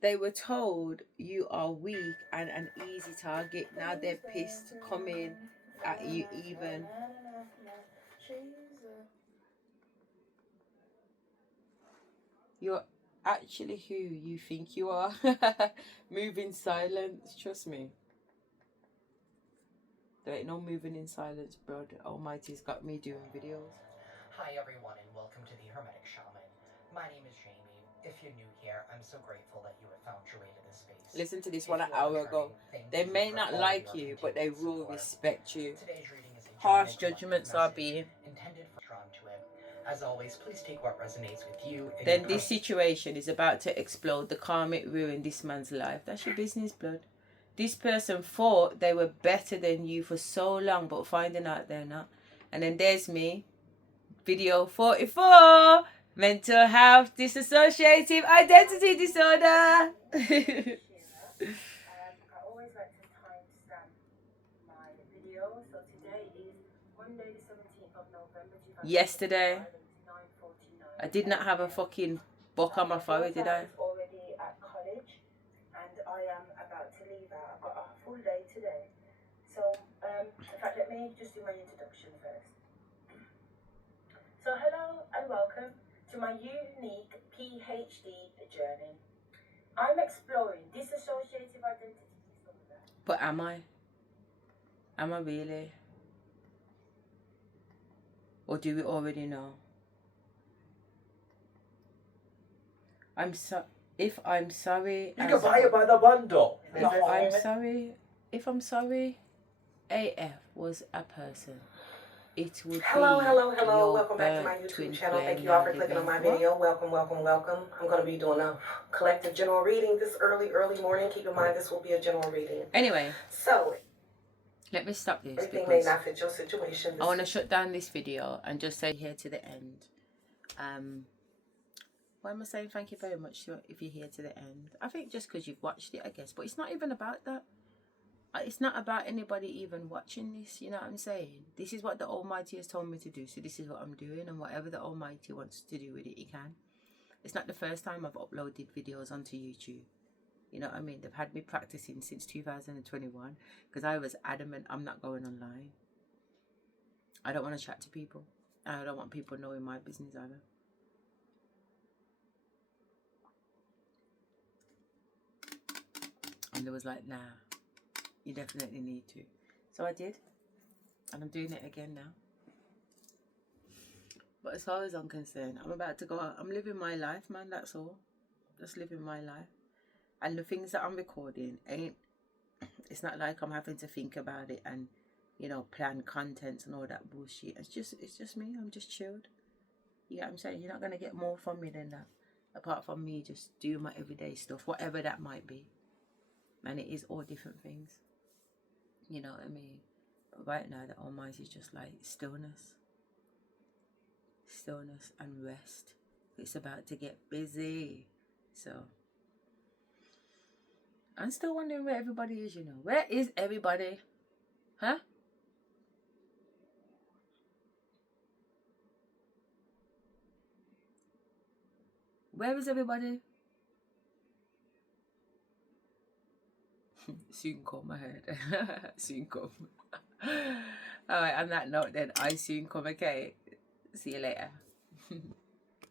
They were told you are weak and an easy target. Now they're pissed coming at you even. You're actually who you think you are. Move in silence. Trust me. There ain't no moving in silence, bro. Almighty's got me doing videos. Hi everyone and welcome to the Hermetic Shaman. My name is Jamie. If you're new here, I'm so grateful that you have found your way to this space. Listen to this one an hour ago. They may not like you, but they will respect you. Today's reading is a Harsh generic judgments message are being. intended for drawn to it. As always, please take what resonates with you. And Then your this situation is about to explode. The karmic ruin this man's life. That's your business, blood. This person thought they were better than you for so long, but finding out they're not. And then there's me. Video 44. Mental health, dissociative identity disorder. I always like to timestamp my video. So today is Monday the 17th of November 2020. Yesterday, I did not have a fucking book on my forehead, did I? I'm already at college and I am about to leave out. I've got a full day today. So, in fact, let me just do my introduction first. So, hello and welcome to my unique PhD journey. I'm exploring dissociative identity disorder. But am I? Am I really? Or do we already know? If I'm sorry... You can buy it by the bundle. If I'm sorry... AF was a person, it would Hello, be hello, hello. your Welcome back to my burnt twin YouTube channel. Thank flame you all now for clicking on my living. video. Welcome, welcome, welcome. I'm going to be doing a collective general reading this early morning. Keep in mind this will be a general reading. Anyway, so let me stop this everything may because not fit your situation. I want to shut down this video and just say here to the end. Why am I saying thank you very much if you're here to the end? I think just because you've watched it, I guess. But it's not even about that. It's not about anybody even watching this, you know what I'm saying? This is what the Almighty has told me to do, so this is what I'm doing, and whatever the Almighty wants to do with it, He can. It's not the first time I've uploaded videos onto YouTube. You know what I mean? They've had me practicing since 2021 because I was adamant I'm not going online. I don't want to chat to people. I don't want people knowing my business either. And they was like, nah, you definitely need to. So I did. And I'm doing it again now. But as far as I'm concerned, I'm about to go out. I'm living my life, man, that's all. Just living my life. And the things that I'm recording it's not like I'm having to think about it and, you know, plan contents and all that bullshit. It's just me. I'm just chilled. You get what I'm saying? You're not going to get more from me than that. Apart from me just doing my everyday stuff, whatever that might be. And it is all different things. You know what I mean? But right now, the Almighty is just like stillness. Stillness and rest. It's about to get busy. So, I'm still wondering where everybody is, you know. Where is everybody? Huh? Where is everybody? Soon come ahead. Soon come. Alright, on that note then, I soon come, okay? See you later.